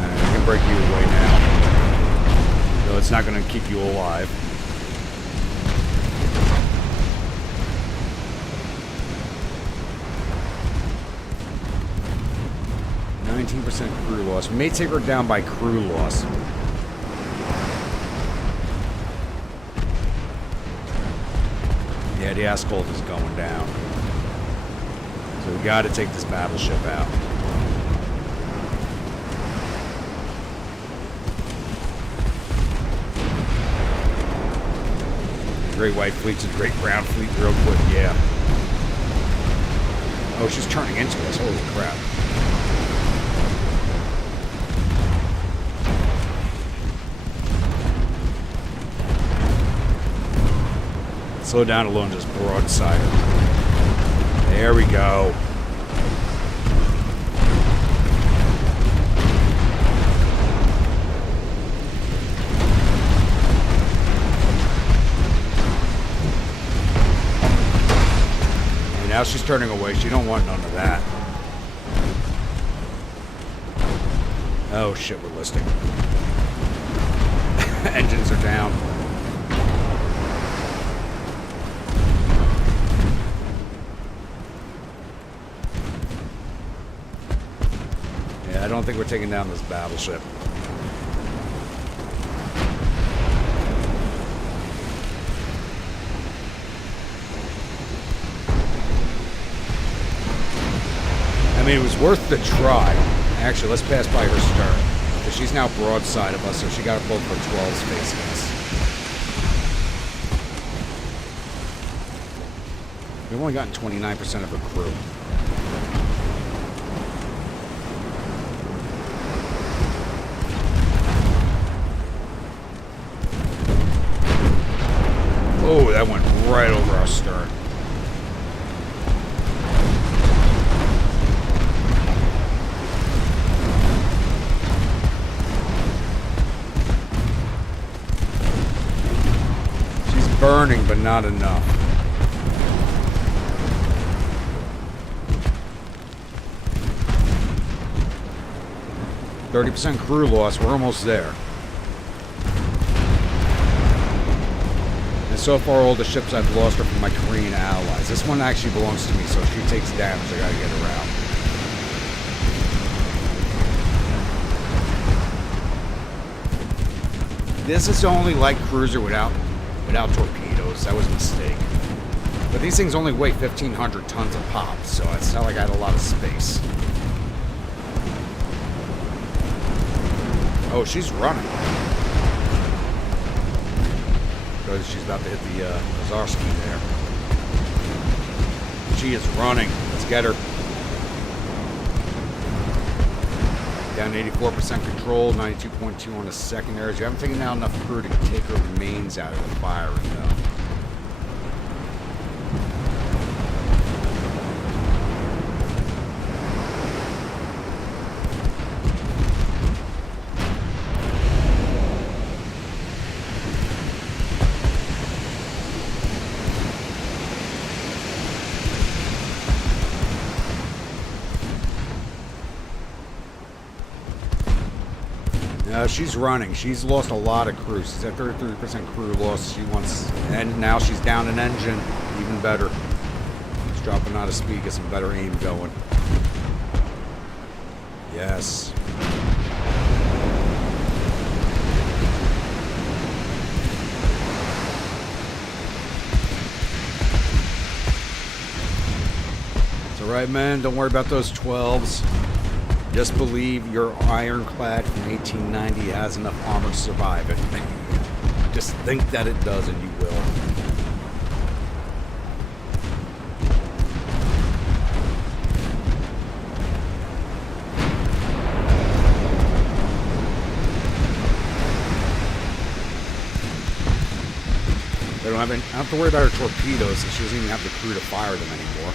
I can break you away now. So it's not going to keep you alive. %, crew loss. We may take her down by crew loss. Yeah, the Ascult is going down. So we got to take this battleship out. Great White Fleet's a great ground fleet real quick, yeah. Oh, she's turning into us. Holy crap. Slow down a little and just broadside her. There we go. And now she's turning away. She don't want none of that. Oh shit, we're listing. Engines are down. I don't think we're taking down this battleship. I mean, it was worth the try. Actually, let's pass by her stern. Because she's now broadside of us, so she got both her 12s facing us. We've only gotten 29% of her crew. burning, but not enough. %30 crew loss. We're almost there. And so far, all the ships I've lost are from my Korean allies. This one actually belongs to me, so if she takes damage, I gotta get her out. This is the only light cruiser without torpedoes. That was a mistake. But these things only weigh 1,500 tons a pop, so it's not like I had a lot of space. Oh, she's running. Because she's about to hit the Zarski there. She is running. Let's get her. Down 84% control, 92.2 on the secondaries. You haven't taken out enough crew to take her mains out of the firing, though. She's running. She's lost a lot of crew. She's at 33% crew loss. She wants, and now she's down an engine. Even better. She's dropping out of speed. Get some better aim going. Yes. It's all right, man. Don't worry about those 12s. Just believe your ironclad from 1890 has enough armor to survive it. Just think that it does, and you will. They don't have any, I don't have to worry about her torpedoes, since she doesn't even have the crew to fire them anymore.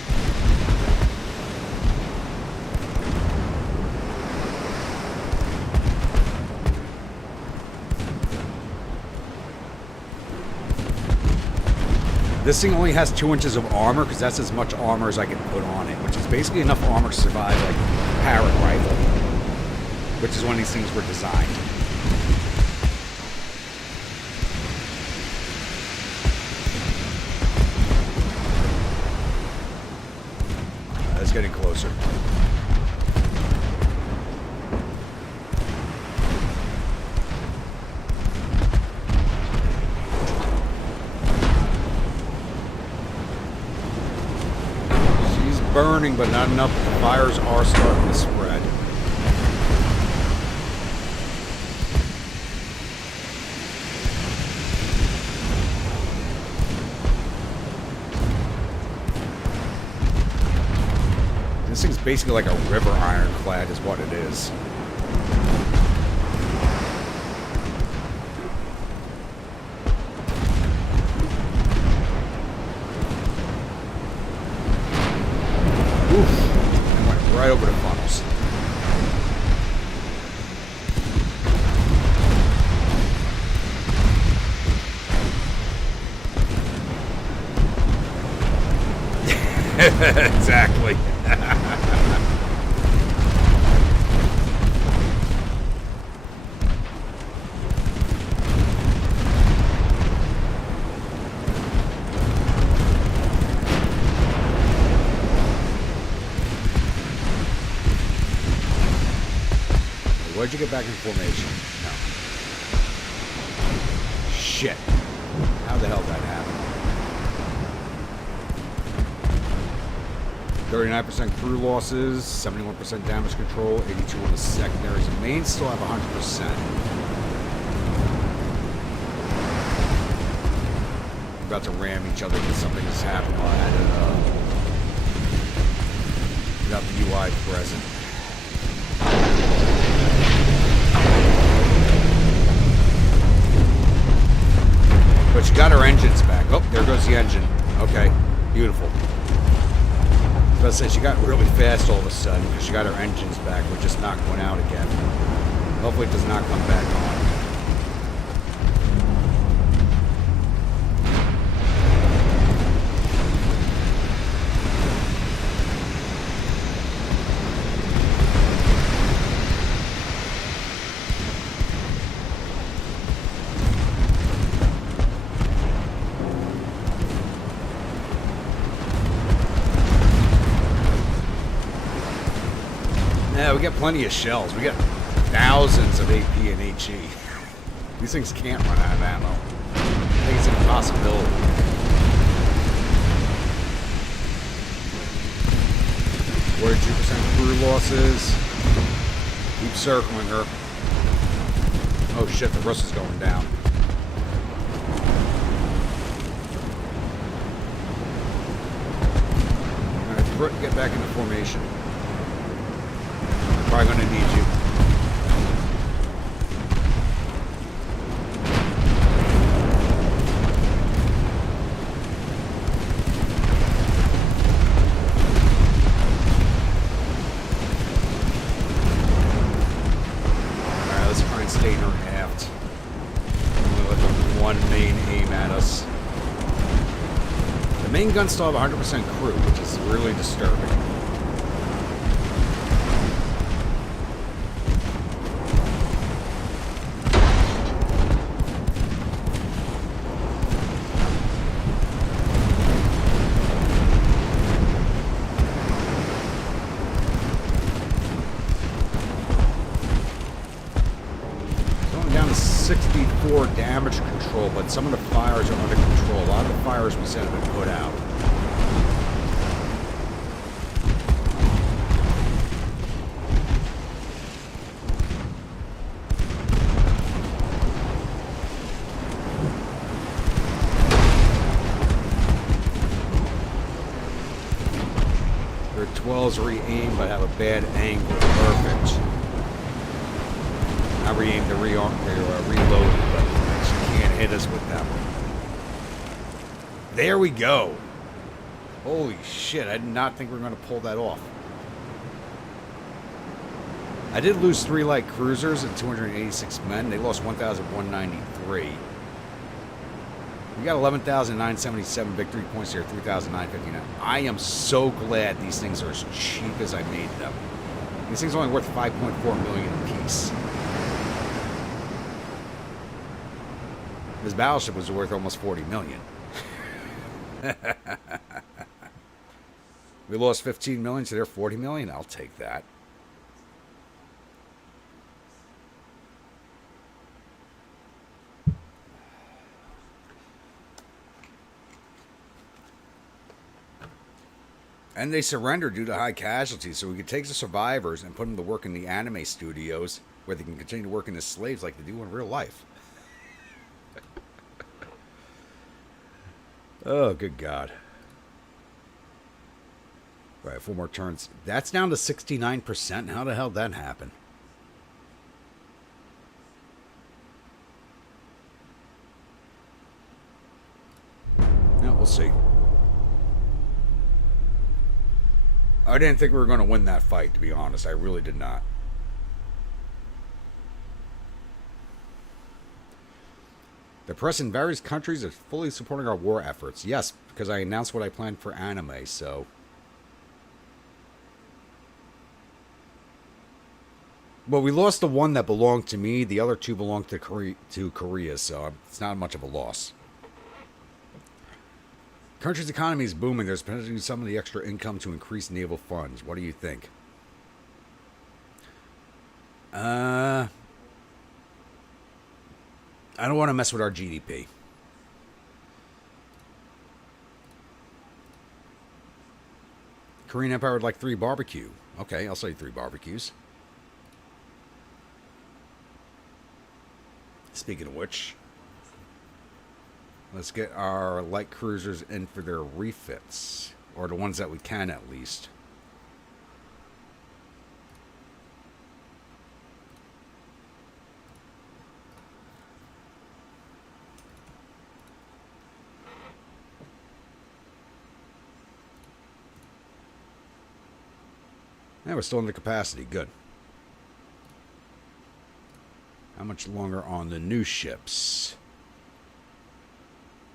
This thing only has 2 inches of armor, because that's as much armor as I can put on it, which is basically enough armor to survive, like, a Parrot rifle, which is when these things were designed. It's getting closer. Burning, but not enough. The fires are starting to spread. This thing's basically like a river ironclad is what it is. Right over the funnels. Exactly. Where'd you get back in formation? No. Shit. How the hell did that happen? 39% crew losses, 71% damage control, 82 on the secondaries. The mains still have 100%. We're about to ram each other because something has happened while I had it without the UI present. But she got her engines back. Oh, there goes the engine. Okay, beautiful. I was about to say, she got really fast all of a sudden because she got her engines back. We're just not going out again. Hopefully it does not come back on. Yeah, we got plenty of shells. We got thousands of AP and HE. These things can't run out of ammo. I think it's an impossibility. 42% crew losses. Keep circling her. Oh shit, the Russ is going down. Alright, get back into formation. I'm probably gonna need you. Main guns still have 100% crew, which is really disturbing. Going down to 64 damage control, but some of the fires are under control. A lot of the fires we said have been put out. Their 12s re-aim but have a bad angle. Perfect. I re-aimed to reload, but she can't hit us with them. There we go. Holy shit, I did not think we were going to pull that off. I did lose 3 light cruisers and 286 men. They lost 1,193. We got 11,977 victory points here, 3,959. I am so glad these things are as cheap as I made them. These things are only worth 5.4 million apiece. This battleship was worth almost 40 million. We lost 15 million, so they're 40 million. I'll take that. And they surrendered due to high casualties, so we could take the survivors and put them to work in the anime studios where they can continue working as slaves like they do in real life. Oh, good God. All right, 4 more turns. That's down to 69%. How the hell did that happen? Yeah, we'll see. I didn't think we were going to win that fight, to be honest. I really did not. The press in various countries is fully supporting our war efforts. Yes, because I announced what I planned for anime, so... Well, we lost the one that belonged to me. The other 2 belonged to Korea, so it's not much of a loss. Country's economy is booming. There's potentially some of the extra income to increase naval funds. What do you think? I don't want to mess with our GDP. Korean Empire would like 3 barbecue. Okay, I'll say 3 barbecues. Speaking of which, let's get our light cruisers in for their refits. Or the ones that we can, at least. Yeah, we're still under capacity. Good. How much longer on the new ships?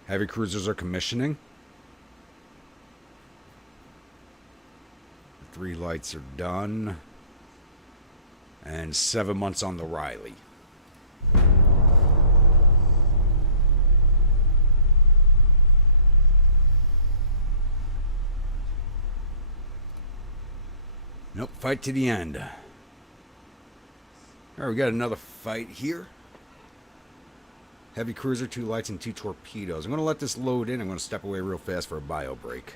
Heavy cruisers are commissioning. The 3 lights are done. And 7 months on the Riley. Nope, fight to the end. All right, we got another fight here. Heavy cruiser, 2 lights, and 2 torpedoes. I'm going to let this load in. I'm going to step away real fast for a bio break.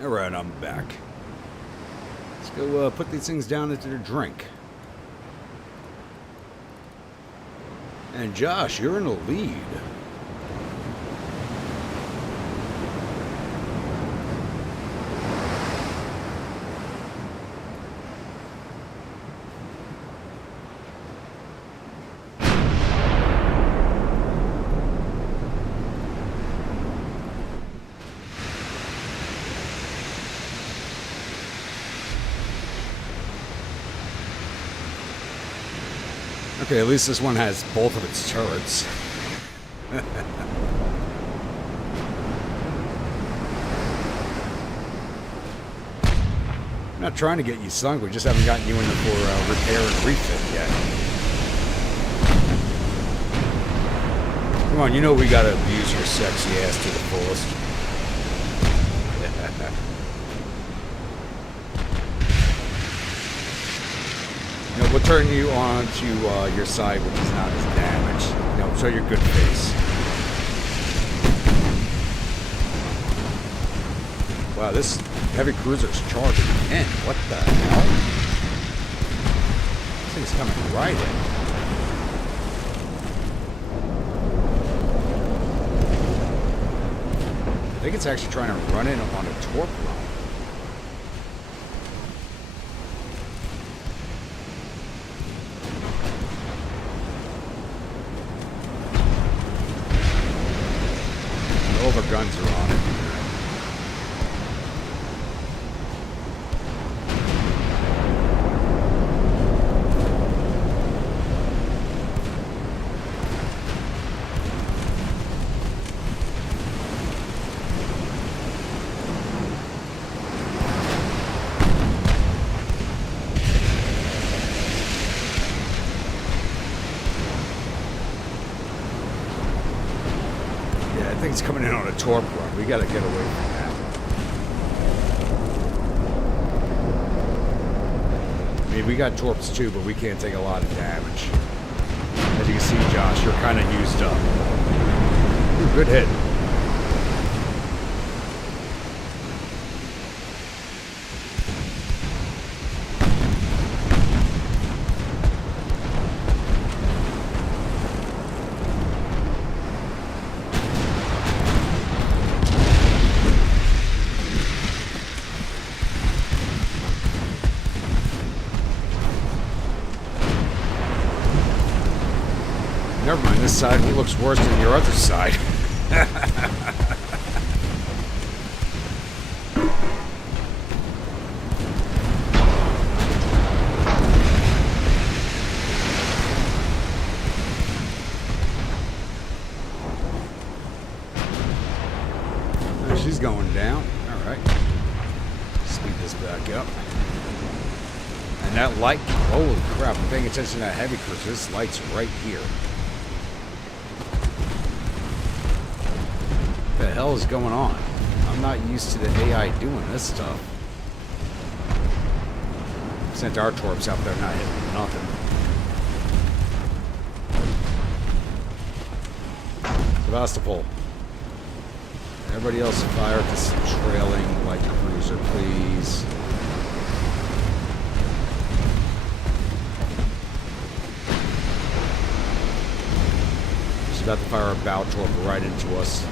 Alright, I'm back. Let's go put these things down into their drink. And Josh, you're in the lead. Okay, at least this one has both of its turrets. I'm not trying to get you sunk, we just haven't gotten you in for repair and refit yet. Come on, you know we gotta abuse your sexy ass to the fullest. We'll turn you on to your side when it's not as damaged. Show your good face. Wow, this heavy cruiser's charging in. What the hell? This thing's coming right in. I think it's actually trying to run in on a torp run. All the guns are on it. I think it's coming in on a torp run. We gotta get away from that. I mean, we got torps too, but we can't take a lot of damage. As you can see, Josh, you're kind of used up. Ooh, good hit. Never mind, this side looks worse than your other side. She's going down. All right. Speed this back up. And that light, holy crap, I'm paying attention to that heavy cruiser. This light's right here. hell is going on? I'm not used to the AI doing this stuff. Sent our torps out there, not hitting nothing. Sevastopol. Everybody else fire at this trailing light cruiser, please. She's about to fire a bow torp right into us.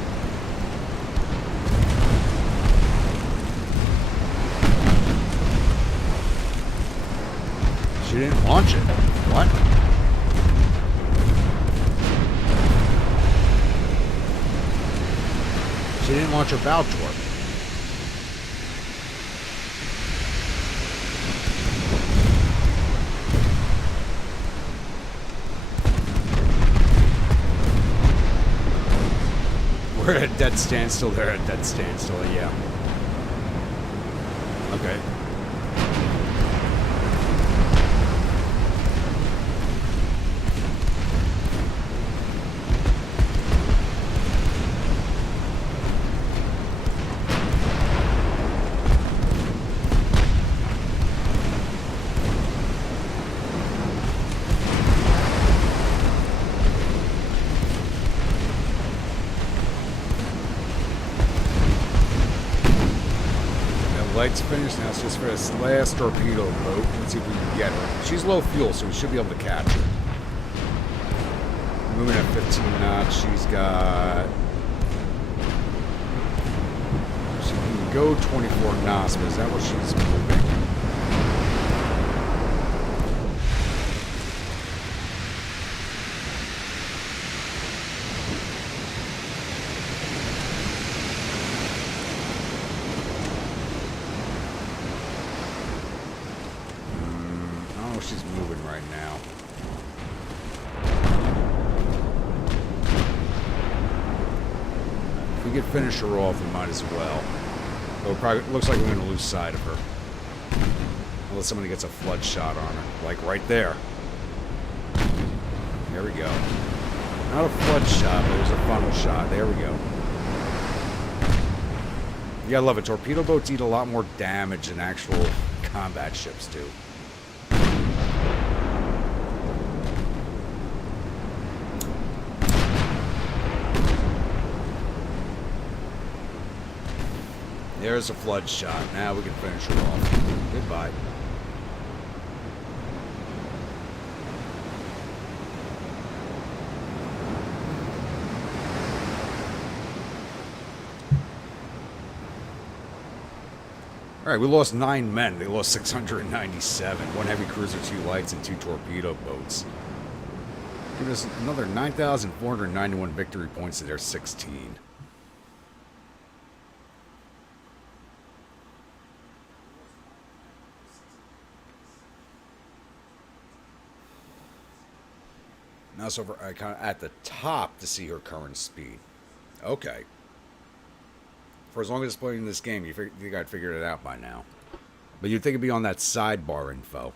She didn't launch it. What? She didn't launch her bow torp. We're at a dead standstill. They're at a dead standstill, yeah. Okay. Light's finished. Now it's just for this last torpedo boat. Let's see if we can get her. She's low fuel, so we should be able to catch her. Moving at 15 knots. She's got... She can go 24 knots, but is that what she's moving? She's moving right now. If we could finish her off, we might as well. Though it probably looks like we're going to lose sight of her. Unless somebody gets a flood shot on her. Like right there. There we go. Not a flood shot, but it was a funnel shot. There we go. You gotta love it. Torpedo boats eat a lot more damage than actual combat ships do. There's a flood shot. Now we can finish her off. Goodbye. Alright, we lost 9 men. They lost 697. 1 heavy cruiser, 2 lights, and 2 torpedo boats. Give us another 9,491 victory points to their 16. Now it's over kind of at the top to see her current speed. Okay. For as long as it's playing this game, you think I'd figured it out by now. But you'd think it'd be on that sidebar info.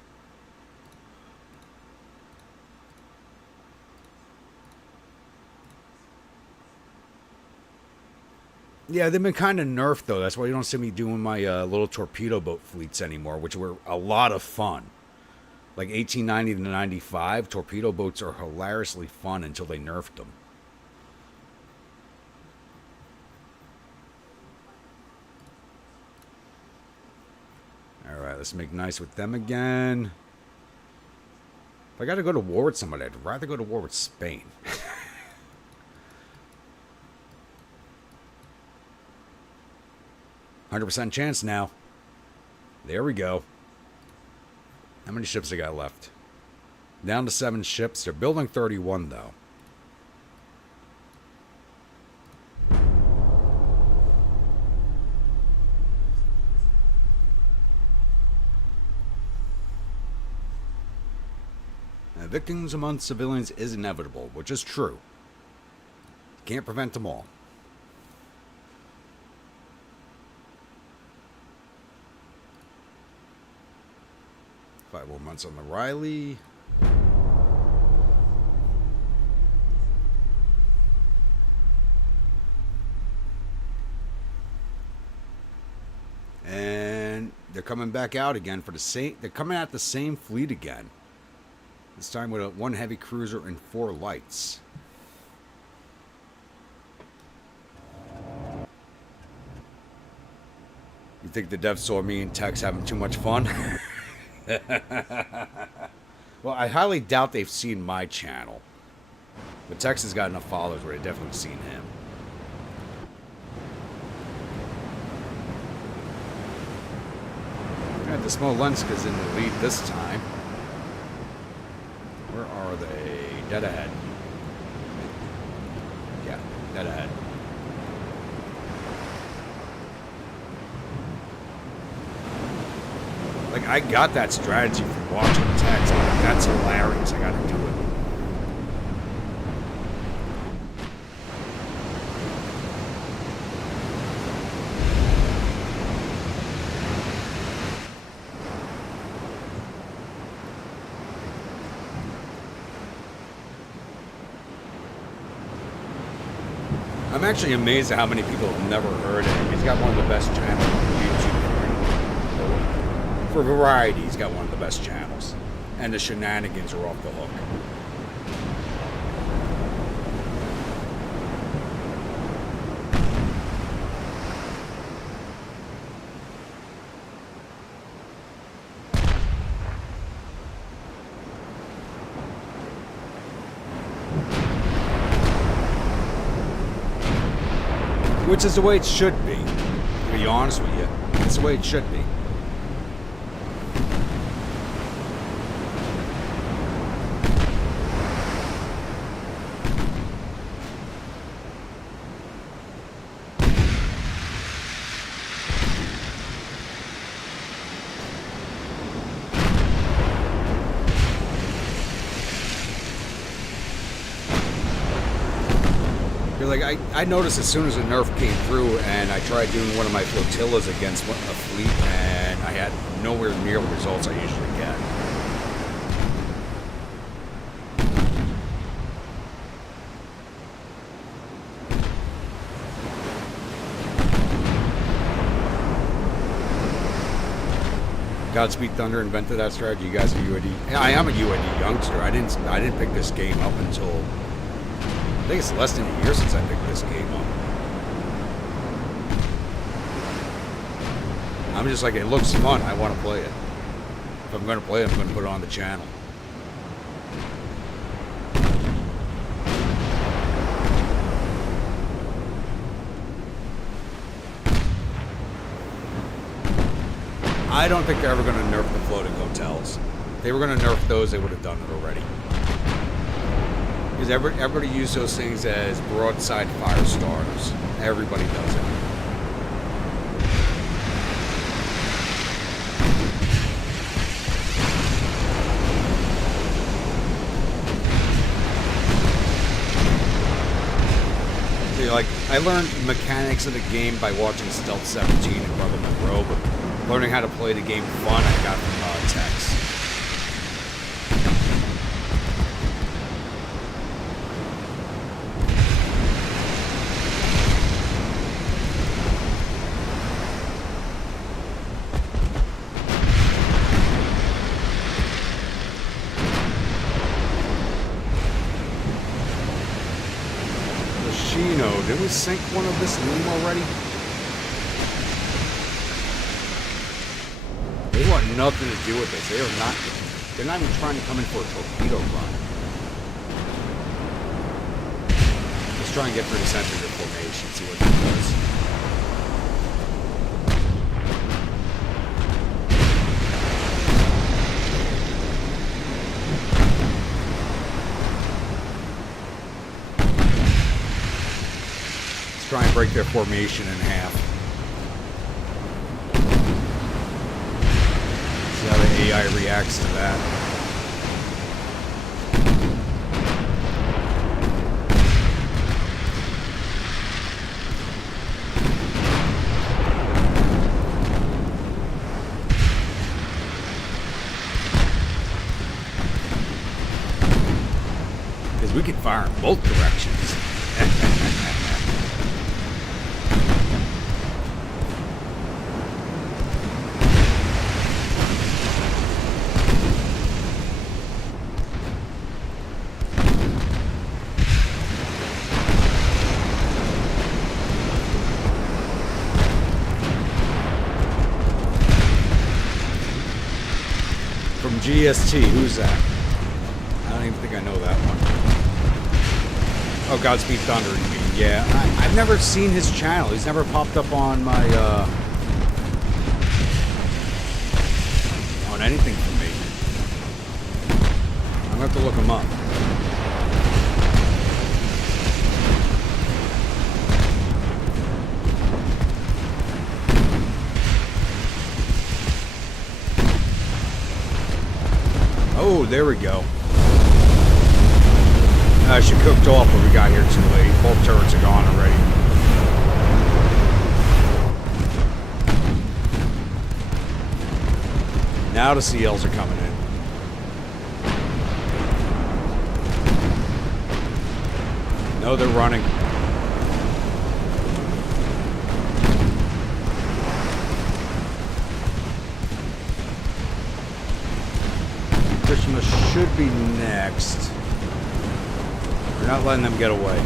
Yeah, they've been kind of nerfed, though. That's why you don't see me doing my little torpedo boat fleets anymore, which were a lot of fun. Like 1890 to 95, torpedo boats are hilariously fun until they nerfed them. Alright, let's make nice with them again. If I gotta go to war with somebody, I'd rather go to war with Spain. 100% chance now. There we go. How many ships they got left? Down to 7 ships. They're building 31, though. Victims among civilians is inevitable, which is true. Can't prevent them all. 5 more months on the Riley. coming back out again for the same. They're coming out the same fleet again. This time with one heavy cruiser and 4 lights. You think the devs saw me and Tex having too much fun? Well, I highly doubt they've seen my channel. But Tex has got enough followers where they've definitely seen him. The Smolenskas in the lead this time. Where are they? Dead ahead. Yeah, dead ahead. Like, I got that strategy from watching Tex. That's hilarious. I gotta do it. I'm actually amazed at how many people have never heard of him. He's got one of the best channels on YouTube. For variety, he's got one of the best channels. And the shenanigans are off the hook. Which is the way it should be. To be honest with you, it's the way it should be. Like, I noticed as soon as a nerf came through and I tried doing one of my flotillas against a fleet and I had nowhere near the results I usually get. Godspeed Thunder invented that strategy. You guys are UAD. Yeah, I am a UAD youngster. I didn't pick this game up until I think it's less than a year since I picked this game up. I'm just like, it looks fun. I want to play it. If I'm going to play it, I'm going to put it on the channel. I don't think they're ever going to nerf the floating hotels. If they were going to nerf those, they would have done it already. Because everybody uses those things as broadside fire starters. Everybody does it. See, like, I learned mechanics of the game by watching Stealth 17 and Brother Monroe, but learning how to play the game fun, I got from Tex. Did we sink one of this loom already? They want nothing to do with this. They're not even trying to come in for a torpedo run. Let's try and get through the center of the formation, see what that does. Try and break their formation in half. See how the AI reacts to that. Because we can fire in both directions. GST, who's that? I don't even think I know that one. Oh, Godspeed Thunder, you mean? Yeah, I've never seen his channel. He's never popped up on my, on anything for me. I'm gonna have to look him up. Oh, there we go. She cooked off, but we got here too late. Both turrets are gone already. Now the CLs are coming in. No, they're running. Krishna should be next. We're not letting them get away.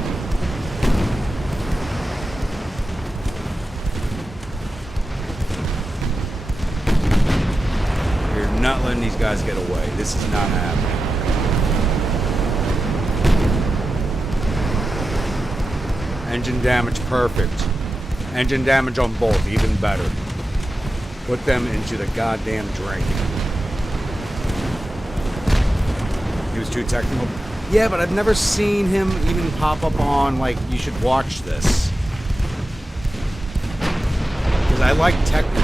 You're not letting these guys get away. This is not happening. Engine damage, perfect. Engine damage on both, even better. Put them into the goddamn drink. He was too technical. Yeah, but I've never seen him even pop up on, like, you should watch this. Because I like technical.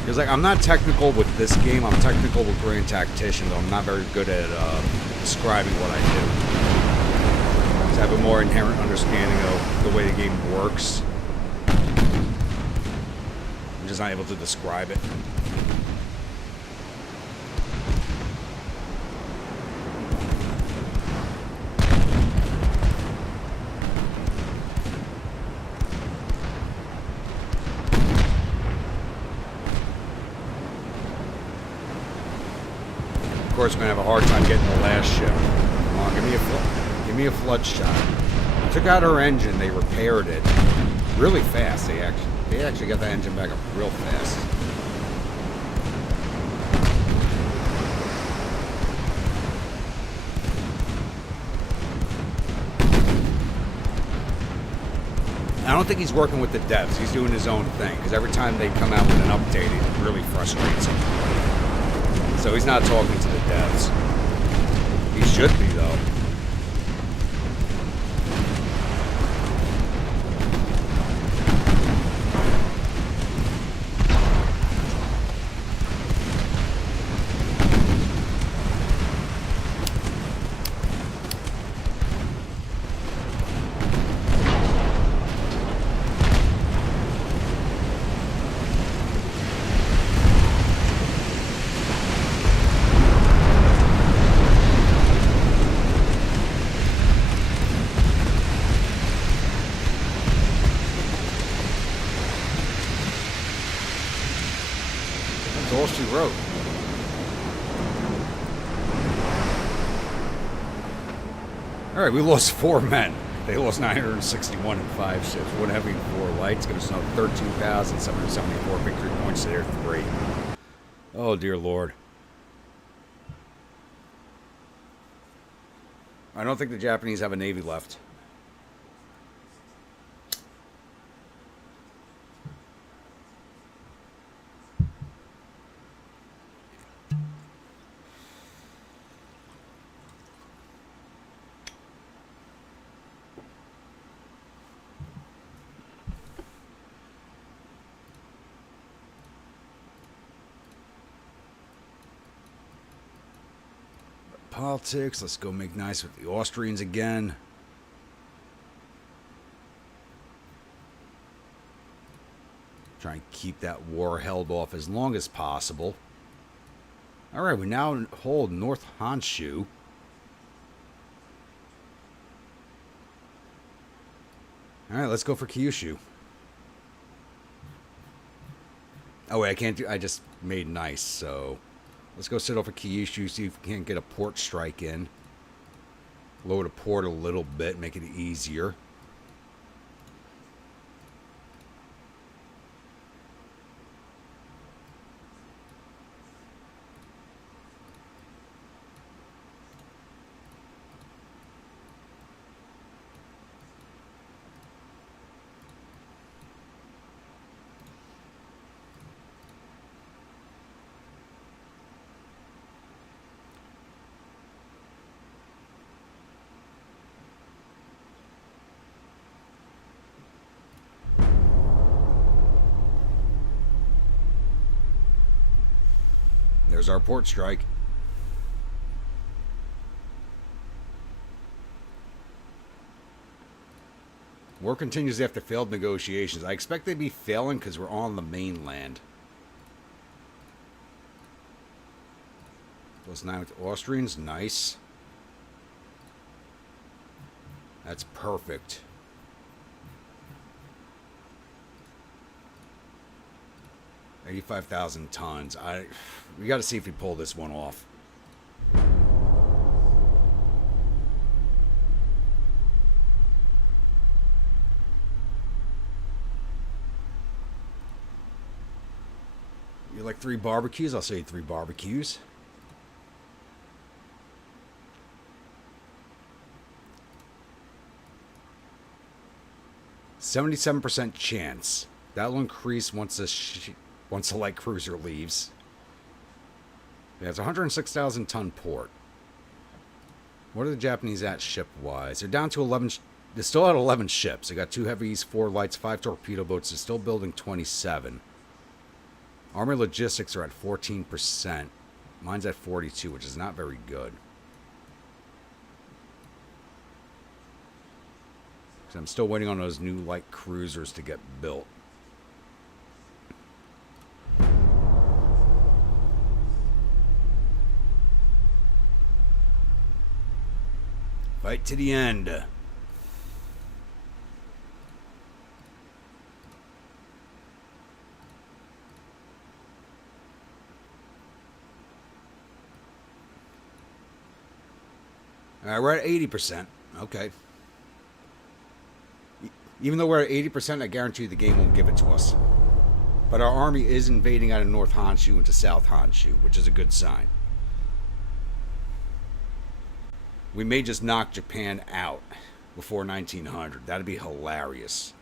Because, like, I'm not technical with this game. I'm technical with Grand Tactician, though I'm not very good at describing what I do. Because I have a more inherent understanding of the way the game works. I'm just not able to describe it. Of course, we're gonna have a hard time getting the last ship. Come on, give me a flood shot. They took out her engine. They repaired it really fast. They actually got the engine back up real fast. I don't think he's working with the devs. He's doing his own thing, because every time they come out with an update, it really frustrates him. So he's not talking to the devs. He should be, though. All she wrote. Alright, we lost 4 men. They lost 961 and 5 ships. 1 heavy and 4 light. It's going to snow 13,774 victory points to their 3. Oh, dear Lord. I don't think the Japanese have a navy left. Politics. Let's go make nice with the Austrians again. Try and keep that war held off as long as possible. Alright, we now hold North Honshu. Alright, let's go for Kyushu. Oh wait, I can't do... I just made nice, so... Let's go sit over Kyushu, see if we can't get a port strike in. Lower the port a little bit, make it easier. There's our port strike. War continues after failed negotiations. I expect they'd be failing because we're on the mainland. +9 with the Austrians. Nice. That's perfect. $85,000 tons. We got to see if we pull this one off. You like 3 barbecues? I'll say 3 barbecues. %77% chance. That will increase once the light cruiser leaves. Yeah, it's a 106,000 ton port. What are the Japanese at ship-wise? They're down to 11. They're still at 11 ships. They got 2 heavies, 4 lights, 5 torpedo boats. They're still building 27. Army logistics are at 14%. Mine's at 42, which is not very good. So I'm still waiting on those new light cruisers to get built. Fight to the end. All right, we're at 80%. Okay. Even though we're at 80%, I guarantee you the game won't give it to us. But our army is invading out of North Honshu into South Honshu, which is a good sign. We may just knock Japan out before 1900. That'd be hilarious.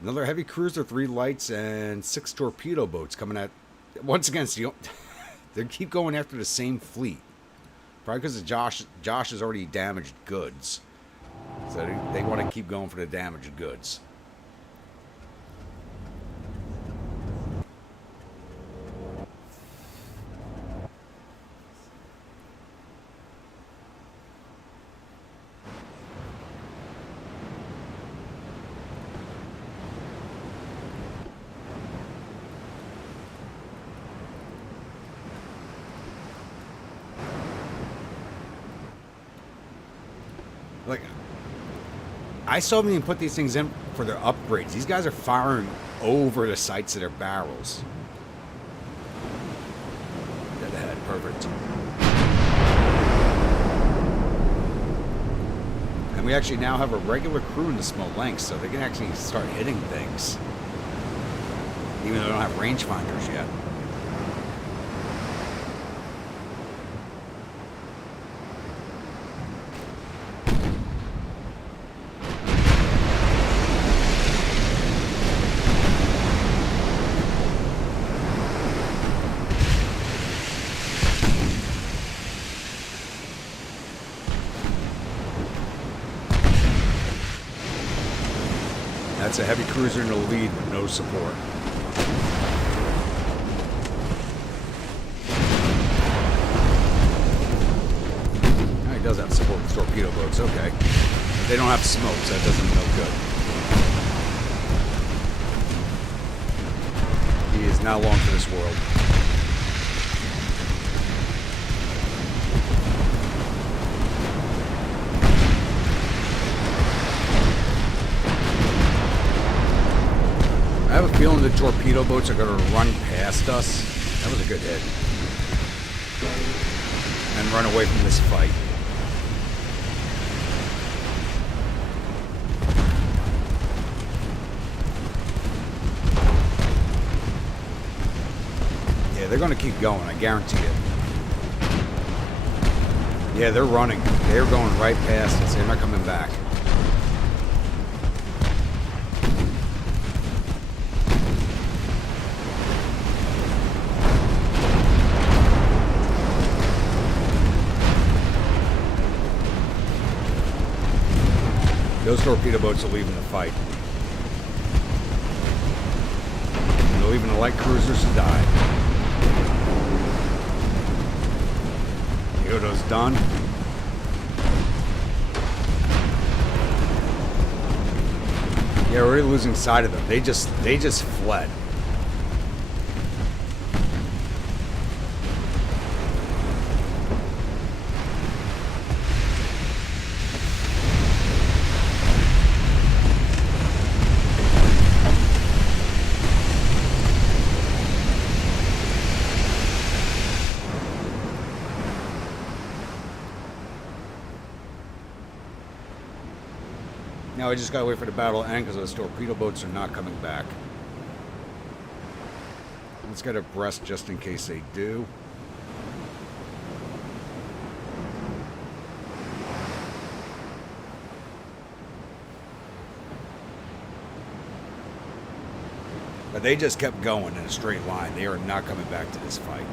Another heavy cruiser, 3 lights, and 6 torpedo boats coming at... Once again, they keep going after the same fleet. Probably because Josh has already damaged goods. So they want to keep going for the damaged goods. Like, I saw them put these things in for their upgrades. These guys are firing over the sights of their barrels. Dead ahead, perfect. And we actually now have a regular crew in the small lengths, so they can actually start hitting things. Even though they don't have rangefinders yet. That's a heavy cruiser in the lead with no support. Now he does have support with torpedo boats, okay. But they don't have smoke, so that doesn't no good. He is now long for this world. I have a feeling the torpedo boats are going to run past us. That was a good hit. And run away from this fight. Yeah, they're going to keep going, I guarantee it. Yeah, they're running. They're going right past us. They're not coming back. Those torpedo boats are leaving the fight. They're leaving the light cruisers to die. Yodo's done. Yeah, we're already losing sight of them. They just fled. Now I just gotta wait for the battle to end because those torpedo boats are not coming back. Let's get abreast just in case they do. But they just kept going in a straight line. They are not coming back to this fight.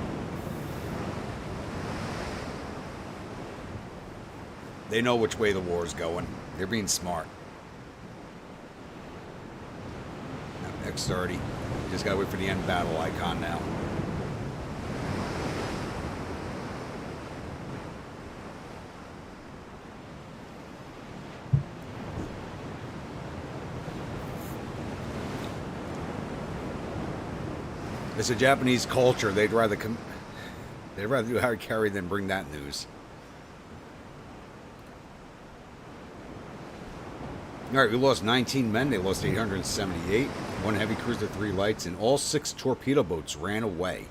They know which way the war is going. They're being smart. X30. Just gotta wait for the end battle icon now. It's a Japanese culture. They'd rather do hard carry than bring that news. All right, we lost 19 men. They lost 878. 1 heavy cruiser, 3 lights, and all 6 torpedo boats ran away.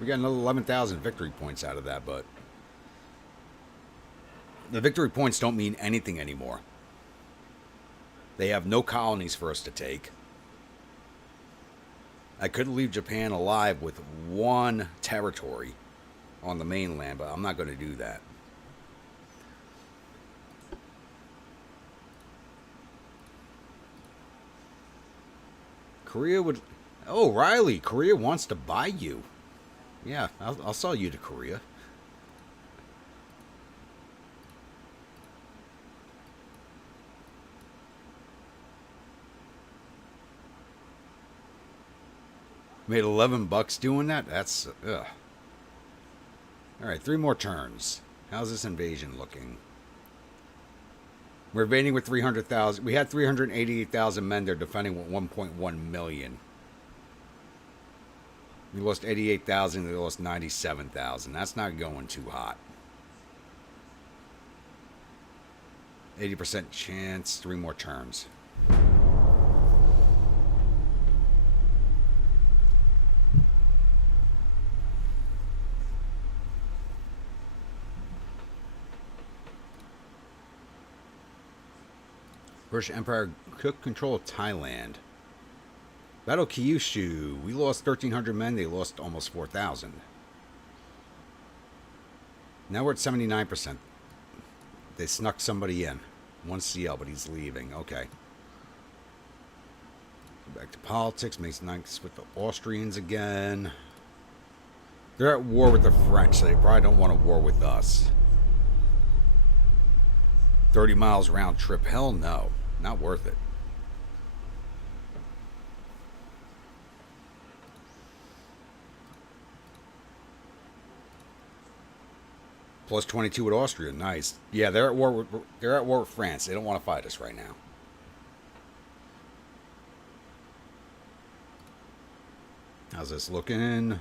We got another 11,000 victory points out of that, but the victory points don't mean anything anymore. They have no colonies for us to take. I could leave Japan alive with 1 territory on the mainland, but I'm not going to do that. Korea would... Oh, Riley, Korea wants to buy you. Yeah, I'll sell you to Korea. Made $11 doing that? That's... ugh. Alright, 3 more turns. How's this invasion looking? We're invading with 300,000. We had 388,000 men. They're defending with 1.1 million. We lost 88,000. They lost 97,000. That's not going too hot. 80% chance. 3 more turns. British Empire took control of Thailand. Battle Kyushu. We lost 1,300 men. They lost almost 4,000. Now we're at 79%. They snuck somebody in. 1 CL, but he's leaving. Okay. Go back to politics. Makes nice with the Austrians again. They're at war with the French, so they probably don't want to war with us. 30 miles round trip. Hell no. Not worth it. Plus 22 with Austria. Nice. Yeah, they're at war with France. They don't want to fight us right now. How's this looking?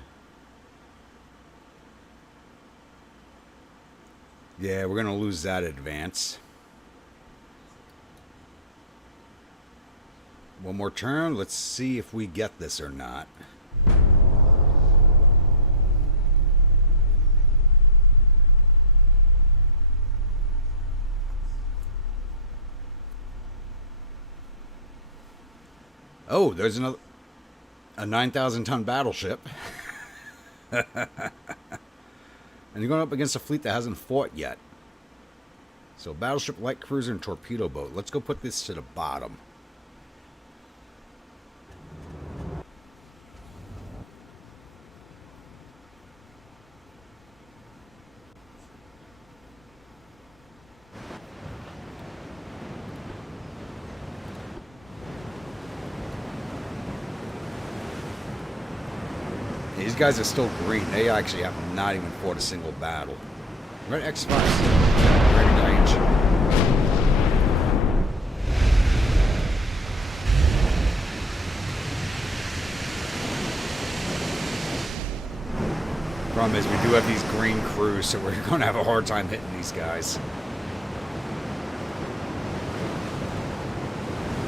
Yeah, we're going to lose that advance. 1 more turn. Let's see if we get this or not. Oh, there's a 9,000-ton battleship. And you're going up against a fleet that hasn't fought yet. So battleship, light cruiser, and torpedo boat. Let's go put this to the bottom. These guys are still green. They actually have not even fought a single battle. Red X5. Ready range. Problem is, we do have these green crews, so we're going to have a hard time hitting these guys.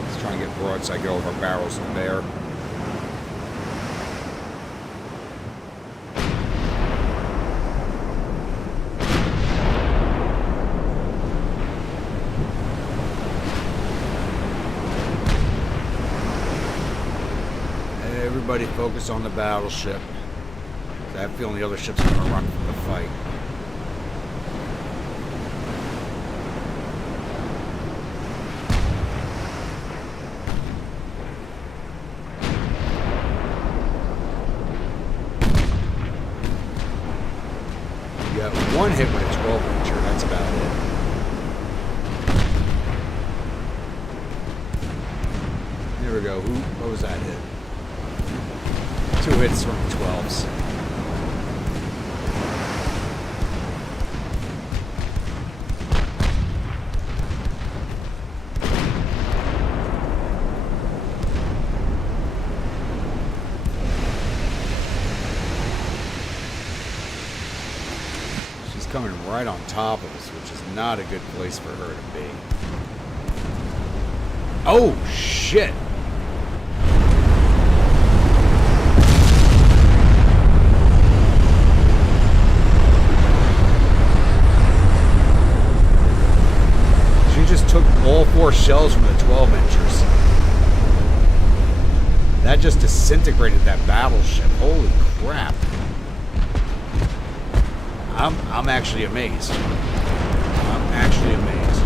Let's try and get broadside, go over barrels and bear. Everybody focus on the battleship. I have a feeling the other ships are going to run from the fight. You got one hit with a 12-incher, that's about it. There we go. What was that hit? 2 hits from the 12s. She's coming right on top of us, which is not a good place for her to be. Oh, shit! Took all 4 shells from the 12-inchers. That just disintegrated that battleship. Holy crap. I'm actually amazed. I'm actually amazed.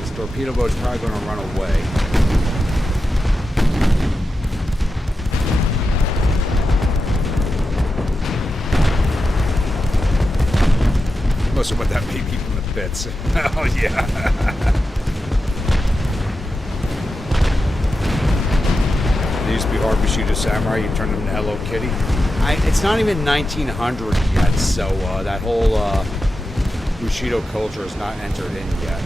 This torpedo boat's probably going to run away. Of what that made me from the bits. Oh yeah. It used to be hard to shoot a samurai. You turn them into Hello Kitty. It's not even 1900 yet, so that whole Bushido culture is not entered in yet.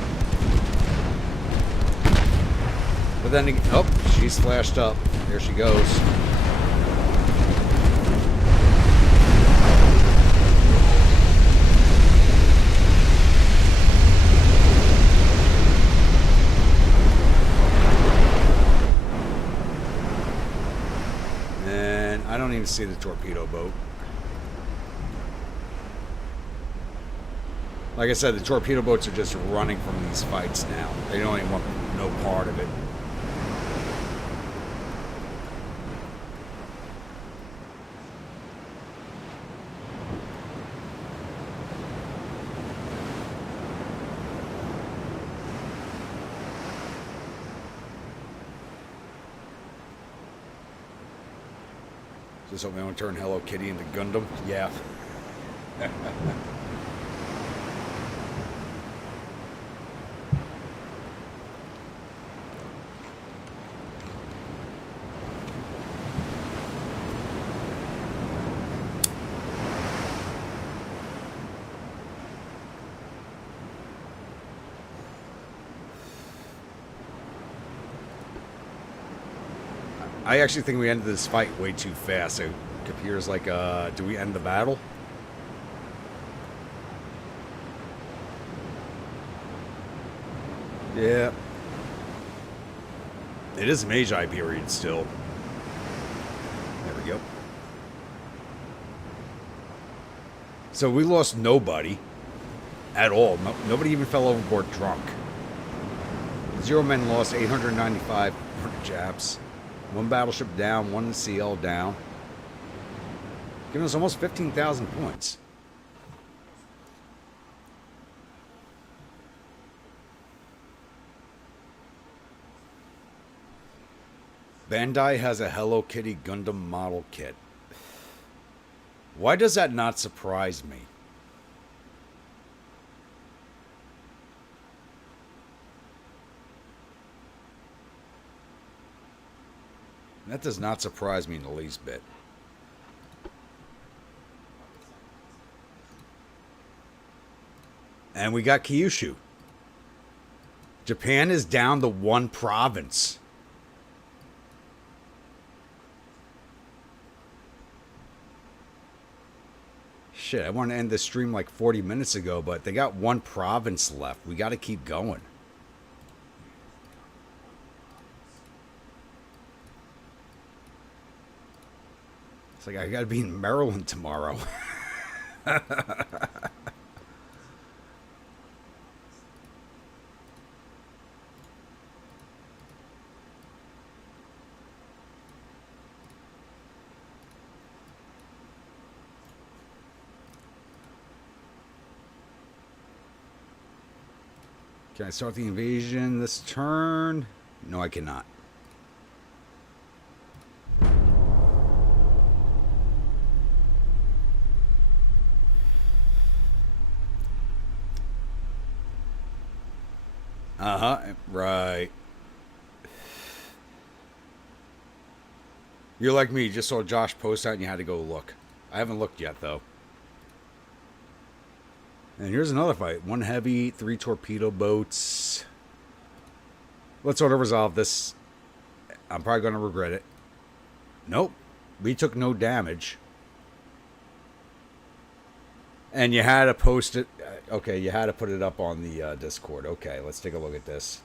But then, oh, she's flashed up. There she goes. I don't even see the torpedo boat. Like I said, the torpedo boats are just running from these fights now. They don't even want no part of it. Just hope they don't turn Hello Kitty into Gundam. Yeah. I actually think we ended this fight way too fast. It appears like, do we end the battle? Yeah. It is Meiji period still. There we go. So we lost nobody at all. Nobody even fell overboard drunk. 0 men lost, 895 Japs. 1 battleship down, 1 CL down. Giving us almost 15,000 points. Bandai has a Hello Kitty Gundam model kit. Why does that not surprise me? That does not surprise me in the least bit. And we got Kyushu. Japan is down to one province. Shit, I wanted to end the stream like 40 minutes ago, but they got one province left. We got to keep going. It's like I got to be in Maryland tomorrow. Can I start the invasion this turn? No, I cannot. Uh-huh, right. You're like me, you just saw Josh post that and you had to go look. I haven't looked yet, though. And here's another fight. One heavy, 3 torpedo boats. Let's sort of resolve this. I'm probably going to regret it. Nope. We took no damage. And you had to post it. Okay, you had to put it up on the Discord. Okay, let's take a look at this.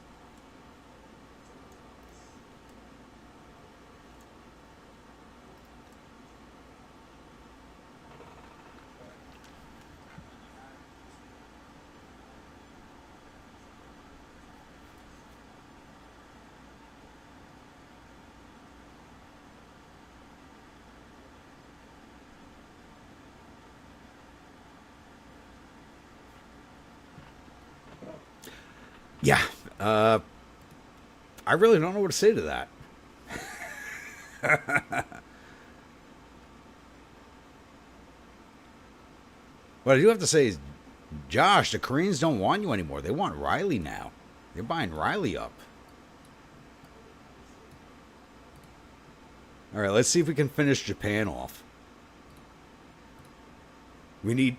Yeah. I really don't know what to say to that. What I do have to say is, Josh, the Koreans don't want you anymore. They want Riley now. They're buying Riley up. All right, let's see if we can finish Japan off. We need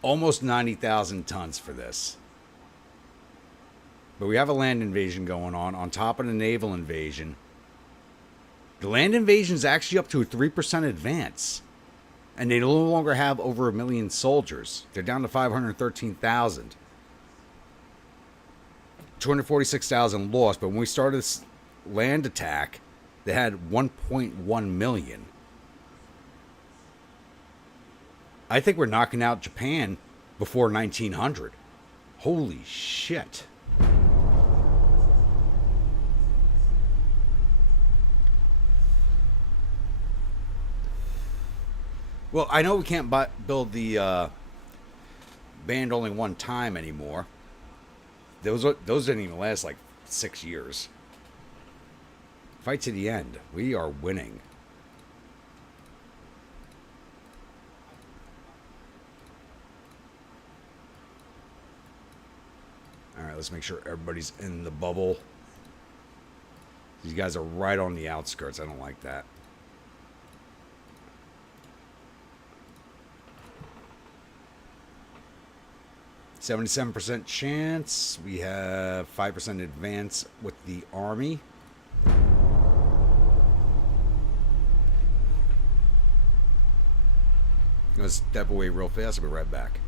almost 90,000 tons for this. But we have a land invasion going on top of the naval invasion. The land invasion is actually up to a 3% advance. And they no longer have over 1 million soldiers. They're down to 513,000. 246,000 lost, but when we started this land attack, they had 1.1 million. I think we're knocking out Japan before 1900. Holy shit. Well, I know we can't build the band only one time anymore. Those didn't even last like 6 years. Fight to the end. We are winning. All right, let's make sure everybody's in the bubble. These guys are right on the outskirts. I don't like that. %77 chance. We have 5% advance with the army. I'm gonna step away real fast. I'll be right back.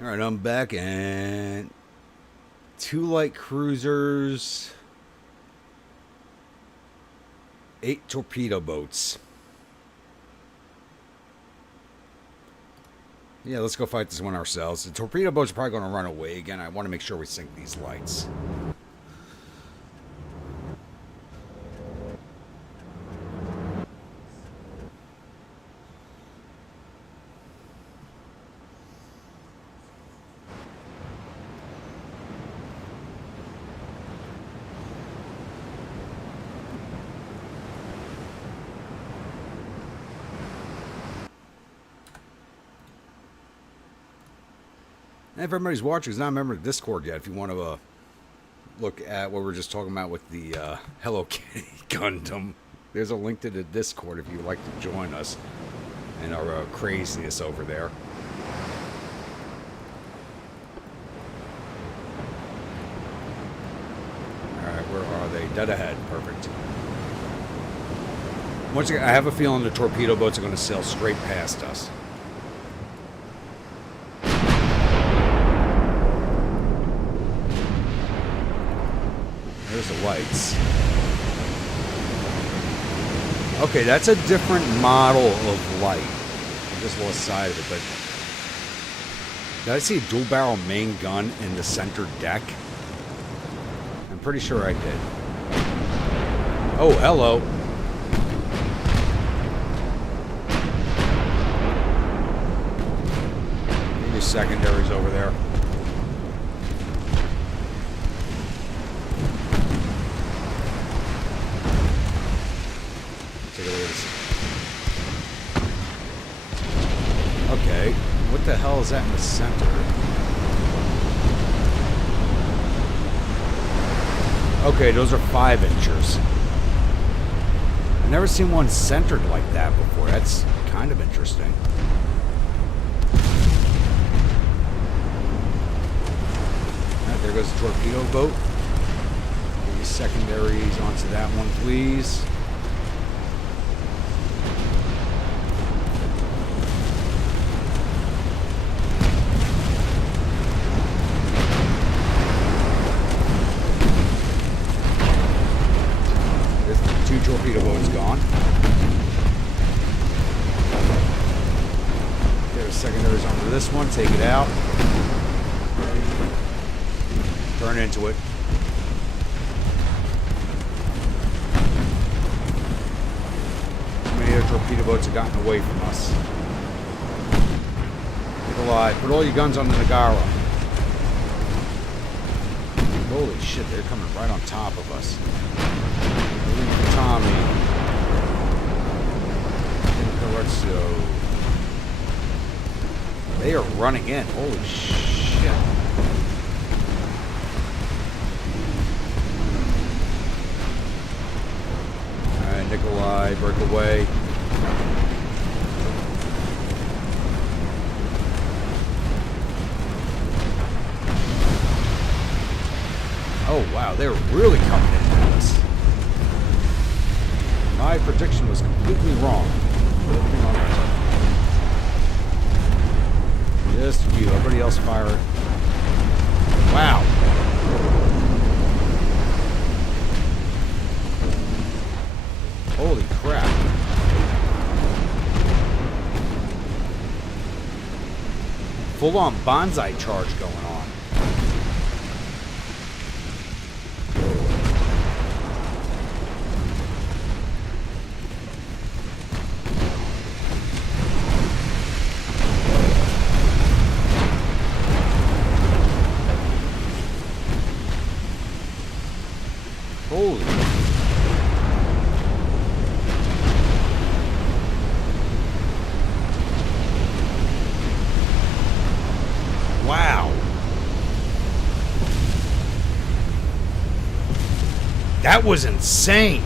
Alright, I'm back, and 2 light cruisers, 8 torpedo boats. Yeah, let's go fight this one ourselves. The torpedo boats are probably going to run away again. I want to make sure we sink these lights. And if everybody's watching, is not a member of Discord yet, if you want to look at what we were just talking about with the Hello Kitty Gundam, there's a link to the Discord if you'd like to join us and our craziness over there. Alright, where are they? Dead ahead. Perfect. Once again, I have a feeling the torpedo boats are going to sail straight past us. There's the lights. Okay, that's a different model of light. I just lost sight of it, but... Did I see a dual barrel main gun in the center deck? I'm pretty sure I did. Oh, hello. Maybe secondaries over there. Okay, what the hell is that in the center? Okay, those are 5-inchers. I've never seen one centered like that before. That's kind of interesting. Alright, there goes the torpedo boat. Get these secondaries onto that one, please. Torpedo boat's gone. Get our secondaries onto this one, take it out. Turn into it. How many other torpedo boats have gotten away from us? Nikolai, put all your guns on the Nagara. Holy shit, they're coming right on top of us. Tommy. Correzzo. They are running in. Holy shit. Alright, Nikolai, break away. Oh wow, they're really coming in at us. My prediction was completely wrong. Just a few. Everybody else fire it. Wow. Holy crap. Full-on bonsai charge going on. Holy. Wow. That was insane.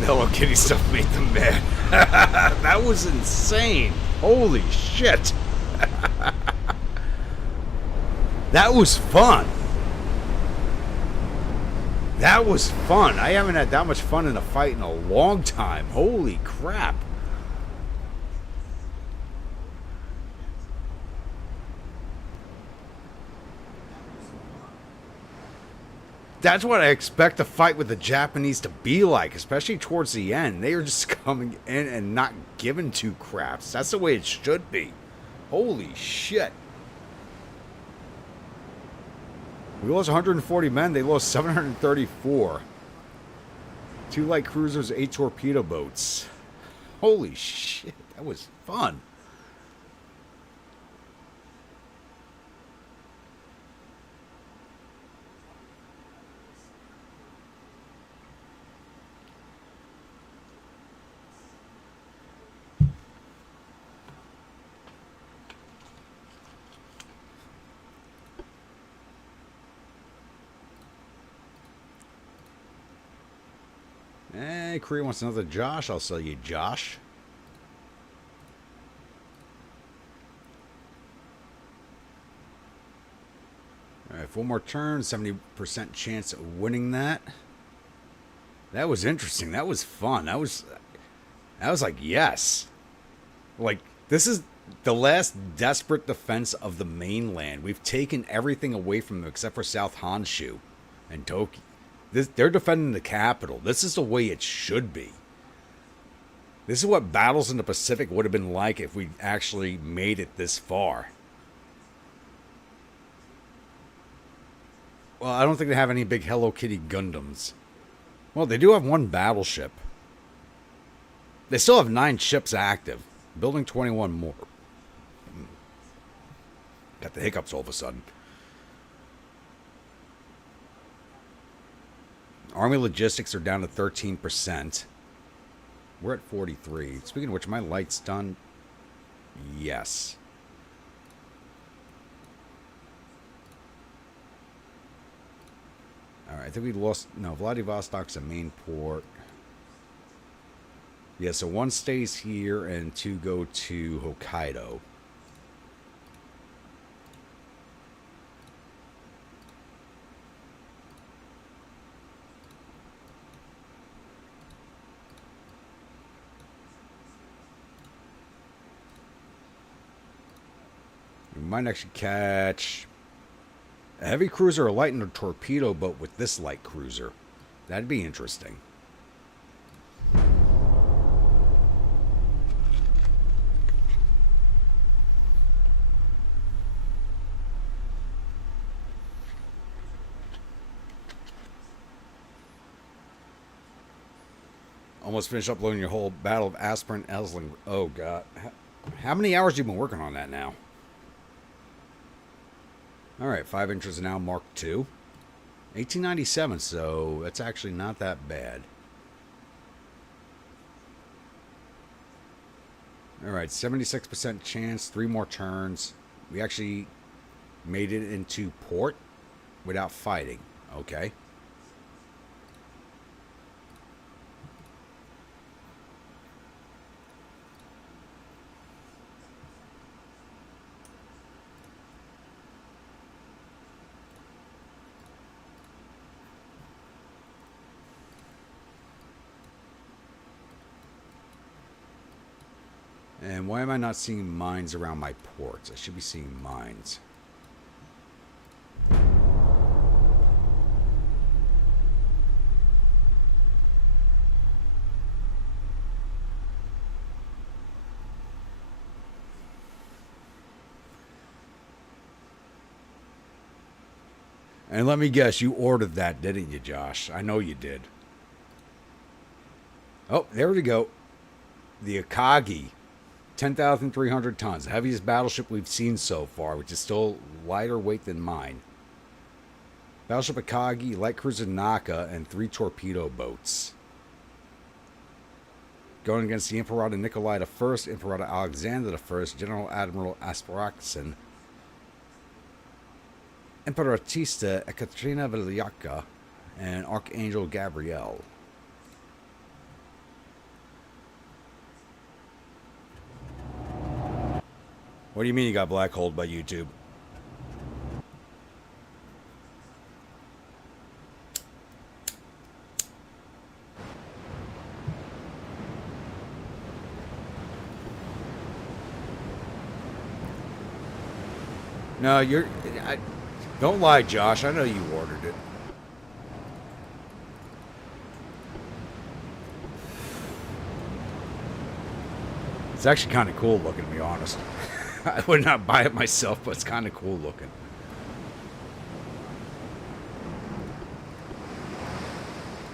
The Hello Kitty stuff made them mad. That was insane. Holy shit. That was fun. That was fun. I haven't had that much fun in a fight in a long time. Holy crap. That's what I expect a fight with the Japanese to be like, especially towards the end. They are just coming in and not giving two craps. That's the way it should be. Holy shit. We lost 140 men. They lost 734. 2 light cruisers, 8 torpedo boats. Holy shit. That was fun. Hey, Korea wants another Josh. I'll sell you Josh. Alright, 4 more turns, 70% chance of winning that. That was interesting. That was fun. That was like, yes. Like, this is the last desperate defense of the mainland. We've taken everything away from them except for South Honshu and Tokyo. They're defending the capital. This is the way it should be. This is what battles in the Pacific would have been like if we actually made it this far. Well, I don't think they have any big Hello Kitty Gundams. Well, they do have 1 battleship. They still have 9 ships active. Building 21 more. Got the hiccups all of a sudden. Army logistics are down to 13%. We're at 43. Speaking of which, my light's done. Yes. Alright, I think we lost... No, Vladivostok's a main port. Yeah, so 1 stays here and 2 go to Hokkaido. We might actually catch a heavy cruiser, a light, and a torpedo boat with this light cruiser. That'd be interesting. Almost finished uploading your whole Battle of Aspirin Elsling. Oh, God. How many hours have you been working on that now? Alright, 5 inches now, Mark II. 1897, so that's actually not that bad. Alright, 76% chance, 3 more turns. We actually made it into port without fighting. Okay. And why am I not seeing mines around my ports? I should be seeing mines. And let me guess, you ordered that, didn't you, Josh? I know you did. Oh, there we go. The Akagi. 10,300 tons. The heaviest battleship we've seen so far, which is still lighter weight than mine. Battleship Akagi, light cruiser Naka, and 3 torpedo boats. Going against the Imperator Nikolai I, Imperator Alexander I, General Admiral Asparaxin, Emperatista Ekaterina Velyaka, and Archangel Gabrielle. What do you mean you got blackholed by YouTube? No, don't lie, Josh. I know you ordered it. It's actually kind of cool looking, to be honest. I would not buy it myself, but it's kind of cool looking.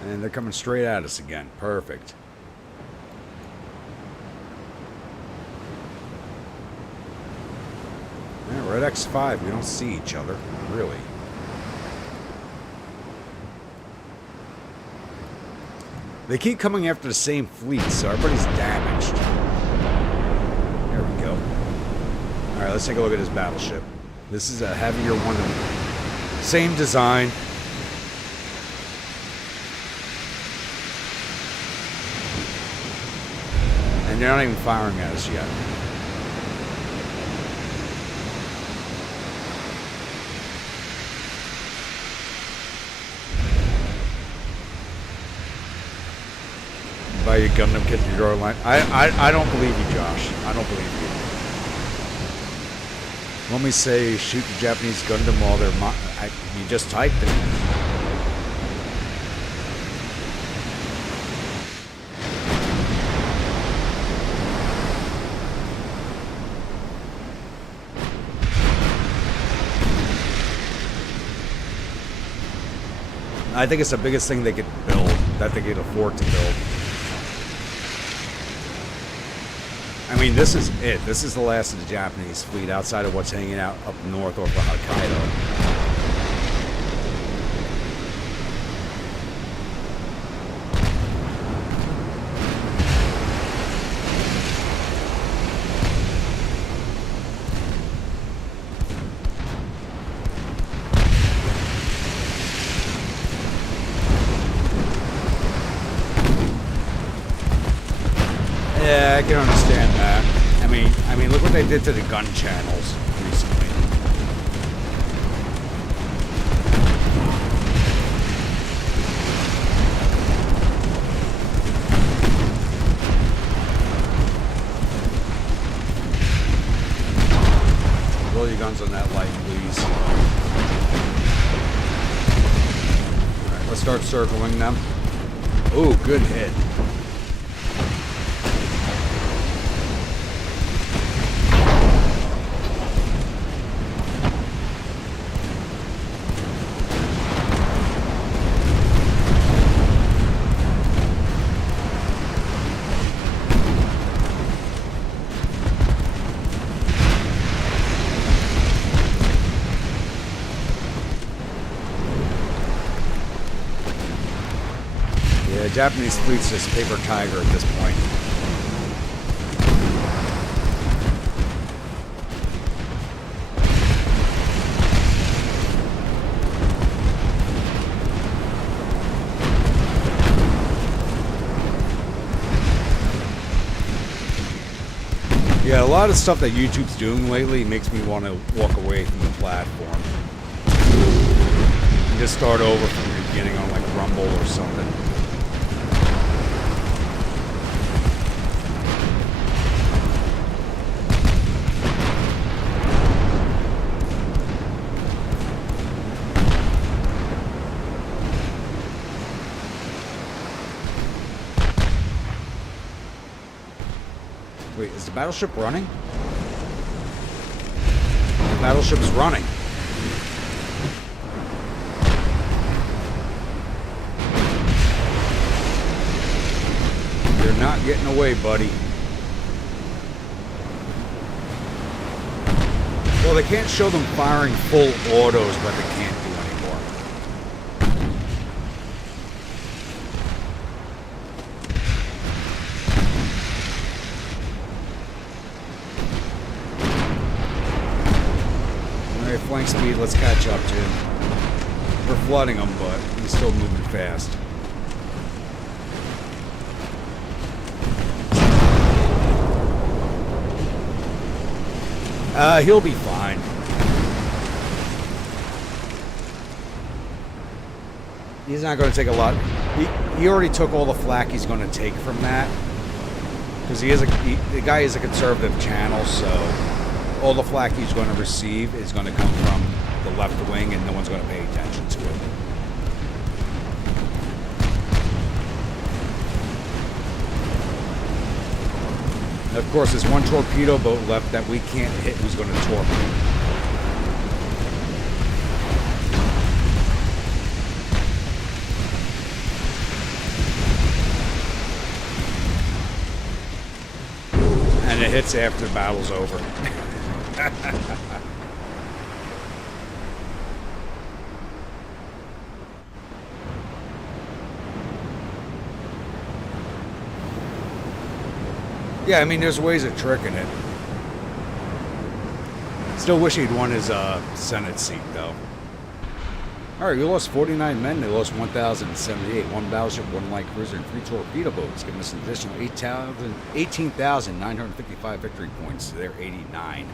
And they're coming straight at us again. Perfect. Yeah, we're at X5. We don't see each other, really. They keep coming after the same fleet, so everybody's damaged. There we go. Alright, let's take a look at this battleship. This is a heavier one. Same design. And they're not even firing at us yet. Buy your Gundam kit to your line. I don't believe you, Josh. I don't believe you. Let me say shoot the Japanese Gundam while they're you just typed it. I think it's the biggest thing they could build, that they could afford to build. I mean, this is it. This is the last of the Japanese fleet outside of what's hanging out up north over Hokkaido. Yeah, I can understand that. I mean, look what they did to the gun channels recently. Roll your guns on that light, please. All right, let's start circling them. Ooh, good hit. Japanese fleet's just paper tiger at this point. Yeah, a lot of stuff that YouTube's doing lately makes me want to walk away from the platform. And just start over from the beginning on like Rumble or something. Wait, is the battleship running? The battleship's running. You're not getting away, buddy. Well, they can't show them firing full autos, but they can't do anymore. Alright, flank speed, let's catch up to him. We're flooding him, but he's still moving fast. He'll be fine. He's not going to take a lot. He already took all the flack he's going to take from that. Because the guy is a conservative channel, so all the flack he's going to receive is going to come from the left wing, and no one's going to pay attention to it. Of course, there's one torpedo boat left that we can't hit who's going to torpedo. And it hits after the battle's over. Yeah, I mean, there's ways of tricking it. Still wish he'd won his Senate seat, though. Alright, we lost 49 men. They lost 1,078. One battleship, one light cruiser, and 3 torpedo boats, giving us an additional 18,955 victory points to their 89.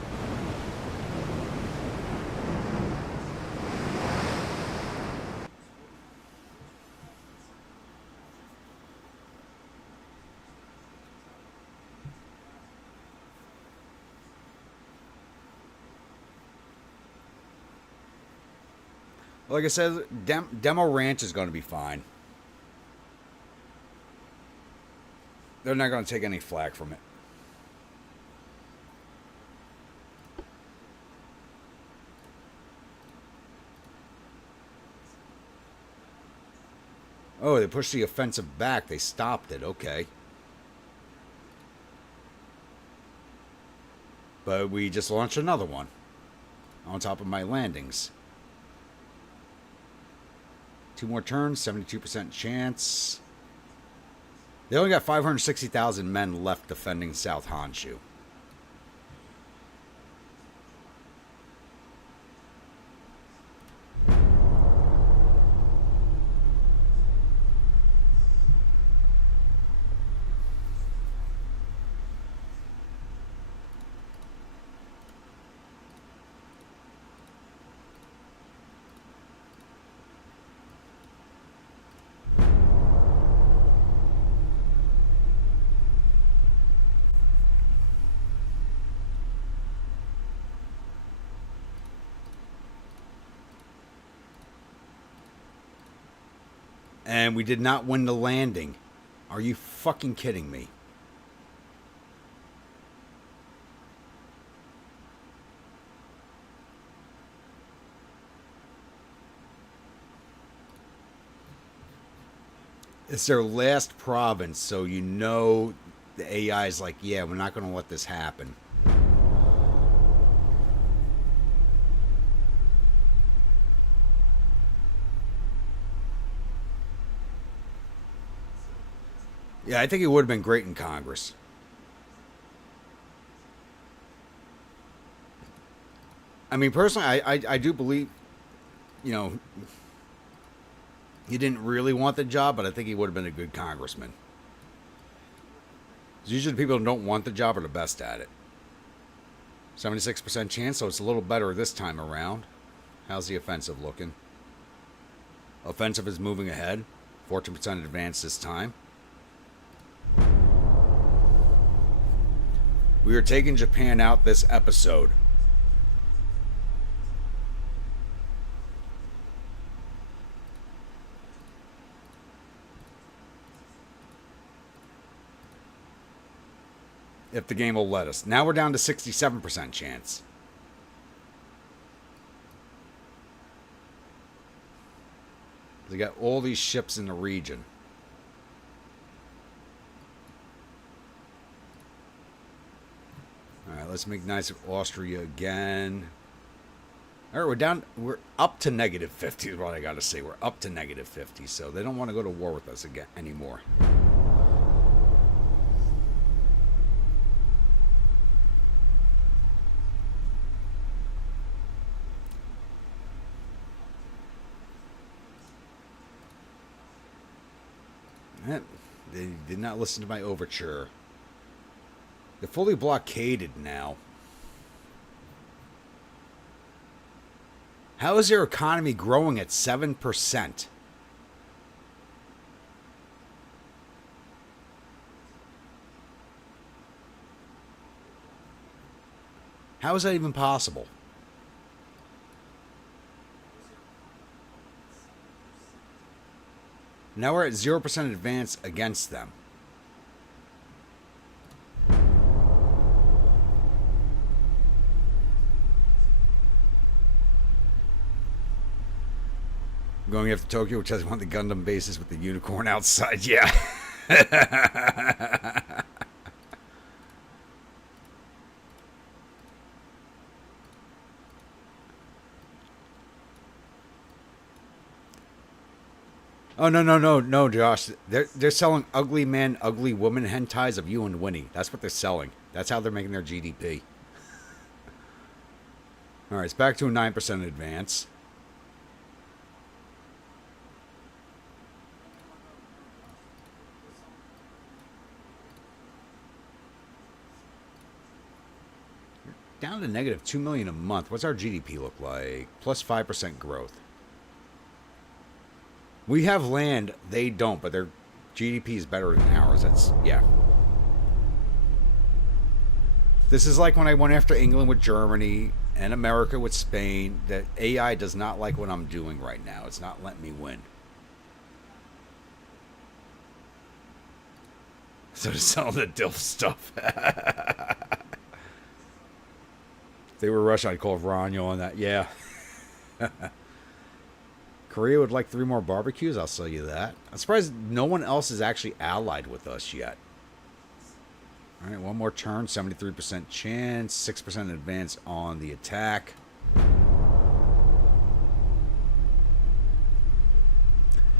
Like I said, Demo Ranch is going to be fine. They're not going to take any flack from it. Oh, they pushed the offensive back. They stopped it. Okay. But we just launched another one on top of my landings. 2 more turns, 72% chance. They only got 560,000 men left defending South Honshu. And we did not win the landing. Are you fucking kidding me? It's their last province, so you know the AI is like, yeah, we're not going to let this happen. Yeah, I think it would have been great in Congress. I mean, personally, I do believe, you know, he didn't really want the job, but I think he would have been a good congressman. Usually the people who don't want the job are the best at it. 76% chance, so it's a little better this time around. How's the offensive looking? Offensive is moving ahead. 14% advance this time. We are taking Japan out this episode. If the game will let us. Now we're down to 67% chance. They got all these ships in the region. Alright, let's make nice of Austria again. Alright, we're up to negative 50 is what I gotta say. We're up to negative 50, so they don't want to go to war with us again anymore. They did not listen to my overture. They're fully blockaded now. How is their economy growing at 7%? How is that even possible? Now we're at 0% advance against them. Going after Tokyo, which has one of the Gundam bases with the unicorn outside. Yeah. Oh no, Josh. They're selling ugly man, ugly woman hentais of you and Winnie. That's what they're selling. That's how they're making their GDP. All right, it's back to a 9% advance. Down to negative 2 million a month. What's our GDP look like? Plus 5% growth. We have land, they don't, but their GDP is better than ours. That's, yeah. This is like when I went after England with Germany and America with Spain. That AI does not like what I'm doing right now. It's not letting me win. So to sell the DILF stuff. If they were Russia, I'd call Vranyo on that. Yeah. Korea would like 3 more barbecues. I'll sell you that. I'm surprised no one else is actually allied with us yet. All right, one more turn. 73% chance. 6% advance on the attack.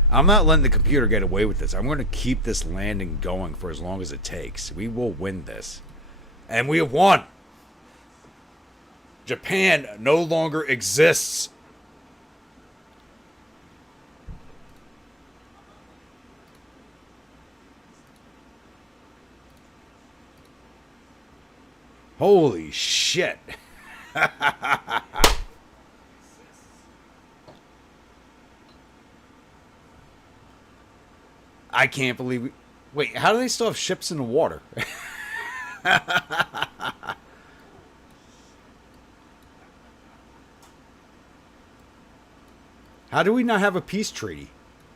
I'm not letting the computer get away with this. I'm going to keep this landing going for as long as it takes. We will win this. And we have won. Japan no longer exists. Holy shit. I can't believe we... Wait, how do they still have ships in the water? How do we not have a peace treaty?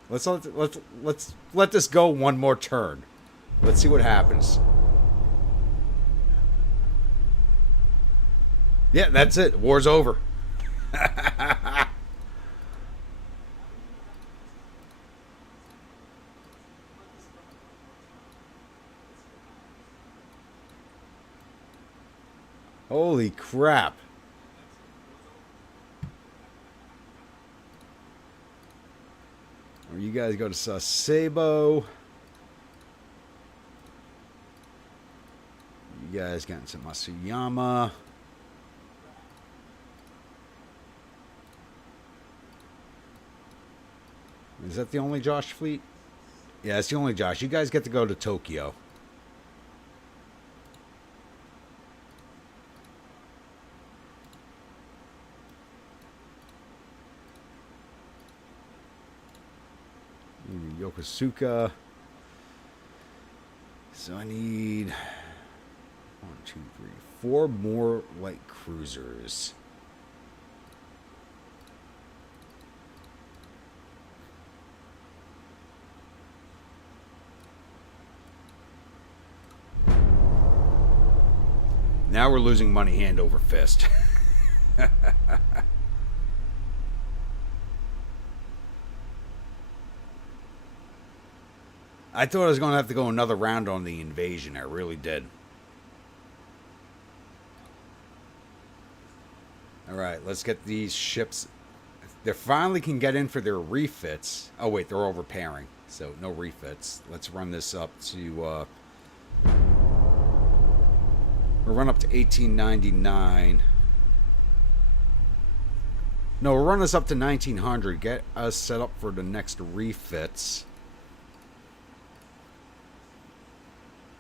Let's let this go one more turn. Let's see what happens. Yeah, that's it. War's over. Holy crap. You guys go to Sasebo. You guys got into Masuyama. Is that the only Josh fleet? Yeah, it's the only Josh. You guys get to go to Tokyo. Yokosuka. So I need 1, 2, 3, 4 more light cruisers. Now we're losing money hand over fist. I thought I was going to have to go another round on the invasion. I really did. Alright, let's get these ships. They finally can get in for their refits. Oh, wait, they're all repairing. So, no refits. Let's run this up to... we'll run up to 1899. No, we'll run this up to 1900. Get us set up for the next refits.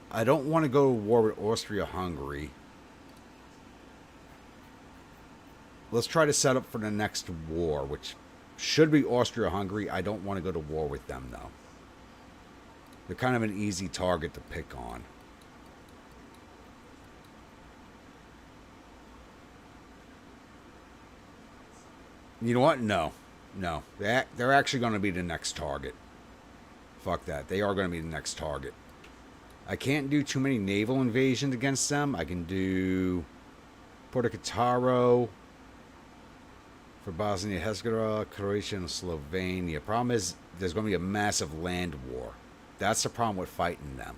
I don't want to go to war with Austria-Hungary. Let's try to set up for the next war, which should be Austria-Hungary. I don't want to go to war with them, though. They're kind of an easy target to pick on. You know what? No. No. They're actually going to be the next target. Fuck that. They are going to be the next target. I can't do too many naval invasions against them. I can do Porto Cataro, for Bosnia, Herzegovina, Croatia, and Slovenia. Problem is, there's going to be a massive land war. That's the problem with fighting them.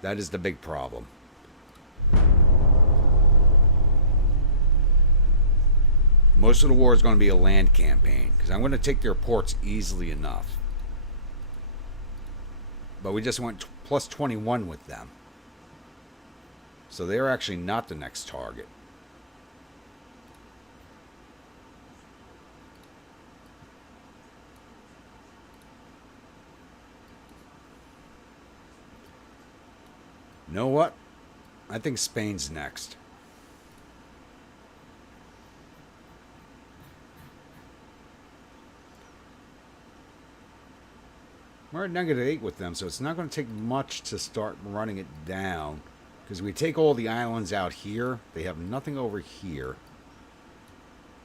That is the big problem. Most of the war is going to be a land campaign, because I'm going to take their ports easily enough. But we just went plus 21 with them. So they're actually not the next target. You know what? I think Spain's next. We're at -8 with them, so it's not going to take much to start running it down. Because we take all the islands out here, they have nothing over here.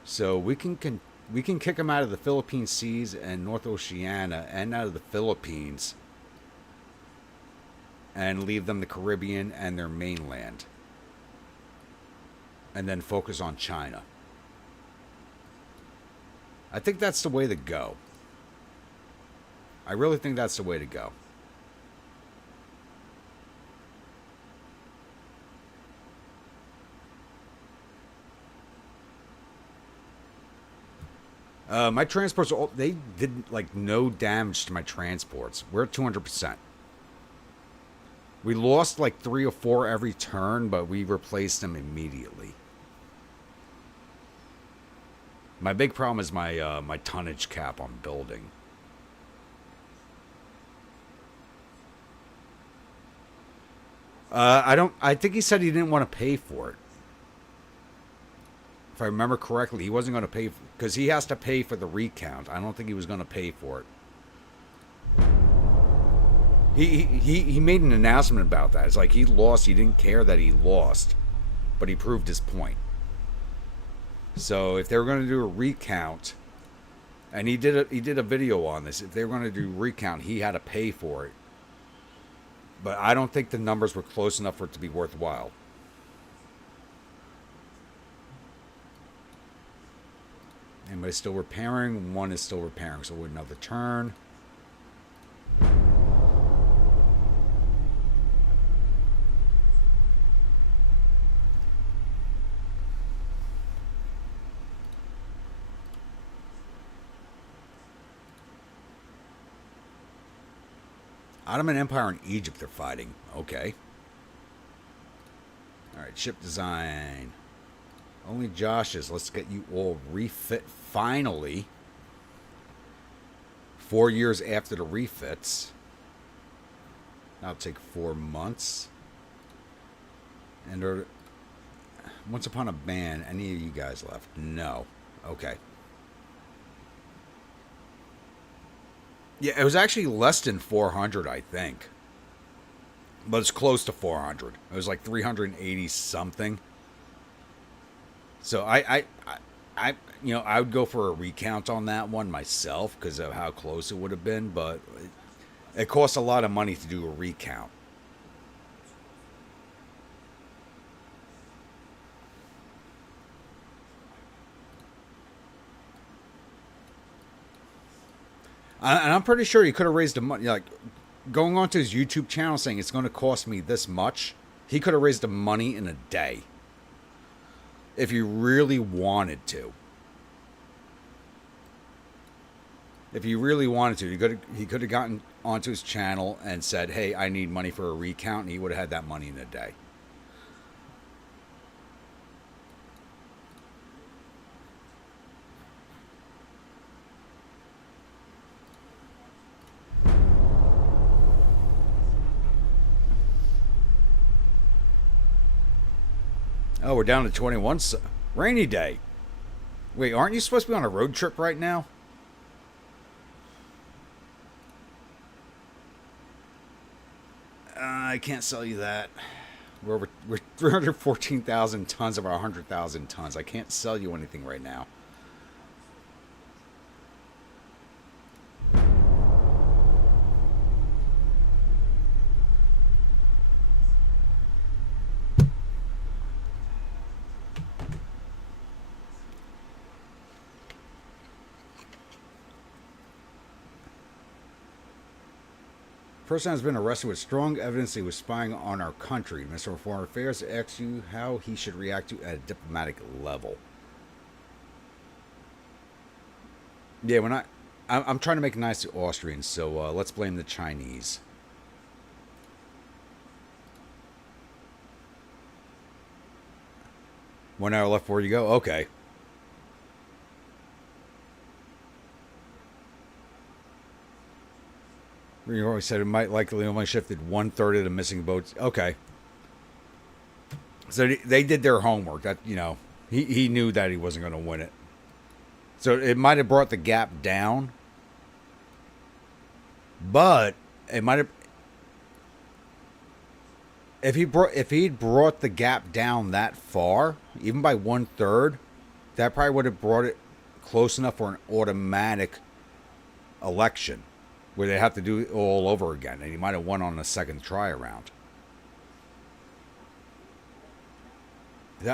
So we can kick them out of the Philippine Seas and North Oceania and out of the Philippines, and leave them the Caribbean and their mainland, and then focus on China. I think that's the way to go. I really think that's the way to go. My transports, they did like no damage to my transports. We're at 200%. We lost like 3 or 4 every turn, but we replaced them immediately. My big problem is my my tonnage cap on building. I think he said he didn't want to pay for it. If I remember correctly, he wasn't going to pay because he has to pay for the recount. I don't think he was going to pay for it. He made an announcement about that. It's like he lost. He didn't care that he lost, but he proved his point. So if they were going to do a recount, and he did a video on this. If they were going to do recount, he had to pay for it. But I don't think the numbers were close enough for it to be worthwhile. Anybody's still repairing? One is still repairing, so with another turn. Ottoman Empire and Egypt are fighting. Okay. Alright, ship design. Only Josh's. Let's get you all refit finally. 4 years after the refits. That'll take 4 months. And once upon a ban, any of you guys left? No. Okay. Yeah, it was actually less than 400, I think. But it's close to 400. It was like 380 something. So I would go for a recount on that one myself because of how close it would have been. But it costs a lot of money to do a recount. And I'm pretty sure he could have raised the money, like going onto his YouTube channel saying it's going to cost me this much. He could have raised the money in a day if he really wanted to. If he really wanted to, he could have gotten onto his channel and said, "Hey, I need money for a recount," and he would have had that money in a day. Oh, we're down to 21. Rainy day. Wait, aren't you supposed to be on a road trip right now? I can't sell you that. We're 314,000 tons of our 100,000 tons. I can't sell you anything right now. person has been arrested with strong evidence he was spying on our country. Minister of Foreign Affairs asks you how he should react to at a diplomatic level. Yeah, I'm trying to make it nice to Austrians, so let's blame the Chinese. One hour left before you go? Okay. You always said it might likely only shifted 1/3 of the missing boats. Okay. So they did their homework. That, you know, he knew that he wasn't going to win it. So it might have brought the gap down, but it might have, if he'd brought the gap down that far, even by 1/3, that probably would have brought it close enough for an automatic election where they have to do it all over again, and he might have won on the second try around.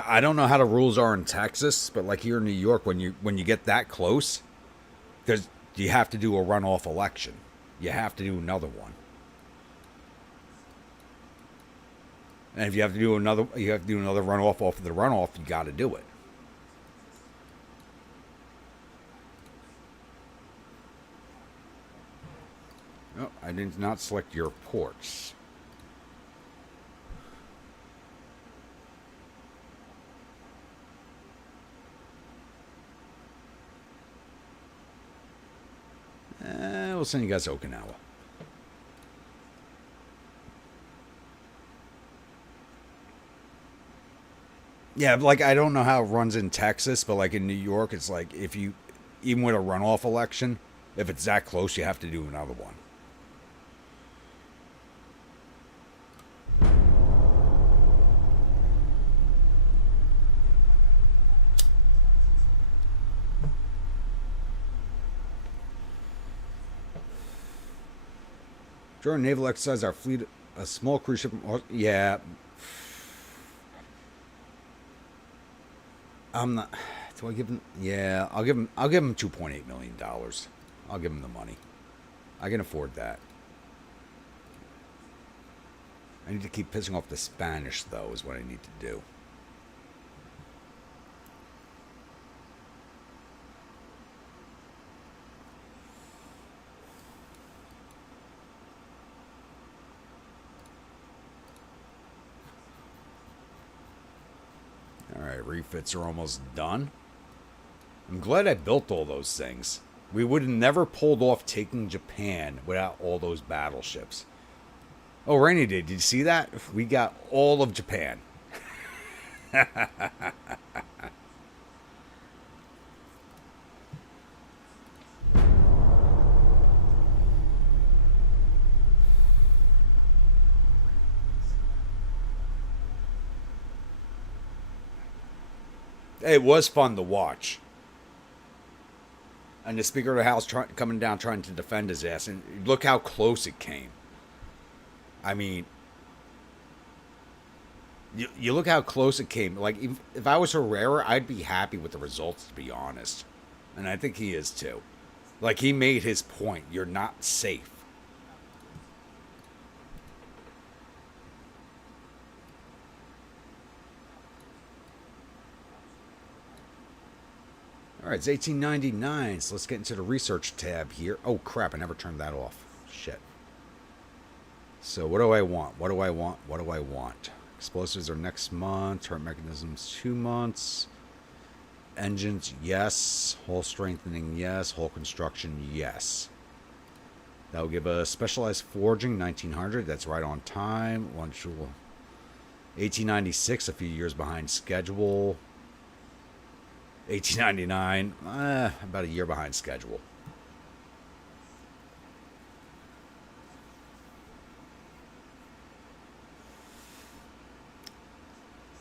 I don't know how the rules are in Texas, but like here in New York, when you get that close, you have to do a runoff election. You have to do another one. And if you have to do another runoff off of the runoff, you got to do it. Oh, I did not select your ports. We'll send you guys to Okinawa. Yeah, like I don't know how it runs in Texas, but like in New York, it's like if you, even with a runoff election, if it's that close, you have to do another one. During naval exercise, our fleet, a small cruise ship. Yeah. I'm not. Do I give him? Yeah, I'll give him $2.8 million. I'll give him the money. I can afford that. I need to keep pissing off the Spanish, though, is what I need to do. Alright, refits are almost done. I'm glad I built all those things. We would have never pulled off taking Japan without all those battleships. Oh, Rainy Day, did you see that? We got all of Japan. It was fun to watch. And the Speaker of the House coming down trying to defend his ass. And look how close it came. I mean, you look how close it came. Like, if I was Herrera, I'd be happy with the results, to be honest. And I think he is, too. Like, he made his point. You're not safe. All right, it's 1899, so let's get into the research tab here. Oh, crap, I never turned that off. Shit. So what do I want? What do I want? What do I want? Explosives are next month. Turret mechanisms 2 months. Engines, yes. Hull strengthening, yes. Hull construction, yes. That will give a specialized forging, 1900. That's right on time. 1896, a few years behind schedule. 1899, about a year behind schedule.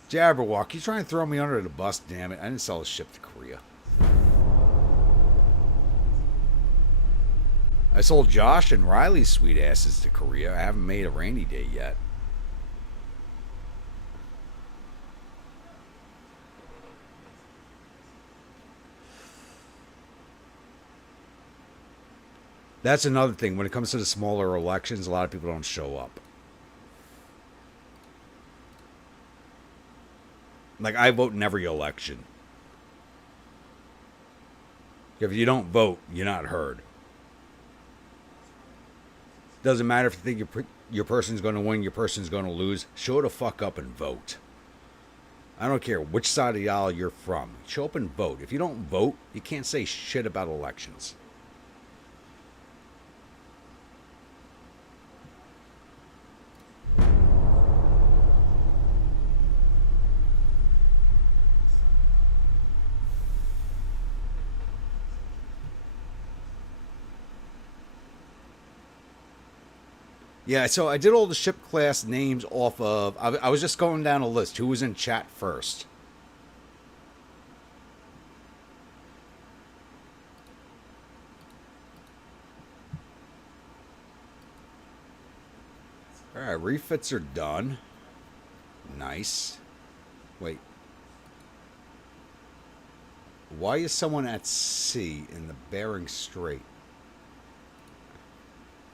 Jabberwock, you trying to throw me under the bus, damn it. I didn't sell a ship to Korea. I sold Josh and Riley's sweet asses to Korea. I haven't made a Rainy Day yet. That's another thing. When it comes to the smaller elections, a lot of people don't show up. Like, I vote in every election. If you don't vote, you're not heard. Doesn't matter if you think your person's going to win, your person's going to lose. Show the fuck up and vote. I don't care which side of the aisle you're from. Show up and vote. If you don't vote, you can't say shit about elections. Yeah, so I did all the ship class names off of... I was just going down a list. Who was in chat first? Alright, refits are done. Nice. Wait. Why is someone at sea in the Bering Strait?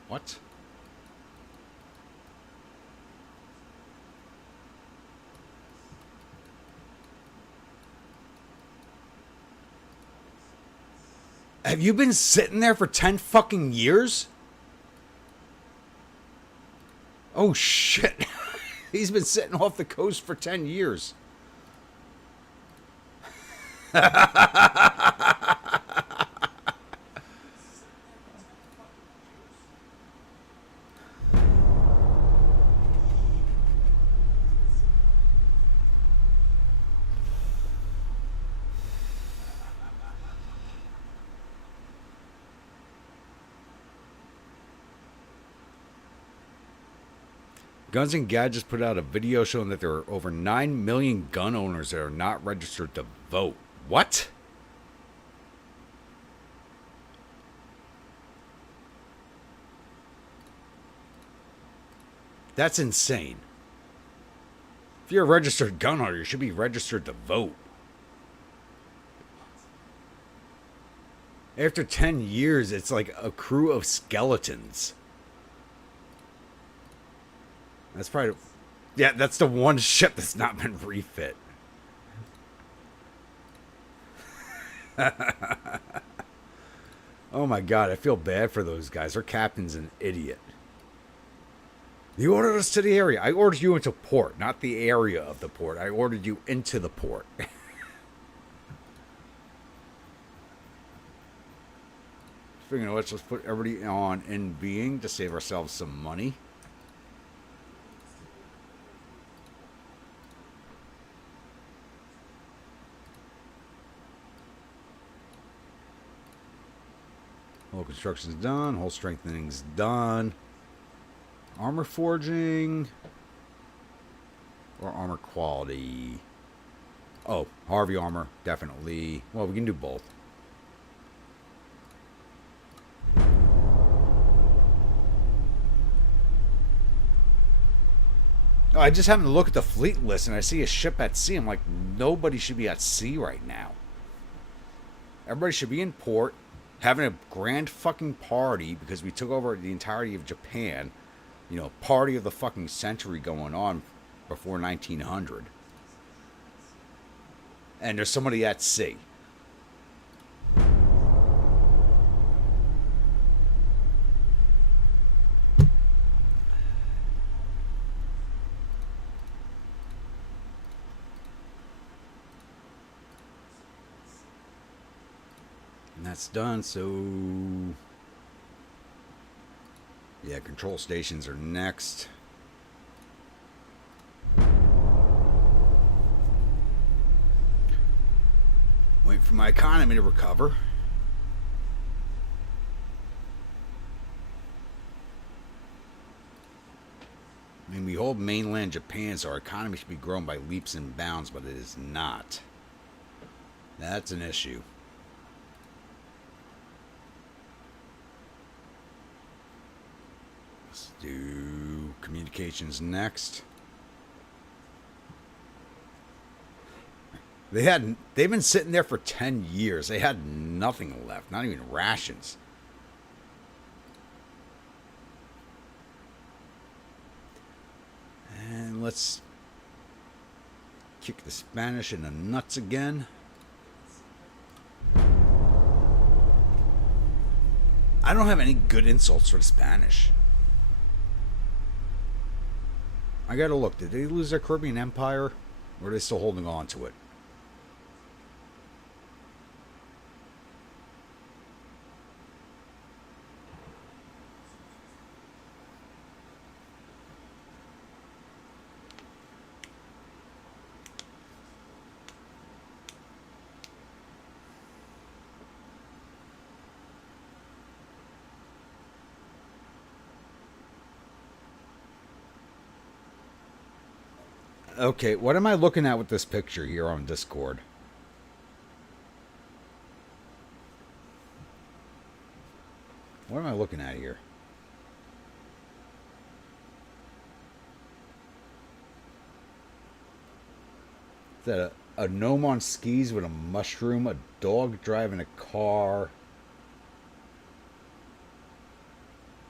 What? Have you been sitting there for 10 fucking years? Oh shit. He's been sitting off the coast for 10 years. Guns and Gadgets put out a video showing that there are over 9 million gun owners that are not registered to vote. What? That's insane. If you're a registered gun owner, you should be registered to vote. After 10 years, it's like a crew of skeletons. That's probably... Yeah, that's the one ship that's not been refit. Oh my god, I feel bad for those guys. Their captain's an idiot. You ordered us to the area. I ordered you into port, not the area of the port. I ordered you into the port. Figuring, let's just put everybody on in being to save ourselves some money. Hull construction's done. Hull strengthening's done. Armor forging. Or armor quality. Oh, Harvey armor. Definitely. Well, we can do both. Oh, I just happened to look at the fleet list and I see a ship at sea. I'm like, nobody should be at sea right now. Everybody should be in port. Having a grand fucking party because we took over the entirety of Japan. You know, party of the fucking century going on before 1900. And there's somebody at sea. And that's done, so... Yeah, control stations are next. Wait for my economy to recover. I mean, we hold mainland Japan, so our economy should be grown by leaps and bounds, but it is not. That's an issue. Let's do communications next. They've been sitting there for 10 years. They had nothing left, not even rations. let's kick the Spanish in the nuts again. I don't have any good insults for the Spanish. I gotta look. Did they lose their Caribbean Empire? Or are they still holding on to it? Okay, what am I looking at with this picture here on Discord? What am I looking at here? Is that a gnome on skis with a mushroom, a dog driving a car,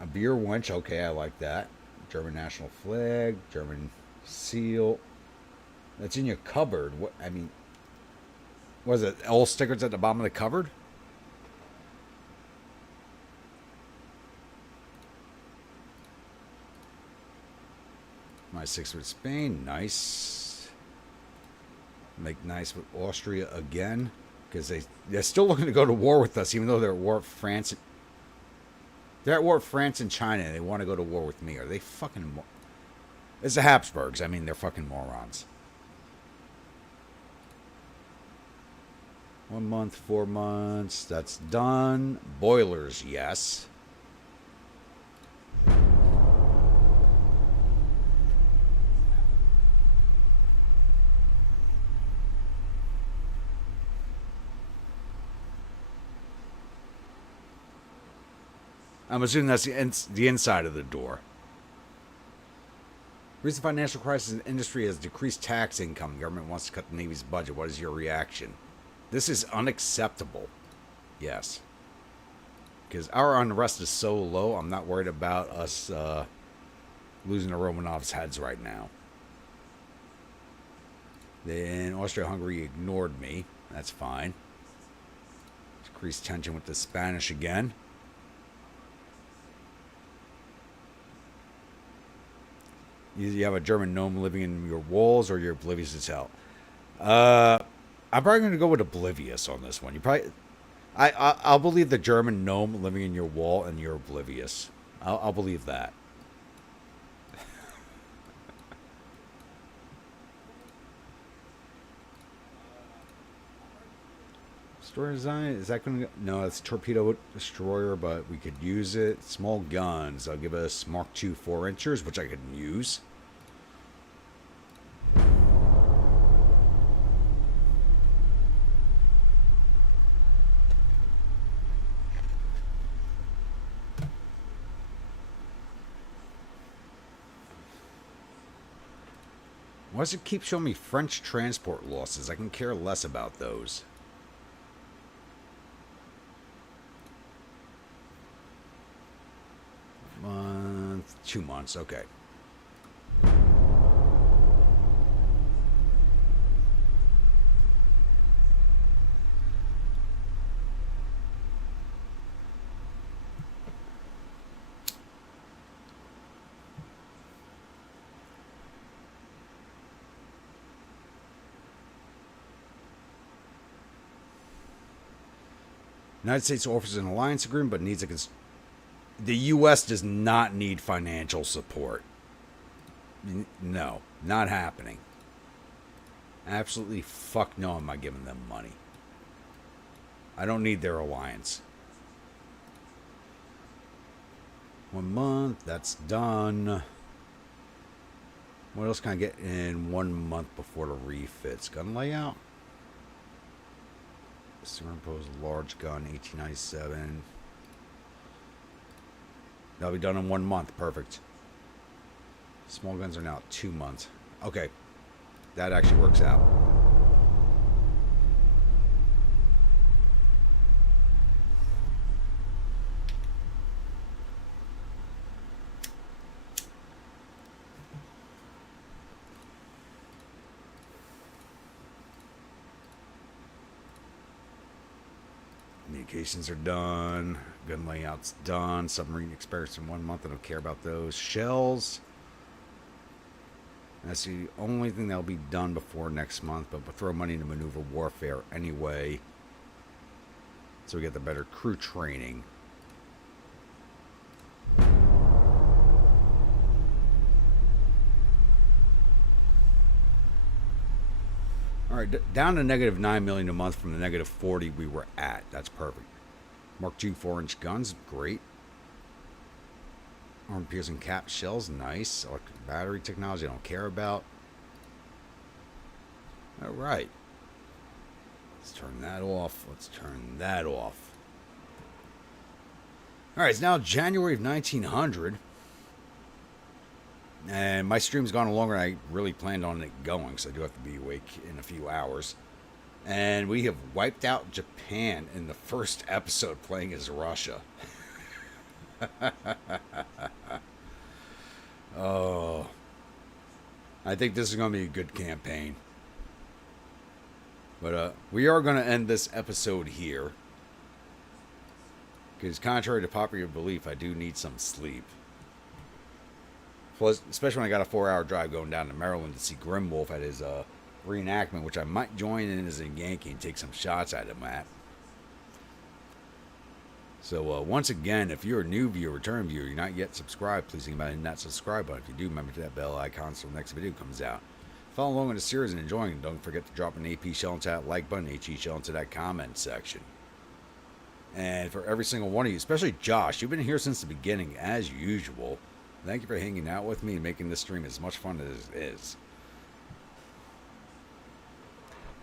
a beer wench? Okay, I like that. German national flag, German seal. That's in your cupboard. What I mean, was it all stickers at the bottom of the cupboard? My 6 with Spain, nice. Make nice with Austria again, because they're still looking to go to war with us, even though they're at war with France. They're at war with France and China, and they want to go to war with me. Are they fucking? It's the Habsburgs. I mean, they're fucking morons. 1 month, 4 months. That's done. Boilers, yes. I'm assuming that's the inside of the door. Recent financial crisis in the industry has decreased tax income. The government wants to cut the Navy's budget. What is your reaction? This is unacceptable. Yes. Because our unrest is so low, I'm not worried about us losing the Romanovs' heads right now. Then Austria-Hungary ignored me. That's fine. Decreased tension with the Spanish again. You have a German gnome living in your walls, or you're oblivious as hell. I'm probably going to go with oblivious on this one. I'll believe the German gnome living in your wall, and you're oblivious. I'll believe that. Destroyer design, is that going to... No, it's torpedo destroyer, but we could use it. Small guns. I'll give us Mark II 4-inchers, which I could use. Why does it keep showing me French transport losses? I can care less about those. Month, 2 months, okay. United States offers an alliance agreement, but needs a... The U.S. does not need financial support. No, not happening. Absolutely fuck no, I'm not giving them money. I don't need their alliance. 1 month, that's done. What else can I get in 1 month before the refits? Gun layout? Superimposed large gun, 1897. That'll be done in 1 month. Perfect. Small guns are now 2 months. Okay. That actually works out. Communications are done. Gun layout's done. Submarine experience in 1 month. I don't care about those. Shells. That's the only thing that'll be done before next month, but we'll throw money into maneuver warfare anyway. So we get the better crew training. Alright, down to negative 9 million a month from the negative 40 we were at. That's perfect. Mark II 4-inch guns, great. Arm piercing cap shells, nice. Electric battery technology, I don't care about. Alright. Let's turn that off. Let's turn that off. Alright, it's now January of 1900. And my stream's gone longer than I really planned on it going, so I do have to be awake in a few hours. And we have wiped out Japan in the first episode playing as Russia. Oh. I think this is going to be a good campaign. But we are going to end this episode here. Because contrary to popular belief, I do need some sleep. Plus, especially when I got a 4-hour drive going down to Maryland to see Grimwolf at his reenactment, which I might join in as a Yankee and take some shots at him at. So once again, if you're a new viewer, return viewer, you're not yet subscribed, please think about hitting that subscribe button. If you do, remember to hit that bell icon so the next video comes out. Follow along in the series and enjoying it. Don't forget to drop an AP shell into that like button, HE shell into that comment section. And for every single one of you, especially Josh, you've been here since the beginning, as usual. Thank you for hanging out with me and making this stream as much fun as it is.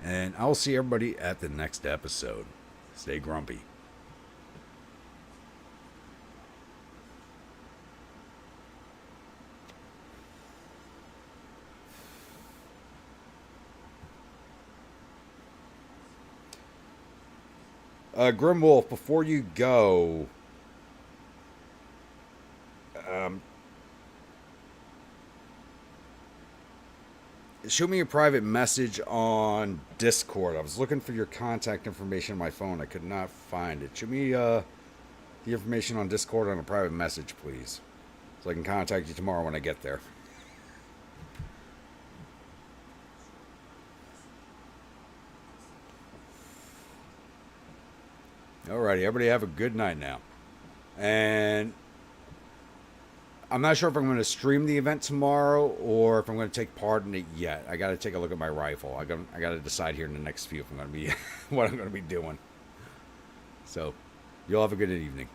And I'll see everybody at the next episode. Stay grumpy. Grimwolf, before you go, shoot me a private message on Discord. I was looking for your contact information on my phone. I could not find it. Shoot me the information on Discord on a private message, please, so I can contact you tomorrow when I get there. Alrighty, everybody have a good night now. And I'm not sure if I'm going to stream the event tomorrow or if I'm going to take part in it yet. I got to take a look at my rifle. I got to decide here in the next few if I'm going to be what I'm going to be doing. So, you'll have a good evening.